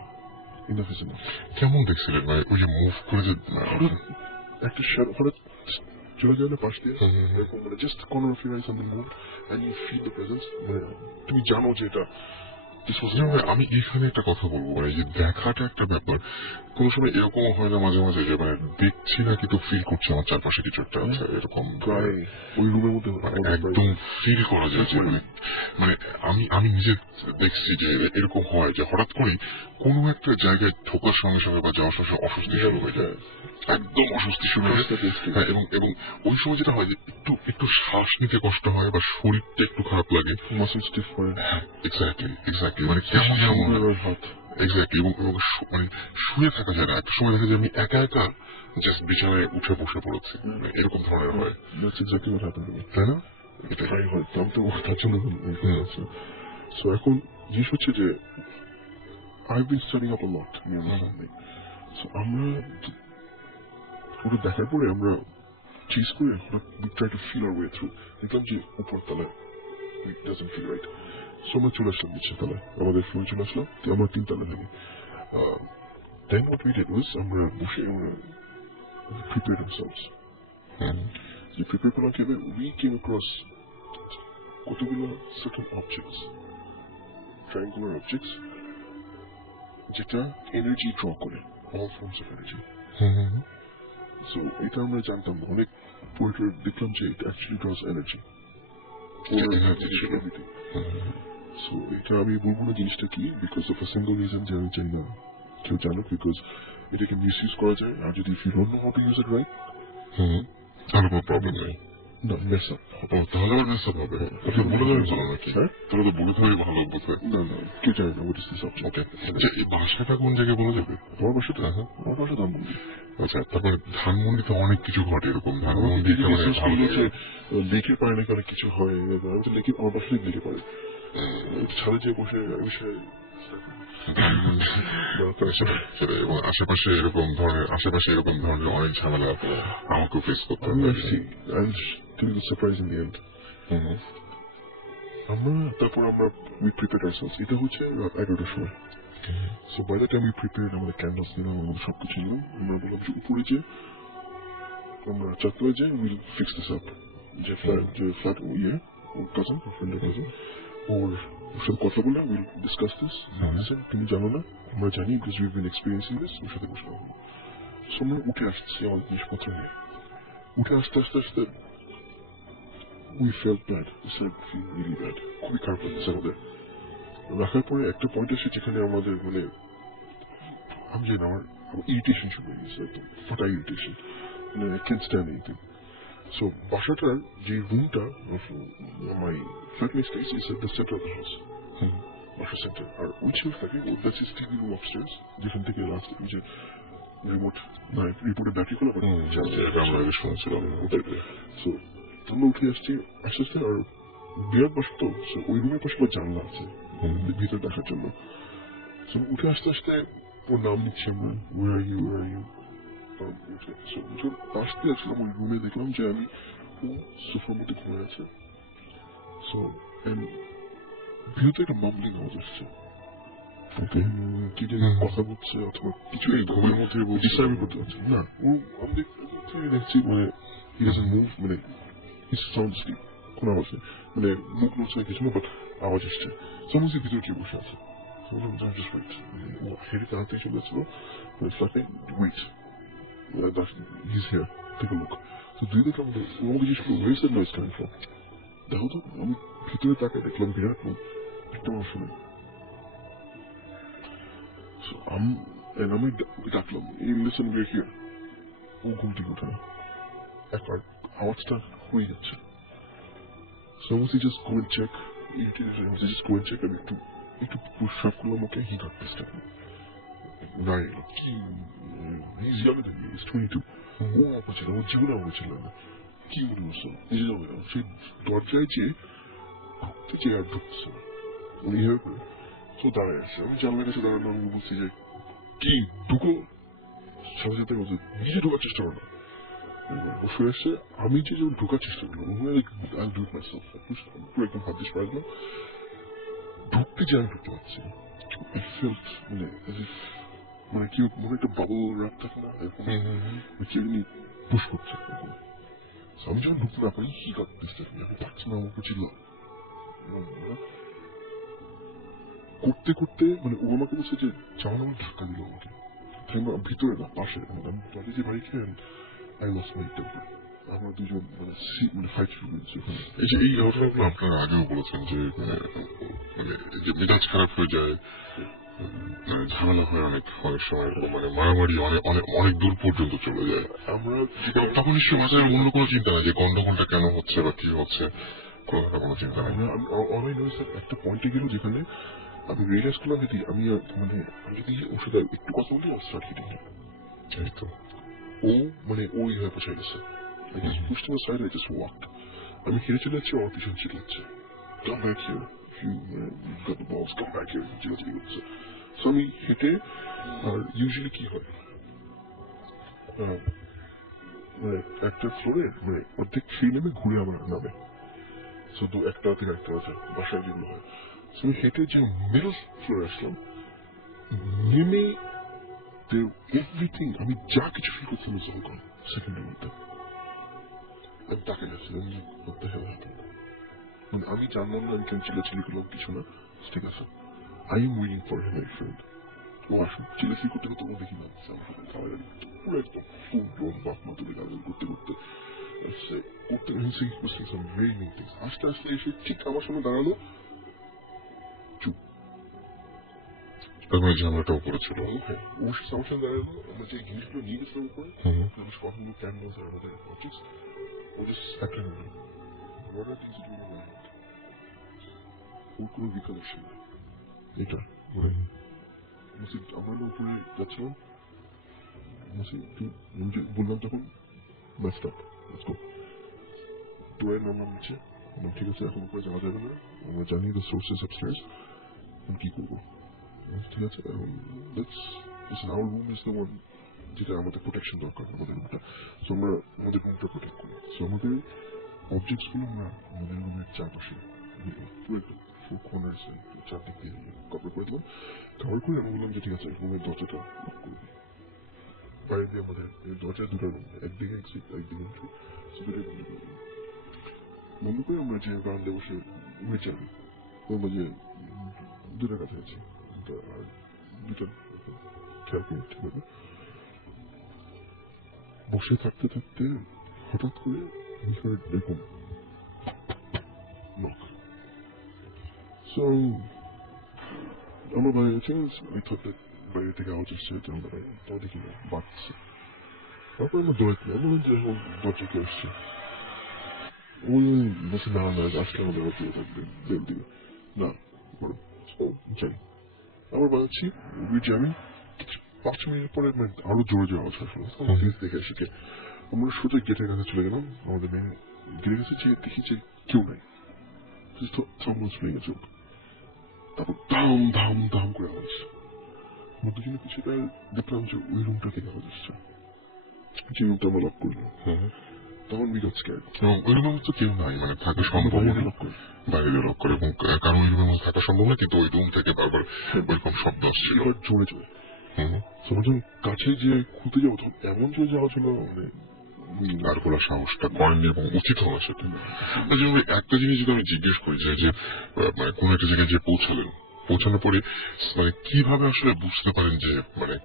enough is enough. কেমন দেখছিলেন মানে ওই যে মুভ করে যে একটা হঠাৎ চলে যাবে পাশ দিয়ে, এরকম মানে just corner of your eye something move and you feel the presence, মানে তুমি জানো যে এটা। আমি এখানে একটা কথা বলবো, মানে যে দেখাটা একটা ব্যাপার, কোন সময় এরকম হয় না মাঝে মাঝে যে মানে দেখছি না কিন্তু ফিল করছি আমার চারপাশে কিছু একটা আছে, এরকম প্রায় ওই রুমের মধ্যে একদম ফিল করা যাচ্ছে। মানে আমি নিজে দেখছি যে এরকম হয় যে হঠাৎ করে কোনো একটা জায়গায় ঢোকার সঙ্গে সঙ্গে বা যাওয়ার সঙ্গে অস্বস্তি শুরু হয়ে যায়, একদম অস্বস্তি শুরু হয়ে যায়। এবং ওই সময় যেটা হয় যে একটু শ্বাস নিতে কষ্ট হয় বা শরীরটা একটু খারাপ লাগে, এক্স্যাক্টলি মানে কেমন এক্স্যাক্টলি, এবং মানে শুয়ে থাকা যায় না, একটা সময় দেখা যায় আমি একা জাস্ট বিছানায় উঠে বসে পড়েছি, এরকম ধরনের হয়, তাই না? এটাই হয়, তার জন্য। সো এখন জিনিস হচ্ছে যে I've been studying up a lot, so আমরা ওটা দেখার পরে আমরা চিজ করে we try to feel our way through, দেখলাম যে উপর তলায় it doesn't feel right, so আমরা চলে আসলাম নিচে তলায়, আমাদের ফ্লোরে চলে আসলাম, আমরা 3 তলায় থাকি। Then what we did was আমরা বসে prepared ourselves, যে প্রিপেয়ার করার ক্ষেত্রে উই কেম অ্যাক্রস কতগুলো সার্টেন অবজেক্টস, ট্রায়াঙ্গুলার অবজেক্টস, যেটা এনার্জি ড্র করে, all forms of energy. So এটা আমরা জানতাম অনেক পোয়েট্রি দেখলাম যে it actually draws energy, everything. So এটা আমি বলবো না জিনিসটা কি, because of a single reason যে আমি চাই না কেউ জানুক, বিকজ এটাকে মিস ইউজ করা যায়। আর যদি if you don't know how to use it right, তাহলে কোনো প্রবলেম নেই। না মেস আপ। তাহলে আবার মেস আপ হবে, বলে দেওয়াই ভালো নাকি? তাহলে তো বলে দেওয়াই ভালো বোধ হয়। না না, কেউ জানে না হোয়াট ইজ দিস অবজেক্ট। ওকে, আচ্ছা এই বাসাটা কোন জায়গায় বলে দেবে? আমার বাসাটা ধানমন্ডি। আচ্ছা, তারপরে ধানমন্ডিতে অনেক কিছু ঘটে এরকম। ধানমন্ডি লেকের পারে নাকি অনেক কিছু হয়, লেকের আমার বাসায় লেকে পারে, ছাদে যে বসে বিষয়ে এবং আশেপাশে এরকম ধরনের অনেক ঝামেলা আমাকেও ফেস করতে হবে। তারপর আমরা উই প্রিপেয়ার্ড আওরসেলভস। এটা হচ্ছে 11টার সময়। So by the time we prepared, আমাদের ক্যান্ডেলস নিলাম, আমাদের সবকিছু নিলাম, আমরা বললাম যে উপরে যে আমরা চারতলায় যাই, উইল ফিক্স দিস আপ। যে ফ্ল্যাট ইয়ে ওর কাজিন, ওর ফ্রেন্ডের কাজিন, ওর সাথে কথা বলে উইল ডিসকাস দিস। তুমি জানো না, আমরা জানি, because we've been experiencing this. ওর সাথে বসে আমরা উঠে আসছি আমাদের জিনিসপত্র নিয়ে। উঠে আসতে আসতে আসতে we felt bad. We started feeling really bad. খুবই খারাপ লাগছে আমাদের। রাখার পরে একটা পয়েন্ট আসে যেখানে আমাদের মানে আমি জানি আমার ইরিটেশন শুরু হয়ে গেছে, একদম ফোটা ইরিটেশন, মানে I can't stand anything. So বাসাটার যে রুমটা, my flatmate stays is at the center of the house. বাসার সেন্টার। আর ওই ছিল থাকে that's his TV room upstairs, যেখান থেকে লাস্ট যে রিমোট রিপোর্টের ব্যাটারি খোলা আমরা আগে শুনছিলাম। সো আমরা উঠে আসছি আস্তে আস্তে। আর বিরাট বসে তো, ওই রুমের পাশে জানলা আছে ভিতরে দেখার জন্য। উঠে আসতে আসতে ওর নাম নিচ্ছি আমরা, where are you, where are you? যখন আসতে আসলাম ওই রুমে, দেখলাম যে আমি ও সোফার মধ্যে ঘুমিয়ে আছে। সো ভিতরে একটা মামলিং আওয়াজ আসছে, কি যে কথা বলছে অথবা কিছু ঘুমের মধ্যে ডিস্টার্ব করতে পারছে না। ও আমি দেখছি মানে he doesn't move, মানে he's sound asleep, কোন আওয়াজ নেই, মানে মুখ নড়ছে না কিছু না, বাট আওয়াজ আসছে। সমস্ত ভিতরে কে বসে আছে, জাস্ট ওয়েট। ও হেঁটে তাড়াতাড়ি চলে যাচ্ছিল ফ্ল্যাটে, wait he's here, take a look. তো দুই দেখলাম ও আমাকে জিজ্ঞেস করলো where is that noise coming from? দেখো তো। আমি ভিতরে তাকায় দেখলাম বিরাট রুম, একটা মানুষ নেই। আমি ডাকলাম, লিসেন উই আর হিয়ার। ও ঘুম থেকে ওঠে না, একবার আওয়াজটা হয়ে যাচ্ছে। So once he just go and check, just go and check, আমি একটু পুশ আপ করলাম ওকে, he got pissed at me. Right, কি he's younger than me, he's 22. ও আমাকে ছিল, ওর জীবনে আমাকে ছিল না। কি মনে করছো নিজে যাবে না, সেই দরজায় চেয়ে ঢুকতে চেয়ে আর ঢুকছে না, উনি এভাবে করে তো দাঁড়ায় আসছে। আমি জানলার কাছে দাঁড়ানো, আমি বলছি যে কি ঢুকো, সাথে সাথে বলছে নিজে ঢোকার চেষ্টা করো না। বসে আসছে, আমি যে যখন ঢোকার চেষ্টা করলাম পুরো একদম হাত দিয়ে পারলাম ঢুকতে, যে আমি ঢুকতে পারছি মানে কি মনে একটা বাবল রাত থাকে না, এরকম কেউ পুশ করছে। আমি যখন ঢুকতে না পারি, কি করতে আমি পারছি না, আমাকে চিল্লা করতে করতে, মানে ও আমাকে বলছে যে জানালা আমার ধাক্কা দিল আমাকে, ভিতরে না পাশে। আমি তাদের যে বাড়ি খেয়ে I lost my temper. আমরা দুজন মানে ফাইট শুরু করেছি ওখানে। এই ঘটনাগুলো আপনারা আগেও বলেছেন যে মানে যে মেজাজ খারাপ হয়ে যায়, ঝামেলা হয় অনেক সময়, মানে মারামারি অনেক দূর পর্যন্ত চলে যায়। আমরা তখন নিশ্চয়ই মাথায় অন্য কোনো চিন্তা নাই যে গন্ডগোলটা কেন হচ্ছে বা কি হচ্ছে, কোনো চিন্তা নাই। আমি একটা পয়েন্টে গেল যেখানে আমি রিয়েলাইজ করলাম যদি আমি মানে আমি যদি ওর সাথে একটু কথা বলি, আর স্টার্ট হিটিং এই তো ও মানে ওই হয়ে বসে গেছে। pushed him aside, I just walked. আমি হেরে চলে যাচ্ছি, আমার পিছন চিল্লাচ্ছে come back here, you've got the balls, come back here, চিল্লাচিল্লি করছে। সো আমি হেঁটে, আর ইউজুয়ালি কি হয় মানে একটা ফ্লোরে মানে অর্ধেক সেই নেমে ঘুরে আমার নামে, সো একটা থেকে একটা আছে বাসায় যেগুলো হয়। সো আমি হেঁটে যে মিডল ফ্লোরে আসলাম, নেমে এভরিথিং আমি যা কিছু ফিল করছিলাম সেকেন্ডের মধ্যে। আমি তাকে যাচ্ছি what the hell happened? মানে আমি জানলাম না, আমি কেন চিল্লাচিল্লি করলাম, কিছু না, ঠিক আছে। I am waiting for him, my friend. ও আসুন, চিল্লাচিল্লি করতে করতে ও দেখি না পুরো একদম ফুল ব্লোন বাপ মা তুলে গালাগাল করতে করতে some very mean things. আস্তে আস্তে এসে ঠিক আমার সামনে দাঁড়ালো, চুপ। তার মানে ঝামেলাটাও করেছিল। হ্যাঁ, ওর সাথে আমার সামনে দাঁড়ালো, আমরা যে জিনিসগুলো নিয়ে গেছিলাম উপরে, কতগুলো ক্যান্ডেলস আর আমাদের অবজেক্টস, ও জাস্ট একটা minute, what are these doing in my hand? ওর কোনো রিকলেকশন নেই এটা। আমরা উপরে যাচ্ছিলাম, বললাম তখন messed up, let's go. ডোরে নামলাম নিচে, ঠিক আছে এখন উপরে যাওয়া যাবে না, আমরা জানি the sources upstairs, এখন কি করবো, ঠিক আছে এখন listen, our room is the one যেটা আমাদের প্রোটেকশন দরকার, আমাদের রুমটা, সো আমরা আমাদের রুমটা প্রোটেক্ট করি, সো আমাদের অবজেক্টস গুলো আমরা আমাদের রুমের চারপাশে পুরো একদম ফোর কর্নার্স চারদিক দিয়ে কভার করে দিলাম, কভার করে আমি বললাম যে ঠিক আছে রুমের দরজাটা লক করে দিই। বাইরে দিয়ে আমাদের দরজা দুটো রুম, একদিকে এক্সিট একদিকে এন্ট্রি, সো দুটোই বন্ধ করে দিলাম। বন্ধ করে আমরা যে বারান্দায় বসে হয়েছে আমি বলবো যে দুটা কাছে আছি আর দুটো খেয়াল করে ঠিক আছে। বসে থাকতে থাকতে হঠাৎ করে এরকম নক, সো আমরা বাইরে গেছি, বাইরে থেকে আওয়াজ আসছে, তাও দেখি না বাড়ছে, তারপর আমরা দৌড়াতে বললাম যে দরজা কে আসছে, ওই বসে না আসলে আমাদের দিয়ে থাকবে বেল দিবে না, যাই আবার বাজাচ্ছি আমি 5 মিনিট পরে আরো জোরে জোরে আওয়াজ আসলো, দেখে শিখে আমরা সোজা গেটের কাছে চলে গেলাম, আমাদের মেন গেটের কাছে যে দেখি যে কেউ নাই, চলে গেছে, তারপর ধাম ধাম ধাম করে আওয়াজ, আমরা দুজনে পিছিয়ে দেখলাম যে ওই রুমটা থেকে আওয়াজ আসছে, যে রুমটা আমরা লক করলো, তখন বিগত স্ক্যার, এবং ওই রুমের মধ্যে কেউ নাই, মানে থাকা সম্ভব না, বাইরে লক করে, এবং কারণ ওই রুমের মধ্যে থাকা সম্ভব না, কিন্তু ওই রুম থেকে বারবার ওইরকম শব্দ আসছিল, এবার জোরে জোরে যখন কাছে যে খুলতে যাবো তখন এমন জোরে যাওয়া ছিল, মানে আর বলা সাহসটা করেননি এবং উচিত হওয়া সেটা। একটা জিনিস যদি আমি জিজ্ঞেস করি যে মানে কোন একটা জায়গায় যে পৌঁছানোর পরে মানে কিভাবে আসলে বুঝতে পারেন যে মানে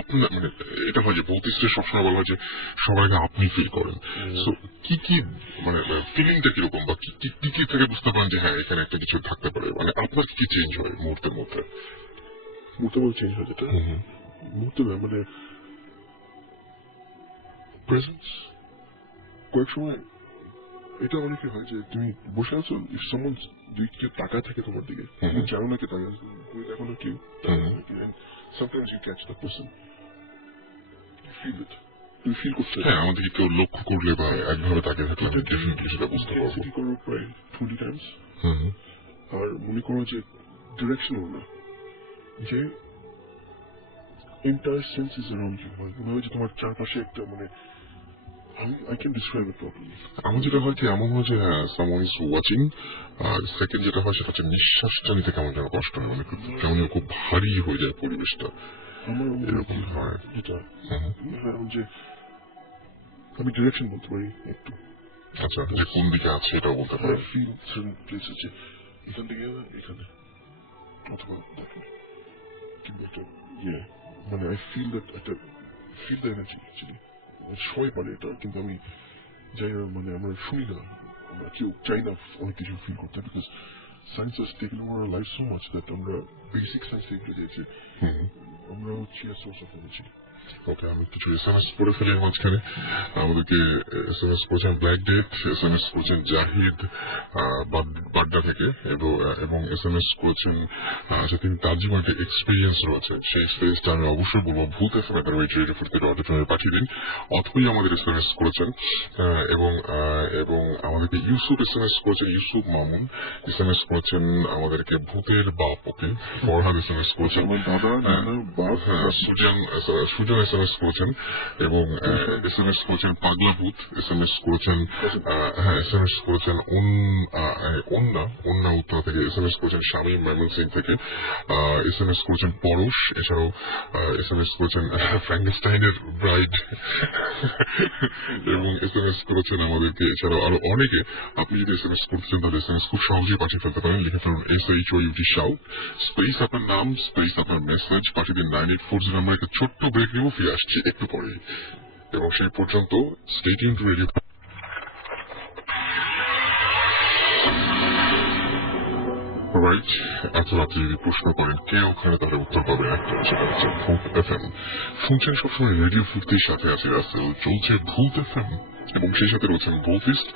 আপনার মানে এটা হয় যে বৌতিস্টে সবসময় বলা হয় যে সবার আগে আপনি ফিল করেন, সো কি মানে ফিলিংটা কিরকম বা কি থেকে বুঝতে পারেন যে হ্যাঁ এখানে একটা কিছু থাকতে পারে, মানে আপনার কি চেঞ্জ হয় মুহূর্তের মধ্যে? চেঞ্জ হয় যেটা মুহূর্তে মানে প্রেজেন্স, কয়েক সময় এটা অনেকে হয় যে তুমি বসে আছো, সামন যদি কেউ তাকায় থাকে তোমার দিকে, তুমি জানো না কে তাকায়, তুমি দেখো না কেউ, sometimes you catch the person, you feel it, তুমি ফিল করতে, হ্যাঁ আমাদেরকে কেউ লক্ষ্য করলে বা একভাবে তাকিয়ে থাকলে আমি ডেফিনেটলি সেটা বুঝতে পারবো। করো প্রায় 20 times, আর মনে করো যে ডিরেকশনাল না, যে entire senses around you, মনে হয় যে তোমার চারপাশে একটা মানে I can describe it properly. আমার যেটা হয় যে এমন হয় যে someone is watching, আর সেকেন্ড যেটা হয় সেটা হচ্ছে নিঃশ্বাসটা নিতে কেমন যেন কষ্ট হয়, মানে কেমন খুব ভারী হয়ে যায় পরিবেশটা, আমার এরকম হয় যেটা যে আমি ডিরেকশন বলতে পারি একটু, আচ্ছা যে কোন দিকে আছে এটাও বলতে পারি, ফিল সার্টেন প্লেস আছে এখান থেকে এখানে অথবা কিংবা একটা মানে আই ফিল দ্যাট একটা ফিল দ্য এনার্জি অ্যাকচুয়ালি, সবাই পারে এটা কিন্তু আমি যাই মানে আমরা শুনি না, আমরা কেউ চাই না অনেক কিছু ফিল করতে, because science has taken over our life so much that আমরা বেসিক সায়েন্স এগুলো দিয়েছি, আমরা হচ্ছে সোর্স অফ এনার্জি। ওকে, আমি কিছু SMS পড়ে ফেলি মাঝখানে। আমাদেরকে SMS করেছেন ব্ল্যাক ডেথ, SMS করেছেন জাহিদ বাড্ডা থেকে, এবং SMS করেছেন যে তিনি তার জীবনে একটা এক্সপিরিয়েন্স রয়েছে, সেই এক্সপিরিয়েন্সটা আমি অবশ্যই বলবো ভূত FM @radio4.org পাঠিয়ে দিন। অথবাই আমাদের SMS করেছেন, এবং আমাদেরকে ইউসুফ SMS করেছেন, ইউসুফ মামুন SMS করেছেন আমাদেরকে ভূতের বাপ, ওকে ফরহাদ SMS করেছেন, আমার দাদা বাপ, সুজান একজন SMS করেছেন এবং SMS করেছেন পাগলা ভূত, SMS করেছেন SMS করেছেন অন্যা উত্তরা থেকে, SMS করেছেন শামীম ময়মনসিংহ থেকে, SMS করেছেন পরশ, এছাড়াও SMS করেছেন ফ্র্যাঙ্কেনস্টাইনের ব্রাইড এবং SMS করেছেন আমাদেরকে এছাড়াও আরো অনেকে। আপনি যদি SMS করতে চান তাহলে SMS খুব সহজেই পাঠিয়ে ফেলতে পারেন। লিখে ফেলুন SHOUT শাউট, স্পেস আপনার নাম, স্পেস আপনার মেসেজ, পাঠিয়ে দিন 9840। আমরা একটা ছোট্ট ব্রেক নিব, ফিরে আসছি একটু পরে, এবং সেই পর্যন্ত stay tuned two radio. Right, এত রাত্রে যদি প্রশ্ন করেন কে ওখানে, তাহলে উত্তর পাবে একটা, সেটা হচ্ছে ভূত FM। শুনছেন সবসময় রেডিও ফুর্তির সাথে আছে রাসেল, চলছে ভূত FM এবং সেই সাথে রয়েছেন ভূতিস্ট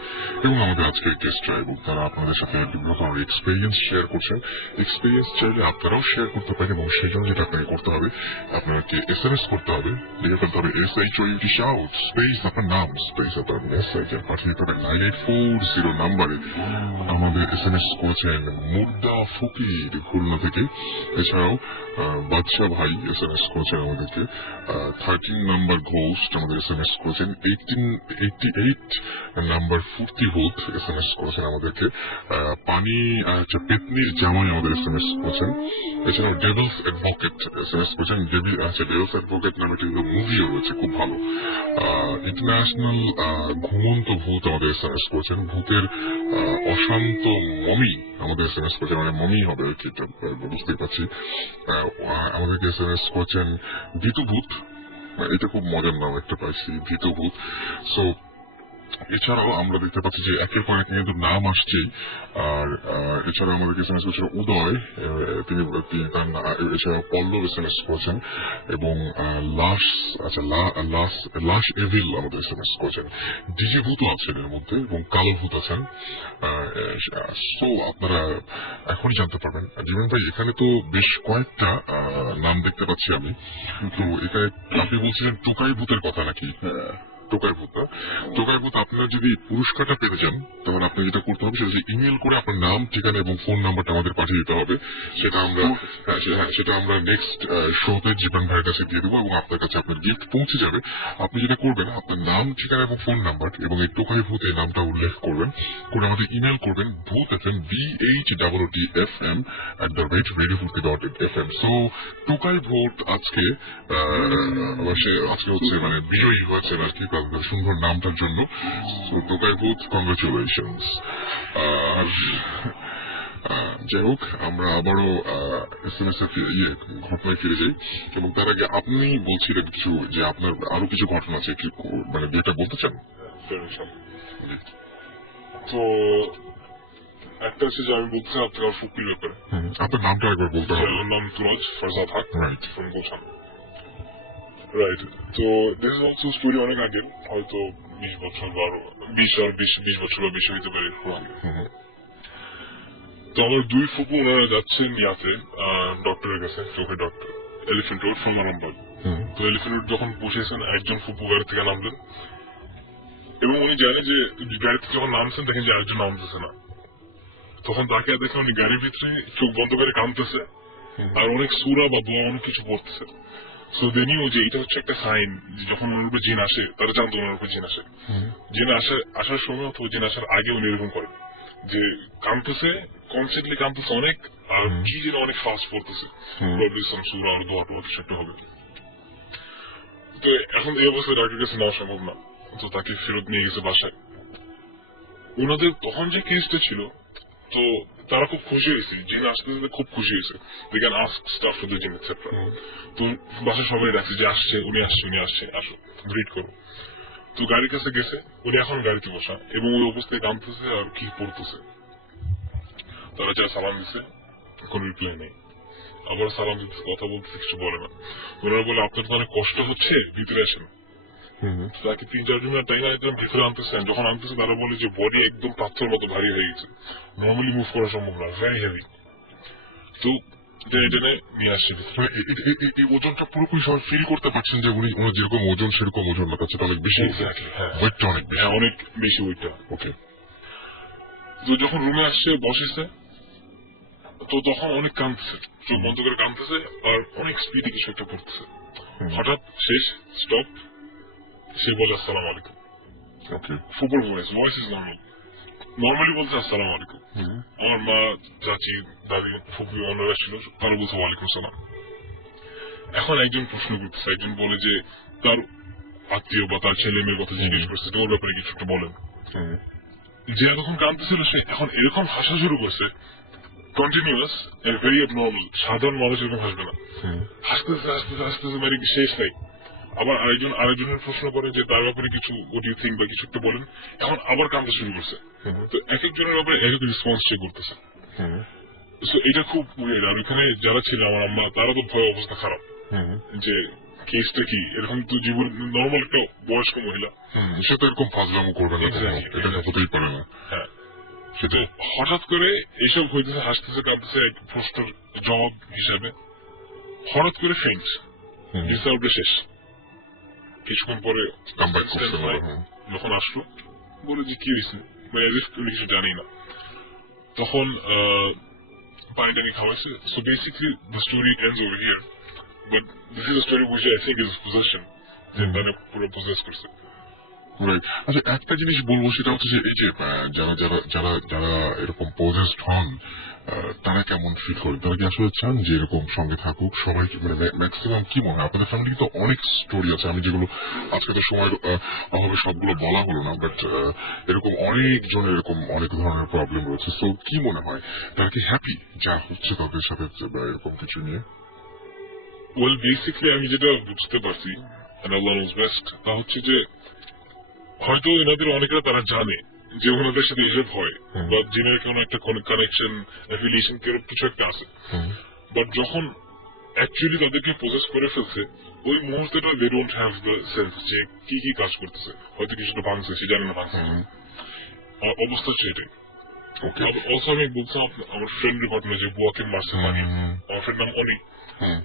এবং আমাদের আজকের গেস্টরা, এবং তারা আপনাদের সাথে বিভিন্ন ধরনের এক্সপেরিয়েন্স শেয়ার করছেন। এক্সপেরিয়েন্স চাইলে আপনারাও শেয়ার করতে পারেন, এবং সেই জন্য যেটা আপনাকে করতে হবে, আপনাকে SMS করতে হবে, লিখে ফেলতে হবে SHOUT শাউট, স্পেস আপনার নাম, স্পেস আপনার মেসেজ, আর পাঠিয়ে দিতে হবে 9840 নাম্বারে। আমাদের SMS করেছেন মুর্দা ফকির খুলনা থেকে, এছাড়াও বাদশা ভাই SMS করেছেন আমাদেরকে, 13 নাম্বার ঘোস্ট আমাদের SMS করেছেন, 88 নাম্বার ফুর্তি ভূত SMS করেছেন আমাদেরকে, পানি পেতনির জামাই আমাদের SMS করেছেন, এছাড়াও ডেভিলস অ্যাডভোকেট SMS করেছেন। ডেভিলস অ্যাডভোকেট নামে কিন্তু মুভিও রয়েছে, খুব ভালো। ইন্টারন্যাশনাল ঘুমন্ত ভূত আমাদের SMS করেছেন, ভূতের অশান্ত মমি আমাদের SMS করেছেন, মানে মমি হবে আর কি, বুঝতেই পারছি। আমাদেরকে SMS করেছেন ভীতুভূত, এটা খুব মজার নাম একটা পাইছি, ভীতুভূত। সো এছাড়াও আমরা দেখতে পাচ্ছি যে একের পর এক কিন্তু নাম আসছে। আর এছাড়া আমাদেরকে SMS করেছিল উদয়, তিনি এছাড়া পল্লব SMS করেছেন, এবং লাশ এভিল আমাদের SMS করেছেন। ডিজে ভূতও আছেন এর মধ্যে, এবং কালো ভূত আছেন। সো আপনারা এখনই জানতে পারবেন। জীবন ভাই, এখানে তো বেশ কয়েকটা নাম দেখতে পাচ্ছি আমি, তো এখানে আপনি বলছিলেন টোকাই ভূতের কথা নাকি? টোকাই ভূত, টোকাই ভূত আপনারা যদি পুরস্কারটা পেতে চান তাহলে আপনি যেটা করতে হবে সেটা হচ্ছে ইমেল করে আপনার নাম, ঠিকানা এবং ফোন নাম্বারটা আমাদের পাঠিয়ে দিতে হবে। সেটা আমরা নেক্সট শোতে জীবন ভাইয়ের কাছে দিয়ে দেবো, এবং আপনার কাছে আপনার গিফট পৌঁছে যাবে। আপনি যেটা করবেন, আপনার নাম, ঠিকানা এবং ফোন নাম্বার এবং এই টোকাই ভূত এই নামটা উল্লেখ করবেন, করে আমাদের ইমেল করবেন ভূত FM VHOOTFM@radiofurti.fm। সো টোকাই ভূত আজকে হচ্ছে মানে বিজয়ী হয়েছেন আর কি, তাদের সুন্দর নামটার জন্য। টোকাই ভূত, কংগ্রেচুলেশনস। আর যাই হোক, আমরা আবারও SMS এর ঘটনায় ফিরে যাই, এবং তার আগে আপনি বলছিলেন কিছু, যে আপনার আরো কিছু ঘটনা আছে, মানে যেটা বলতে চান। তো একটা হচ্ছে যে আমি বলতে চাই আপনার ফুপির ব্যাপারে। আপনার নামটা একবার বলতে হবে। আমার নাম তুরাজ ফারজাদ হক, রাইট, ফ্রম গোছান। রাইট, তো দিস ইজ অলসো স্টোরি অনেক আগে, হয়তো 20 বছর বা আরো 20 বছর বা বেশি হইতে পারে। তো আমার দুই ফুপু ওনারা যাচ্ছেন ইয়াতে ডক্টরের কাছে, চোখের doctor, elephant road from Arambagh. তো এলিফেন্ট রোড যখন বসেছেন, একজন ফুপু গাড়ি থেকে নামলেন, এবং উনি জানে যে গাড়ি থেকে যখন নামছেন দেখেন যে আরেকজন নামতেছে না। তখন তাকে দেখে উনি গাড়ির ভিতরে চোখ বন্ধ করে কাঁদতেছে, আর অনেক সুরা বা দোয়া অনেক কিছু পড়তেছে। সো দেনিও যে এটা হচ্ছে একটা সাইন, যে যখন ওনার উপর জিন আসে, তারা জানতো ওনার উপর জিন আসে। জিন আসার সময় অথবা জিন আসার আগে উনি এরকম করেন যে কাঁদতেছে, কনসেন্টলি কাঁদতেছে অনেক, আর কি যেন অনেক ফাস্ট পড়তেছে, সুরা আর দোয়া টোয়া কিছু একটা হবে। তো এখন এই অবস্থায় ডাক্তারের কাছে নেওয়া সম্ভব না, তো তাকে ফেরত নিয়ে গেছে বাসায়। ওনাদের তখন যে কেসটা ছিল, তো তারা খুব খুশি হয়েছে, জিন আসতে খুব খুশি হয়েছে, they can ask stuff to the jinn etcetera. তো বাসায় সবাই ডাকছে যে আসছে, উনি আসছে, আসো গ্রিট করো। তো গাড়ির কাছে গেছে, উনি এখন গাড়িতে বসা, এবং ওই অবস্থায় কাঁদতেছে আর কি পড়তেছে। তারা যা সালাম দিচ্ছে, কোন রিপ্লাই নেই। আবার সালাম দিতে, কথা বলতে কিছু বলে না। ওনারা বলে আপনার তো অনেক কষ্ট হচ্ছে, ভিতরে আসেন। তাকে 3-4 জনের টাইম একদম ভিতরে আনতেছেন, যখন আনতেছে তারা বলে যে বডি একদম পাথর মতো ভারী হয়ে গেছে, নর্মালি মুভ করা সম্ভব না, ভেরি হেভি। তো টেনে নিয়ে আসছে ভিতরে। এই ওজনটা পুরোপুরি সবাই ফিল করতে পারছেন যে উনি যেরকম ওজন সেরকম ওজন না, তার অনেক বেশি, ওয়েটটা অনেক বেশি, অনেক বেশি ওয়েটটা। ওকে। তো যখন রুমে আসছে, বসেছে, তো তখন অনেক কাঁদতেছে, চোখ বন্ধ করে কাঁদতেছে, আর অনেক স্পিডে কিছু একটা করতেছে। হঠাৎ শেষ স্টপ, সে বলে আসসালামু আলাইকুম। ওকে ফুপুর ভয়েস ইজ নর্মালি বলছে আসসালামু আলাইকুম। আমার মা, চাচি, দাদি, ফুপু ওনারা ছিল, তারা বলছে ওয়ালাইকুম সালাম। এখন একজন প্রশ্ন করতেছে, একজন বলে যে তার আত্মীয় বা তার ছেলে মেয়ের কথা জিজ্ঞেস করছে যে ওর ব্যাপারে কিছু একটা বলেন। যে এতক্ষণ কাঁদতেছিল সে এখন এরকম হাসা শুরু করছে, কন্টিনিউয়াস এন্ড ভেরি অ্যাবনর্মাল। সাধারণ মানুষ এরকম হাসবে না, হাসতেছে হাসতেছে হাসতেছে, মানে শেষ নাই। আবার আরেকজনের প্রশ্ন করে যে তার ব্যাপারে কিছু what do you think বা কিছু একটা বলেন, এখন আবার কাঁদতে শুরু করছে। তো এক একজনের ব্যাপারে এক এক রেসপন্স সে করতেছে। সো এটা খুব উইয়ার্ড। আর ওখানে যারা ছিল আমার আম্মা, তারা তো ভয় অবস্থা খারাপ যে কেসটা কি, এরকম তো জীবন নর্মাল একটা বয়স্ক মহিলা, সে তো এরকম ফাজলামো করবে না, এটা হতেই পারে না। হ্যাঁ, সেটা হঠাৎ করে এইসব হইতেছে, হাসতেছে কাঁদতেছে, এক প্রশ্নের জবাব হিসাবে হঠাৎ করে ফেন্ট ডিসার্ভে শেষ। কিছুক্ষণ পরে যখন আসলো বলে যে কি হয়েছে, মানে উনি কিছু জানি না, তখন পানি টানি খাওয়াইছে। So basically the story ends over here, but this is a story which I think is possession, যে তারা পুরো পজেস করছে। আচ্ছা, একটা জিনিস বলবো, সেটা হচ্ছে যে এই যে যারা যারা যারা যারা এরকম পজেসড হন, তারা কেমন ফিল করেন? তারা কি আসলে চান যে এরকম সঙ্গে থাকুক সবাই? মানে ম্যাক্সিমাম কি মনে হয় আপনাদের ফ্যামিলি? তো অনেক স্টোরি আছে, আমি যেগুলো আজকে তো সময়ের অভাবে সবগুলো বলা হলো না, বাট এরকম অনেকজন এরকম অনেক ধরনের প্রবলেম রয়েছে। সো কি মনে হয়, তারা কি হ্যাপি যা হচ্ছে তাদের সাথে এরকম কিছু নিয়ে? ওয়েল বেসিকলি আমি যেটা বুঝতে পারছি, আল্লাহ নোজ বেস্ট, তা হচ্ছে যে হয়তো এনাদের অনেকেরা তারা জানে যে ওনাদের সাথে এসব হয়, বা জিনের কোনো একটা কানেকশন, অ্যাফিলিয়েশন কিছু একটা আছে, বাট যখন অ্যাকচুয়ালি তাদেরকে প্রসেস করে ফেলছে, ওই মুহূর্তেটা they don't have the sense যে কি কি কাজ করতেছে। হয়তো কিছুটা ভাঙছে, সে জানে না ভাঙছে, অবস্থা হচ্ছে এটাই। অলসো আমি বলছিলাম আমার ফ্রেন্ডের ঘটনা, যে বুয়াকে মারছে মারিয়ে, আমার ফ্রেন্ড নাম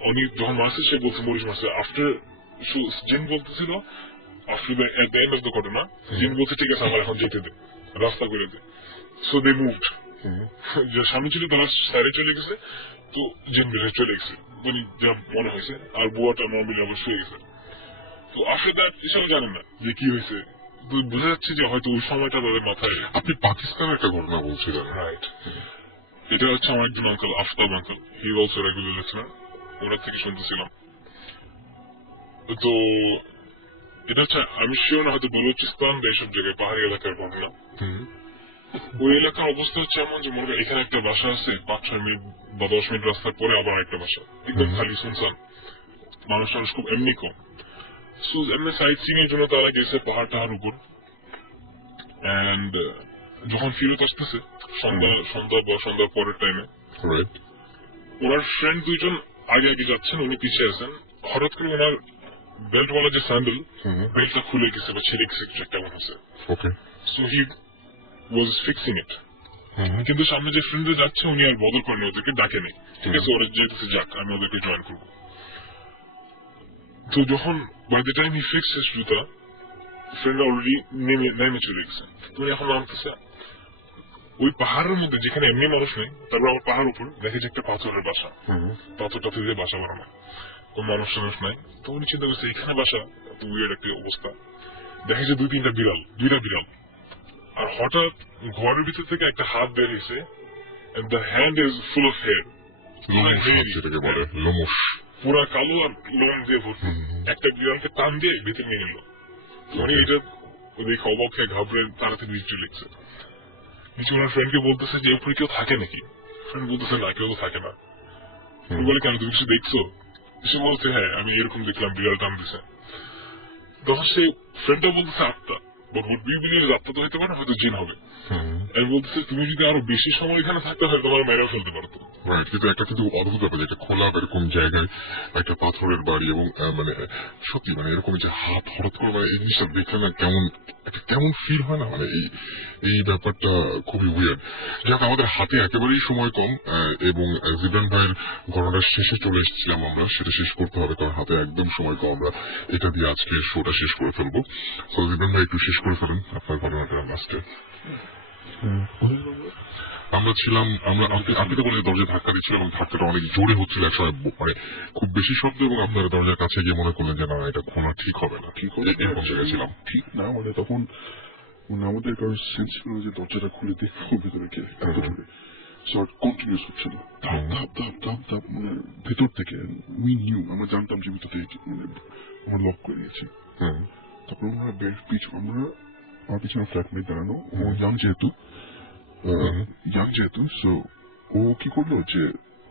অনি যখন মারছে সে বলছে মরিচ মারছে। আফটার জিন বলতেছিল, after the end of the ঘটনা, জিন বলছে ঠিক আছে আমার এখন যেতে দে, রাস্তা করে দে। সো দে মুভড, যে সামনে ছিল তারা সাইডে চলে গেছে, তো জিন বেড়ে চলে গেছে, মানে যা মনে হয়েছে। আর বুয়াটা নর্মালি আবার শুয়ে গেছে। তো আফটার দ্যাট এসব জানেন না যে কি হয়েছে, বোঝা যাচ্ছে যে হয়তো ওই সময়টা তাদের মাথায়। আপনি পাকিস্তানের একটা ঘটনা বলছিলেন, রাইট? এটা হচ্ছে আমার একজন uncle, Aftab uncle, he is also regular lecturer, ওনার থেকে শুনতেছিলাম। তো এটা হচ্ছে আমি শিওর না, হয়তো বলুচিস্তান বা এইসব জায়গায় পাহাড়ি এলাকার ঘটনা। ওই এলাকার অবস্থা হচ্ছে এমন যে মনে এখানে একটা বাসা আছে, 5-6 মিনিট বা 10 মিনিট রাস্তার পরে আবার একটা বাসা, একদম খালি শুনছান, মানুষ খুব এমনি কম। সো এমনি সাইট সিং এর জন্য তারা গেছে পাহাড় উপর, এন্ড যখন ফিরত আসতেছে সন্ধ্যা বা সন্ধ্যার পরের টাইমে, ওনার ফ্রেন্ড দুইজন আগে আগে যাচ্ছেন, উনি পিছিয়ে আছেন। হঠাৎ করে ওনার বেল্টওয়ালা যে স্যান্ডেল, বেল্টটা খুলে গেছে বা ছেড়ে গেছে, কিছু একটা মনে হচ্ছে। সো হি ওয়াজ ফিক্সিং ইট, কিন্তু সামনে যে ফ্রেন্ডরা যাচ্ছে উনি আর বদল করেন, ওদেরকে ডাকে নেই, ঠিক আছে ওরা যেতেছে, যাক আমি ওদেরকে জয়েন করবো। তো যখন by the time he fix his জুতা, ফ্রেন্ডরা অলরেডি নেমে চলে গেছে। তুমি এখন নামতেছে ওই পাহাড়ের মধ্যে, যেখানে এমনি মানুষ নেই, তারপর আমার পাহাড় উপর দেখে যে একটা পাথরের বাসা, পাথরটাতে দিয়ে বাসা বানানো, কোন মানুষ নাই। তো উনি চিন্তা করছে এখানে বাসা, এত উইয়ার্ড একটা অবস্থা। দেখে যে দুইটা বিড়াল, আর হঠাৎ ঘরের ভিতর থেকে একটা হাত বের হয়েছে, the hand is full of hair, পুরা কালো আর লোম দিয়ে ভর্তি। একটা বিড়ালকে টান দিয়ে ভিতরে নিয়ে নিল। উনি এটা দেখে অবাক হয়ে ঘাবড়ে তাড়াতাড়ি নিচে লিখছে। নিচে ওনার ফ্রেন্ডকে বলতেছে যে উপরে কেউ থাকে নাকি? ফ্রেন্ড বলতেছে না, কেউ তো থাকে না। বলে কেন, তুমি কিছু দেখছো? সে বলছে হ্যাঁ আমি এরকম দেখলাম, বিড়াল টান দিছে। তখন সে ফ্রেন্ডটা বলতেছে আত্মা, বাট উড বি বিলিভ আত্মা তো হইতে পারে, হয়তো জিন হবে। আমি বলতেছে তুমি যদি আরো বেশি সময় এখানে থাকতে হয় তোমার মেরেও ফেলতে পারতো। কিন্তু একটা কিন্তু অদ্ভুত ব্যাপার, একটা খোলা এরকম জায়গায় একটা পাথরের বাড়ি, এবং মানে সত্যি মানে এরকম যে হাত হঠাৎ করে, মানে এই জিনিসটা দেখলে না কেমন ফিল হয় না, মানে এই ব্যাপারটা খুবই উইয়ার্ড। যাক, আমাদের হাতে একেবারেই সময় কম, এবং জিবরান ভাইয়ের ঘটনার শেষে চলে এসেছিলাম আমরা, সেটা শেষ করতে হবে, কারণ হাতে একদম সময় কম। আমরা এটা দিয়ে আজকে শোটা শেষ করে ফেলবো। তো জিবরান ভাই একটু শেষ করে ফেলেন আপনার ঘটনাটা লাস্টে। আমরা ছিলাম, আপনি তো বলে দরজা ধাক্কা দিচ্ছিল এবং ধাক্কাটা অনেক জোরে হচ্ছিল একসময়, মানে খুব বেশি শব্দ, এবং আপনার দরজার কাছে গিয়ে মনে করলেন যে না এটা খোলা ঠিক হবে না, ঠিক হলো এরকম জায়গায় ছিলাম। ঠিক না, মানে তখন মানে আমাদের কারো সেন্স ছিল যে দরজাটা খুলে দেখবো ভেতরে কে, এত জোরে কন্টিনিউস হচ্ছিল ধাপ ধাপ ধাপ ধাপ ধাপ, মানে ভেতর থেকে উই নিউ, আমরা জানতাম যে ভিতর থেকে মানে আমরা লক করে দিয়েছি। তারপর আমরা আমরা আমার পিছনে ফ্ল্যাটমেট দাঁড়ানো, ও ইয়াং যেহেতু সো ও কি করলো যে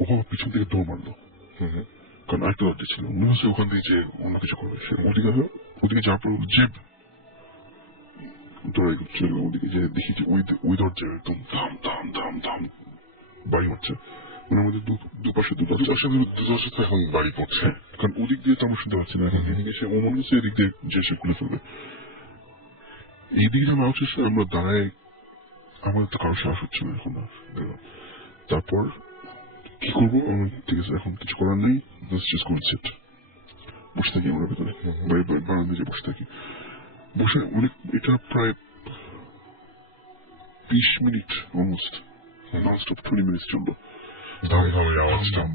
ও পিছন থেকে দৌড় মারলো, কারণ আরেকটা দরজা ছিল, মনে হচ্ছে ওখান থেকে যে অন্য কিছু করবে। সে ওদিকে যাওয়ার পর যে দৌড়াই করছিল, ওদিকে যে দেখি যে ওই দরজায় একদম ধাম ধাম ধাম ধাম বাড়ি হচ্ছে, মানে আমাদের দুপাশে তো এখন বাড়ি পড়ছে, কারণ ওদিক দিয়ে তো আমরা শুনতে পাচ্ছি না, এখন এদিকে সে ও মনে হচ্ছে এদিক দিয়ে যে সে খুলে ফেলবে। এইদিকে যখন আওয়াজ হচ্ছে আমরা দাঁড়ায়, আমাদের তো কারো সাহস হচ্ছে না এখন। তারপর কি করবো, ঠিক আছে এখন কিছু করার নেই, বসে থাকি আমরা ভেতরে, বারান্দা যে বসে থাকি, বসে অনেক, এটা প্রায় 20 মিনিট অলমোস্ট ননস্টপ 20 মিনিট চললো।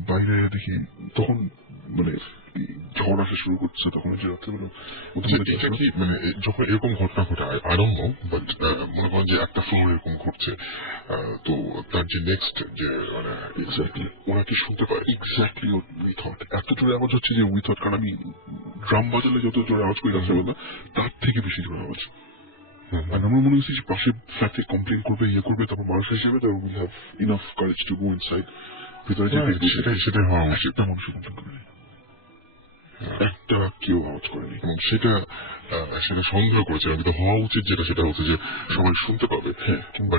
বাইরে দেখি তখন মানে ঝড় আসা শুরু করছে, তখন যে রাত্রেবেলা মানে যখন এরকম ঘটনা ঘটে, আই ডোন্ট নো, বাট মনে করেন যে একটা ফ্লোর এরকম ঘটছে, তো তার যে নেক্সট যে মানে এক্স্যাক্টলি ওরা কি শুনতে পায়? এক্স্যাক্টলি উই থট এত জোরে আওয়াজ হচ্ছে যে উই থট, কারণ আমি ড্রাম বাজালে যত জোরে আওয়াজ করি রাত্রেবেলা তার থেকে বেশি জোরে আওয়াজ। আর আমার মনে হচ্ছে যে পাশে ফ্ল্যাটে কমপ্লেন করবে, ইয়ে করবে, তারপর মানুষ হিসেবে তার will have enough courage to go inside, ভিতরে সেটাই হওয়া উচিত। একটা মানুষ কমপ্লেন করেনি, একটা কেউ আওয়াজ করেনি, এবং সেটা সন্দেহ করেছে, কিন্তু হওয়া উচিত যেটা সেটা হচ্ছে যে সবাই শুনতে পাবে। কিন্তু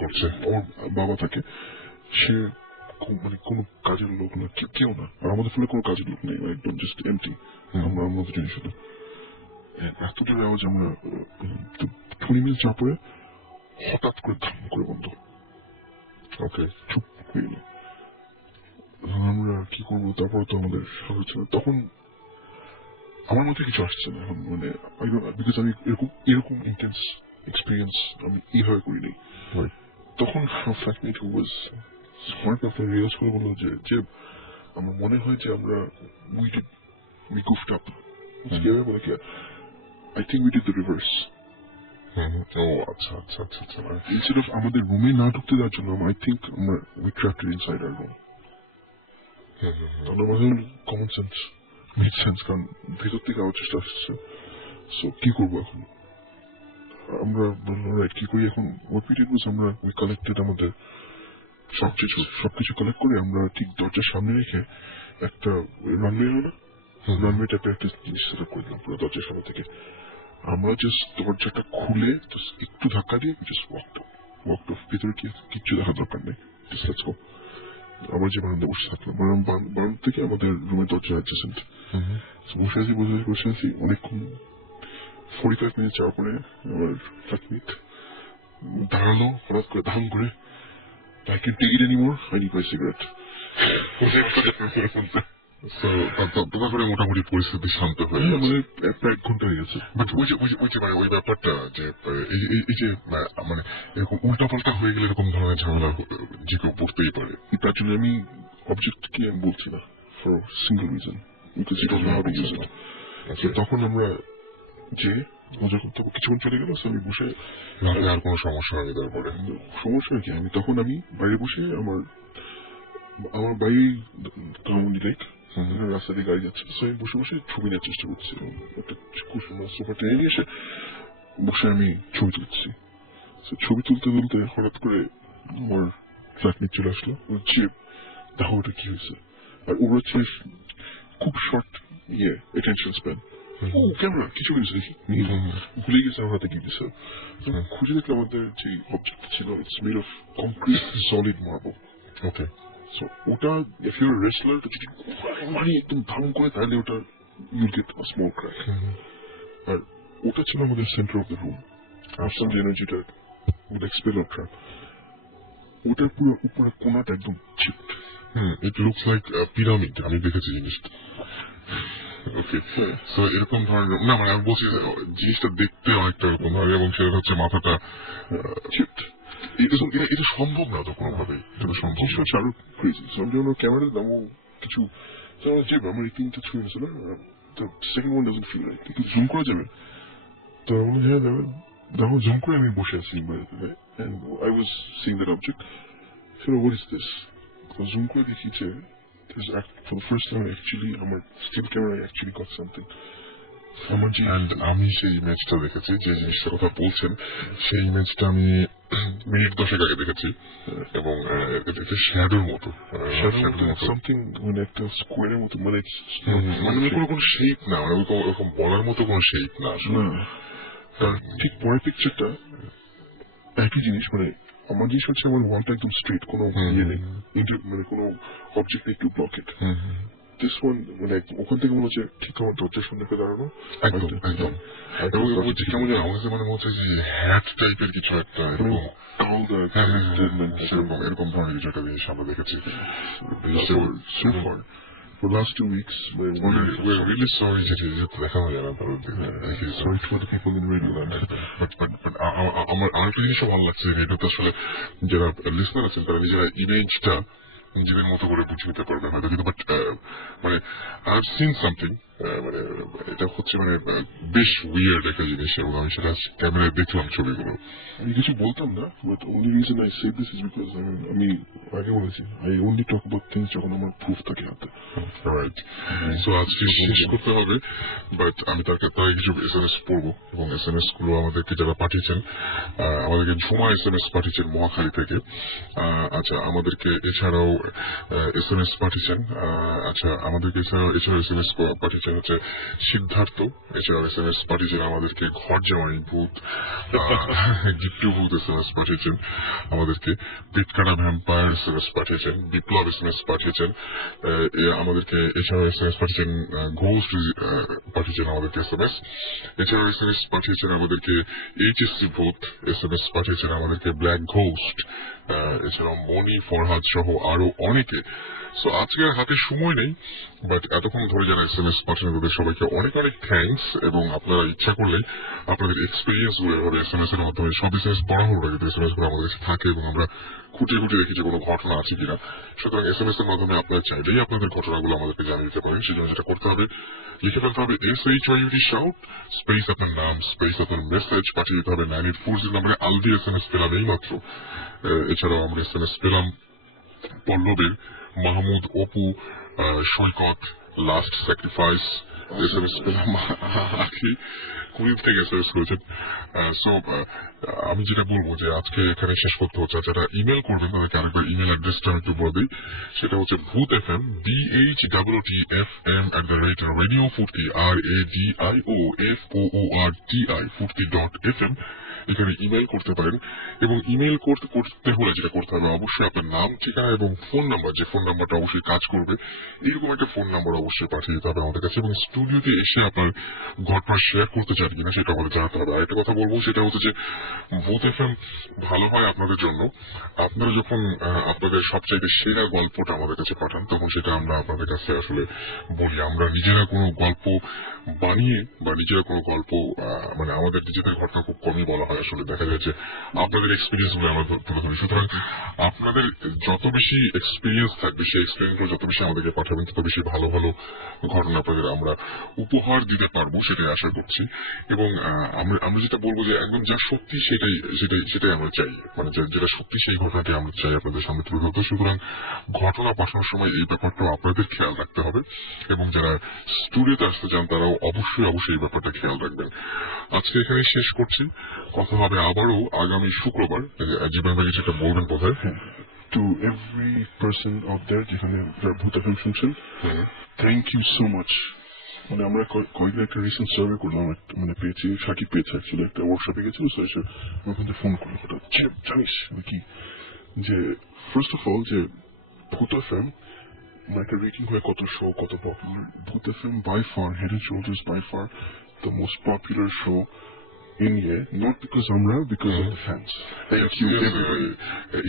করছে ওর বাবা থাকে, সে মানে কোনো কাজের লোক না, কেউ না, আর আমাদের ফলে কোনো কাজের লোক নেই, একদম জাস্ট এমটি, আমরা দুজনই শুধু। এত জোরে আওয়াজ, আমরা 20 মিনিট যাওয়ার পরে হঠাৎ করে ধাম করে বন্ধ, ওকে চুপ হয়ে গেল। আমরা কি করবো, তারপর তো আমাদের সাহস ছিল, তখন আমার মধ্যে কিছু আসছে না এখন, মানে বিকজ আমি এরকম ইন্টেন্স এক্সপিরিয়েন্স আমি এইভাবে করিনি। তখন ফ্ল্যাটমেট হু ওয়াজ স্মার্ট আপনার রিয়ালাইজ করে বললো যে আমার মনে হয় যে আমরা উই গুফড আপ, কিভাবে বলে কি, I think we did the reverse. ও আচ্ছা আচ্ছা আচ্ছা আচ্ছা, Instead of আমাদের রুমে না ঢুকতে দেওয়ার জন্য, I think we trapped it inside our room. আমাদের কমন সেন্স মেড সেন্স, কারণ ভেতর থেকে আওয়াজ আসছে। সো কি করবো এখন, আমরা বললাম রাইট কি করি এখন, what we did was আমরা we collected আমাদের সবকিছু কালেক্ট করে আমরা ঠিক দরজার সামনে রেখে একটা রানওয়ে হলো না, রানওয়ে টাইপের একটা জিনিস সেট আপ করে দিলাম পুরো দরজার সামনে থেকে। আমরা জাস্ট দরজাটা খুলে একটু ধাক্কা দিয়ে জাস্ট ওয়াকড অফ, ভিতরে কিচ্ছু দেখার দরকার নেই, জাস্ট লেটস গো। আমরা যে বারান্দা বসে থাকলাম, বারান্দা থেকে আমাদের রুমের দরজা অ্যাডজেসেন্ট, বসে আছি অনেকক্ষণ, 45 মিনিট যাওয়ার পরে আমার ফ্ল্যাটমেট দাঁড়ালো হঠাৎ করে, ধাম করে, I can't take it anymore, I need my cigarette. তারপরে মোটামুটি পরিস্থিতি শান্ত হয়ে আমাদের প্রায় 1 ঘন্টা হয়ে গেছে। বাট ওই ব্যাপারটা যে এই যে মানে এরকম উল্টাপাল্টা হয়ে গেলে এরকম ধরনের ঝামেলা যে কেউ পড়তেই পারে, তার জন্য আমি অবজেক্ট কি আমি বলছি না, for single reason, because it don't know how to use ইট। তখন আমরা যে মজা করতে কিছুক্ষণ চলে গেল, আমি বসে আর কোনো সমস্যা হয়নি। তারপরে সমস্যা কি, তখন আমি বাইরে বসে আমার বাইরে ধানমন্ডি লেক, রাস্তা দিয়ে গাড়ি যাচ্ছে, আমি বসে বসে ছবি নেওয়ার চেষ্টা করছি, একটা সোফা টেনে নিয়ে এসে বসে আমি ছবি তুলছি। ছবি তুলতে তুলতে হঠাৎ করে আমার ফ্ল্যাটমেট চলে আসলো, যে দেখো ওটা কি হয়েছে, আর ওর হচ্ছে খুব শর্ট অ্যাটেনশন স্প্যান, ও ক্যামেরা কিছু হয়েছে দেখি, ভুলে গেছে আমার হাতে কি দিয়েছে। খুঁজে দেখলে আমাদের যে অবজেক্ট ছিল, it's made of concrete solid marble. Okay, so ওটা ইফ ইউ আর রেসলার যদি মানে একদম ধাম করে, তাহলে ওটা you'll get a small crack. আর ওটা ছিল আমাদের সেন্টার অফ দ্য রুম, আসলাম যে এনার্জিটা এক্সপেলার ট্র্যাপ, ওটার পুরো উপরে কোনাটা একদম chipped. It looks like pyramid, আমি দেখেছি জিনিসটা। ওকে, সো এরকম ধরনের না, মানে আমি বলছি জিনিসটা দেখতে অনেকটা এরকম ধরনের, এবং সেটা হচ্ছে মাথাটা এটা সম্ভব না তো কোনোভাবে, এটা তো সম্ভব না। আরো ক্রেজি। আমি যখন ক্যামেরা দাম কিছু যে আমার এই 3টা ছবি আছে না, second one doesn't feel right, কিন্তু জুম করা যাবে? তো আমি বললাম হ্যাঁ যাবে। দেখো জুম করে আমি বসে আছি বাড়িতে, and I was seeing that object. So what is this? তো জুম করে দেখি যে for the first time actually আমার still camera actually got something. আমার যে আমি সেই ইমেজটা দেখেছি, যে জিনিসটার কথা বলছেন সেই ইমেজটা আমি মিনিট 10 আগে দেখেছি, এবং এটা শ্যাডোর মতো, সামথিং মানে একটা স্কোয়ারের মতো, মানে মানে কোনো শেপ না, মানে ওরকম বলার মতো কোনো শেপ না আসলে। তার ঠিক পরের পিকচারটা একই জিনিস, মানে আমার জিনিস হচ্ছে আমার ওয়ালটা একদম স্ট্রেট, কোনো ইয়ে নেই, মানে কোনো অবজেক্ট নেই to block it. This one মানে ওখান থেকে মনে হচ্ছে ঠিক আমার দরজার সামনে দাঁড়ানো, একদম একদম, এবং কেমন যেন আমার কাছে মনে হচ্ছে যে হ্যাট টাইপের কিছু একটা, সেরকম এরকম ধরনের কিছু একটা জিনিস আমরা দেখেছি। So far for the last 2 weeks we're really sorry যে দেখানো যায় না, sorry to the people in Radio Land. but আমার আরেকটা জিনিসও ভালো লাগছে, রেডিওতে আসলে যারা লিসনার আছেন তারা নিজেরা ইমেজটা নিজেদের মতো করে বুঝে নিতে পারবেন হয়তো, কিন্তু বাট মানে আই হ্যাভ সিন সামথিং, মানে এটা হচ্ছে মানে বেশ উইয়ার্ড একটা জিনিস, এবং আমি সেটা ক্যামেরায় দেখলাম ছবিগুলো। আমি কিছু বলতাম না, but the only reason I say this is because আমি আগে বলেছি I only talk about things যখন আমার প্রুফ থাকে হাতে। রাইট, সো আজকে শেষ করতে হবে, বাট আমি তার কিছু SMS পড়বো, এবং SMS গুলো আমাদেরকে যারা পাঠিয়েছেন, আমাদেরকে ঝুমা SMS পাঠিয়েছেন মহাখালী থেকে। আচ্ছা, আমাদেরকে এছাড়াও SMS পাঠিয়েছেন, আচ্ছা আমাদেরকে এছাড়াও SMS পাঠিয়েছেন হচ্ছে সিদ্ধার্থ, এছাড়াও SMS পাঠিয়েছেন আমাদেরকে ঘর জামাই ভূত, গিট্টু ভূত SMS পাঠিয়েছেন আমাদেরকে, পেটকাটা ভ্যাম্পায়ার SMS পাঠিয়েছেন, বিপ্লব SMS পাঠিয়েছেন আমাদেরকে, এছাড়াও SMS পাঠিয়েছেন ঘোষ পাঠিয়েছেন আমাদেরকে SMS, এছাড়াও SMS পাঠিয়েছেন আমাদেরকে HSC ভূত, SMS পাঠিয়েছেন আমাদেরকে ব্ল্যাক ঘোস্ট, এছাড়াও মনি ফরহাদ সহ আরো অনেকে। সো আজকে হাতে সময় নেই, বাট এতক্ষণ ধরে যারা SMS পাঠান তাদের সবাইকে অনেক অনেক থ্যাঙ্কস, এবং আপনারা ইচ্ছা করলে আপনাদের এক্সপিরিয়েন্স গুলো এভাবে SMS এর মাধ্যমে, সব SMS পড়া হলো না, কিন্তু SMS গুলো আমাদের কাছে থাকে এবং আমরা খুঁটিয়ে খুঁটিয়ে দেখি যে কোনো ঘটনা আছে কিনা। সুতরাং SMS এর মাধ্যমে আপনারা চাইলেই আপনাদের ঘটনাগুলো আমাদেরকে জানিয়ে দিতে পারেন। সেজন্য যেটা করতে হবে, লিখে ফেলতে হবে SHYUT শাউট স্পেস আপনার নাম স্পেস আপনার মেসেজ, পাঠিয়ে দিতে হবে 9840 নম্বরে। আলভি SMS পেলাম এই মাত্র, এছাড়াও আমরা SMS পেলাম পল্লবের, মাহমুদ, অপু, সৈকত, লাস্ট স্যাক্রিফাইস SMS পেলাম, আখি কুড়ি থেকে SMS করেছেন। সো আমি যেটা বলবো যে আজকে এখানে শেষ করতে হচ্ছে, যারা ইমেল করবেন তাদেরকে আরেকবার ইমেল অ্যাড্রেসটা আমি একটু বলে দিই, সেটা হচ্ছে ভূত FM BHOOTFM@radiofurti RADIOFOORTI এখানে ইমেল করতে পারেন। এবং ইমেল করতে হলে যেটা করতে হবে, অবশ্যই আপনার নাম, ঠিকানা এবং ফোন নাম্বার, যে ফোন নাম্বারটা অবশ্যই কাজ করবে এইরকম একটা ফোন নাম্বার অবশ্যই পাঠিয়ে দিতে হবে আমাদের কাছে, এবং স্টুডিওতে এসে আপনার ঘটনা শেয়ার করতে চান কিনা সেটা আমাদের জানাতে হবে। আরেকটা কথা বলবো, সেটা হচ্ছে যে ভূত FM ভালো হয় আপনাদের জন্য আপনারা যখন আপনাদের সবচাইতে সেরা গল্পটা আমাদের কাছে পাঠান, তখন সেটা আমরা আপনাদের কাছে আসলে বলি। আমরা নিজেরা কোনো গল্প বানিয়ে বা নিজেরা কোনো গল্প মানে আমাদের নিজেদের ঘটনা খুব কমই বলা হয়, আসলে দেখা যাচ্ছে আপনাদের এক্সপিরিয়েন্স গুলো আমরা তুলে ধরি। সুতরাং আপনাদের যত বেশি এক্সপিরিয়েন্স থাকবে, সেই এক্সপিরিয়েন্স গুলো যত বেশি আমাদেরকে পাঠাবেন, তত বেশি ভালো ভালো ঘটনা আপনাদের আমরা উপহার দিতে পারবো, সেটাই আশা করছি। এবং আমরা যেটা বলবো যে একদম যা সত্যি সেটাই আমরা চাই, মানে যেটা সত্যি সেই ঘটনাটি আমরা চাই আপনাদের সামনে তুলে ধরতে। সুতরাং ঘটনা পাঠানোর সময় এই ব্যাপারটাও আপনাদের খেয়াল রাখতে হবে, এবং যারা স্টুডিওতে আসতে চান তারাও অবশ্যই এই ব্যাপারটা খেয়াল রাখবেন। আজকে এখানে শেষ করছি, কথা হবে আবারও আগামী শুক্রবার। জীবন ভাই যেটা বলবেন বোধহয়। To every person out there যেখানে ভূত FM শুনছেন, থ্যাংক ইউ সো মাচ। মানে আমরা কয়েকদিন একটা রিসেন্ট সার্ভে করলাম, মানে পেয়েছি, সাকিব পেয়েছে অ্যাকচুয়ালি, একটা ওয়ার্কশপে গেছিল, আমার কিন্তু ফোন করে হঠাৎ, জানিস কি যে ফার্স্ট অফ অল যে ভূত FM একটা রেটিং হয় কত শো, কত পপুলার। ভূত FM by far, head and shoulders by far the most popular show in here, not because আমরা, because of the fans. Thank you everybody.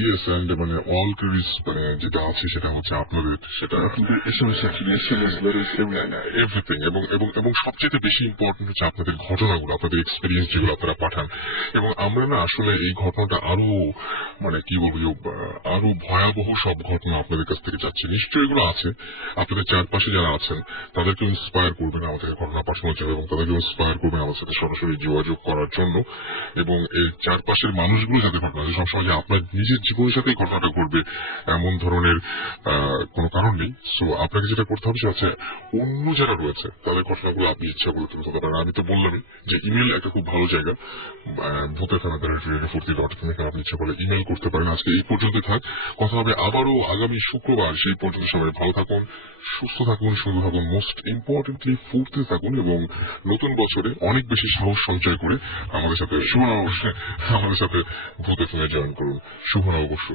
Yes and মানে অল ক্রেডিটস মানে যেটা আছে সেটা হচ্ছে আপনাদের, সেটা SMS actually, SMS, letters, everything. Everything, এবং এবং এবং সবচেয়ে বেশি ইম্পর্টেন্ট হচ্ছে আপনাদের ঘটনাগুলো, আপনাদের এক্সপিরিয়েন্স যেগুলো আপনারা পাঠান। এবং আমরা না আসলে এই ঘটনাটা আরো মানে কি বলবো, আরো ভয়াবহ সব ঘটনা আপনাদের কাছ থেকে যাচ্ছে। নিশ্চয়ই এগুলো আছে, আপনাদের চারপাশে যারা আছেন তাদেরকে ইন্সপায়ার করবেন আমাদের ঘটনা পাঠানোর জন্য, এবং তাদেরকে ইন্সপায়ার করবেন আমার সাথে সরাসরি যোগাযোগ করার জন্য। এবং এই চারপাশের মানুষগুলো যাতে ঘটনা সবসময় যে আপনার নিজের জীবনের সাথেই ঘটনাটা ঘটবে এমন ধরনের কোনো কারণ নেই। সো আপনাকে যেটা করতে হবে সেটা হচ্ছে অন্য যারা রয়েছে তাদের ঘটনাগুলো আপনি ইচ্ছা করে তুলে ধরতে পারেন। আমি তো বললামই যে ইমেল একটা খুব ভালো জায়গা, ভূতের আপনি ইচ্ছা করলে ইমেল করতে পারেন। আজকে এই পর্যন্ত থাক, কথা হবে আবারও আগামী শুক্রবার। সেই পর্যন্ত সবাই ভালো থাকুন, সুস্থ থাকুন, সুন্দর থাকুন, মোস্ট ইম্পর্টেন্টলি ফুর্তি থাকুন, এবং নতুন বছরে অনেক বেশি সাহস সঞ্চয় করে আমাদের সাথে ভূত এফএমে জয়েন করুন। শুভ নববর্ষ।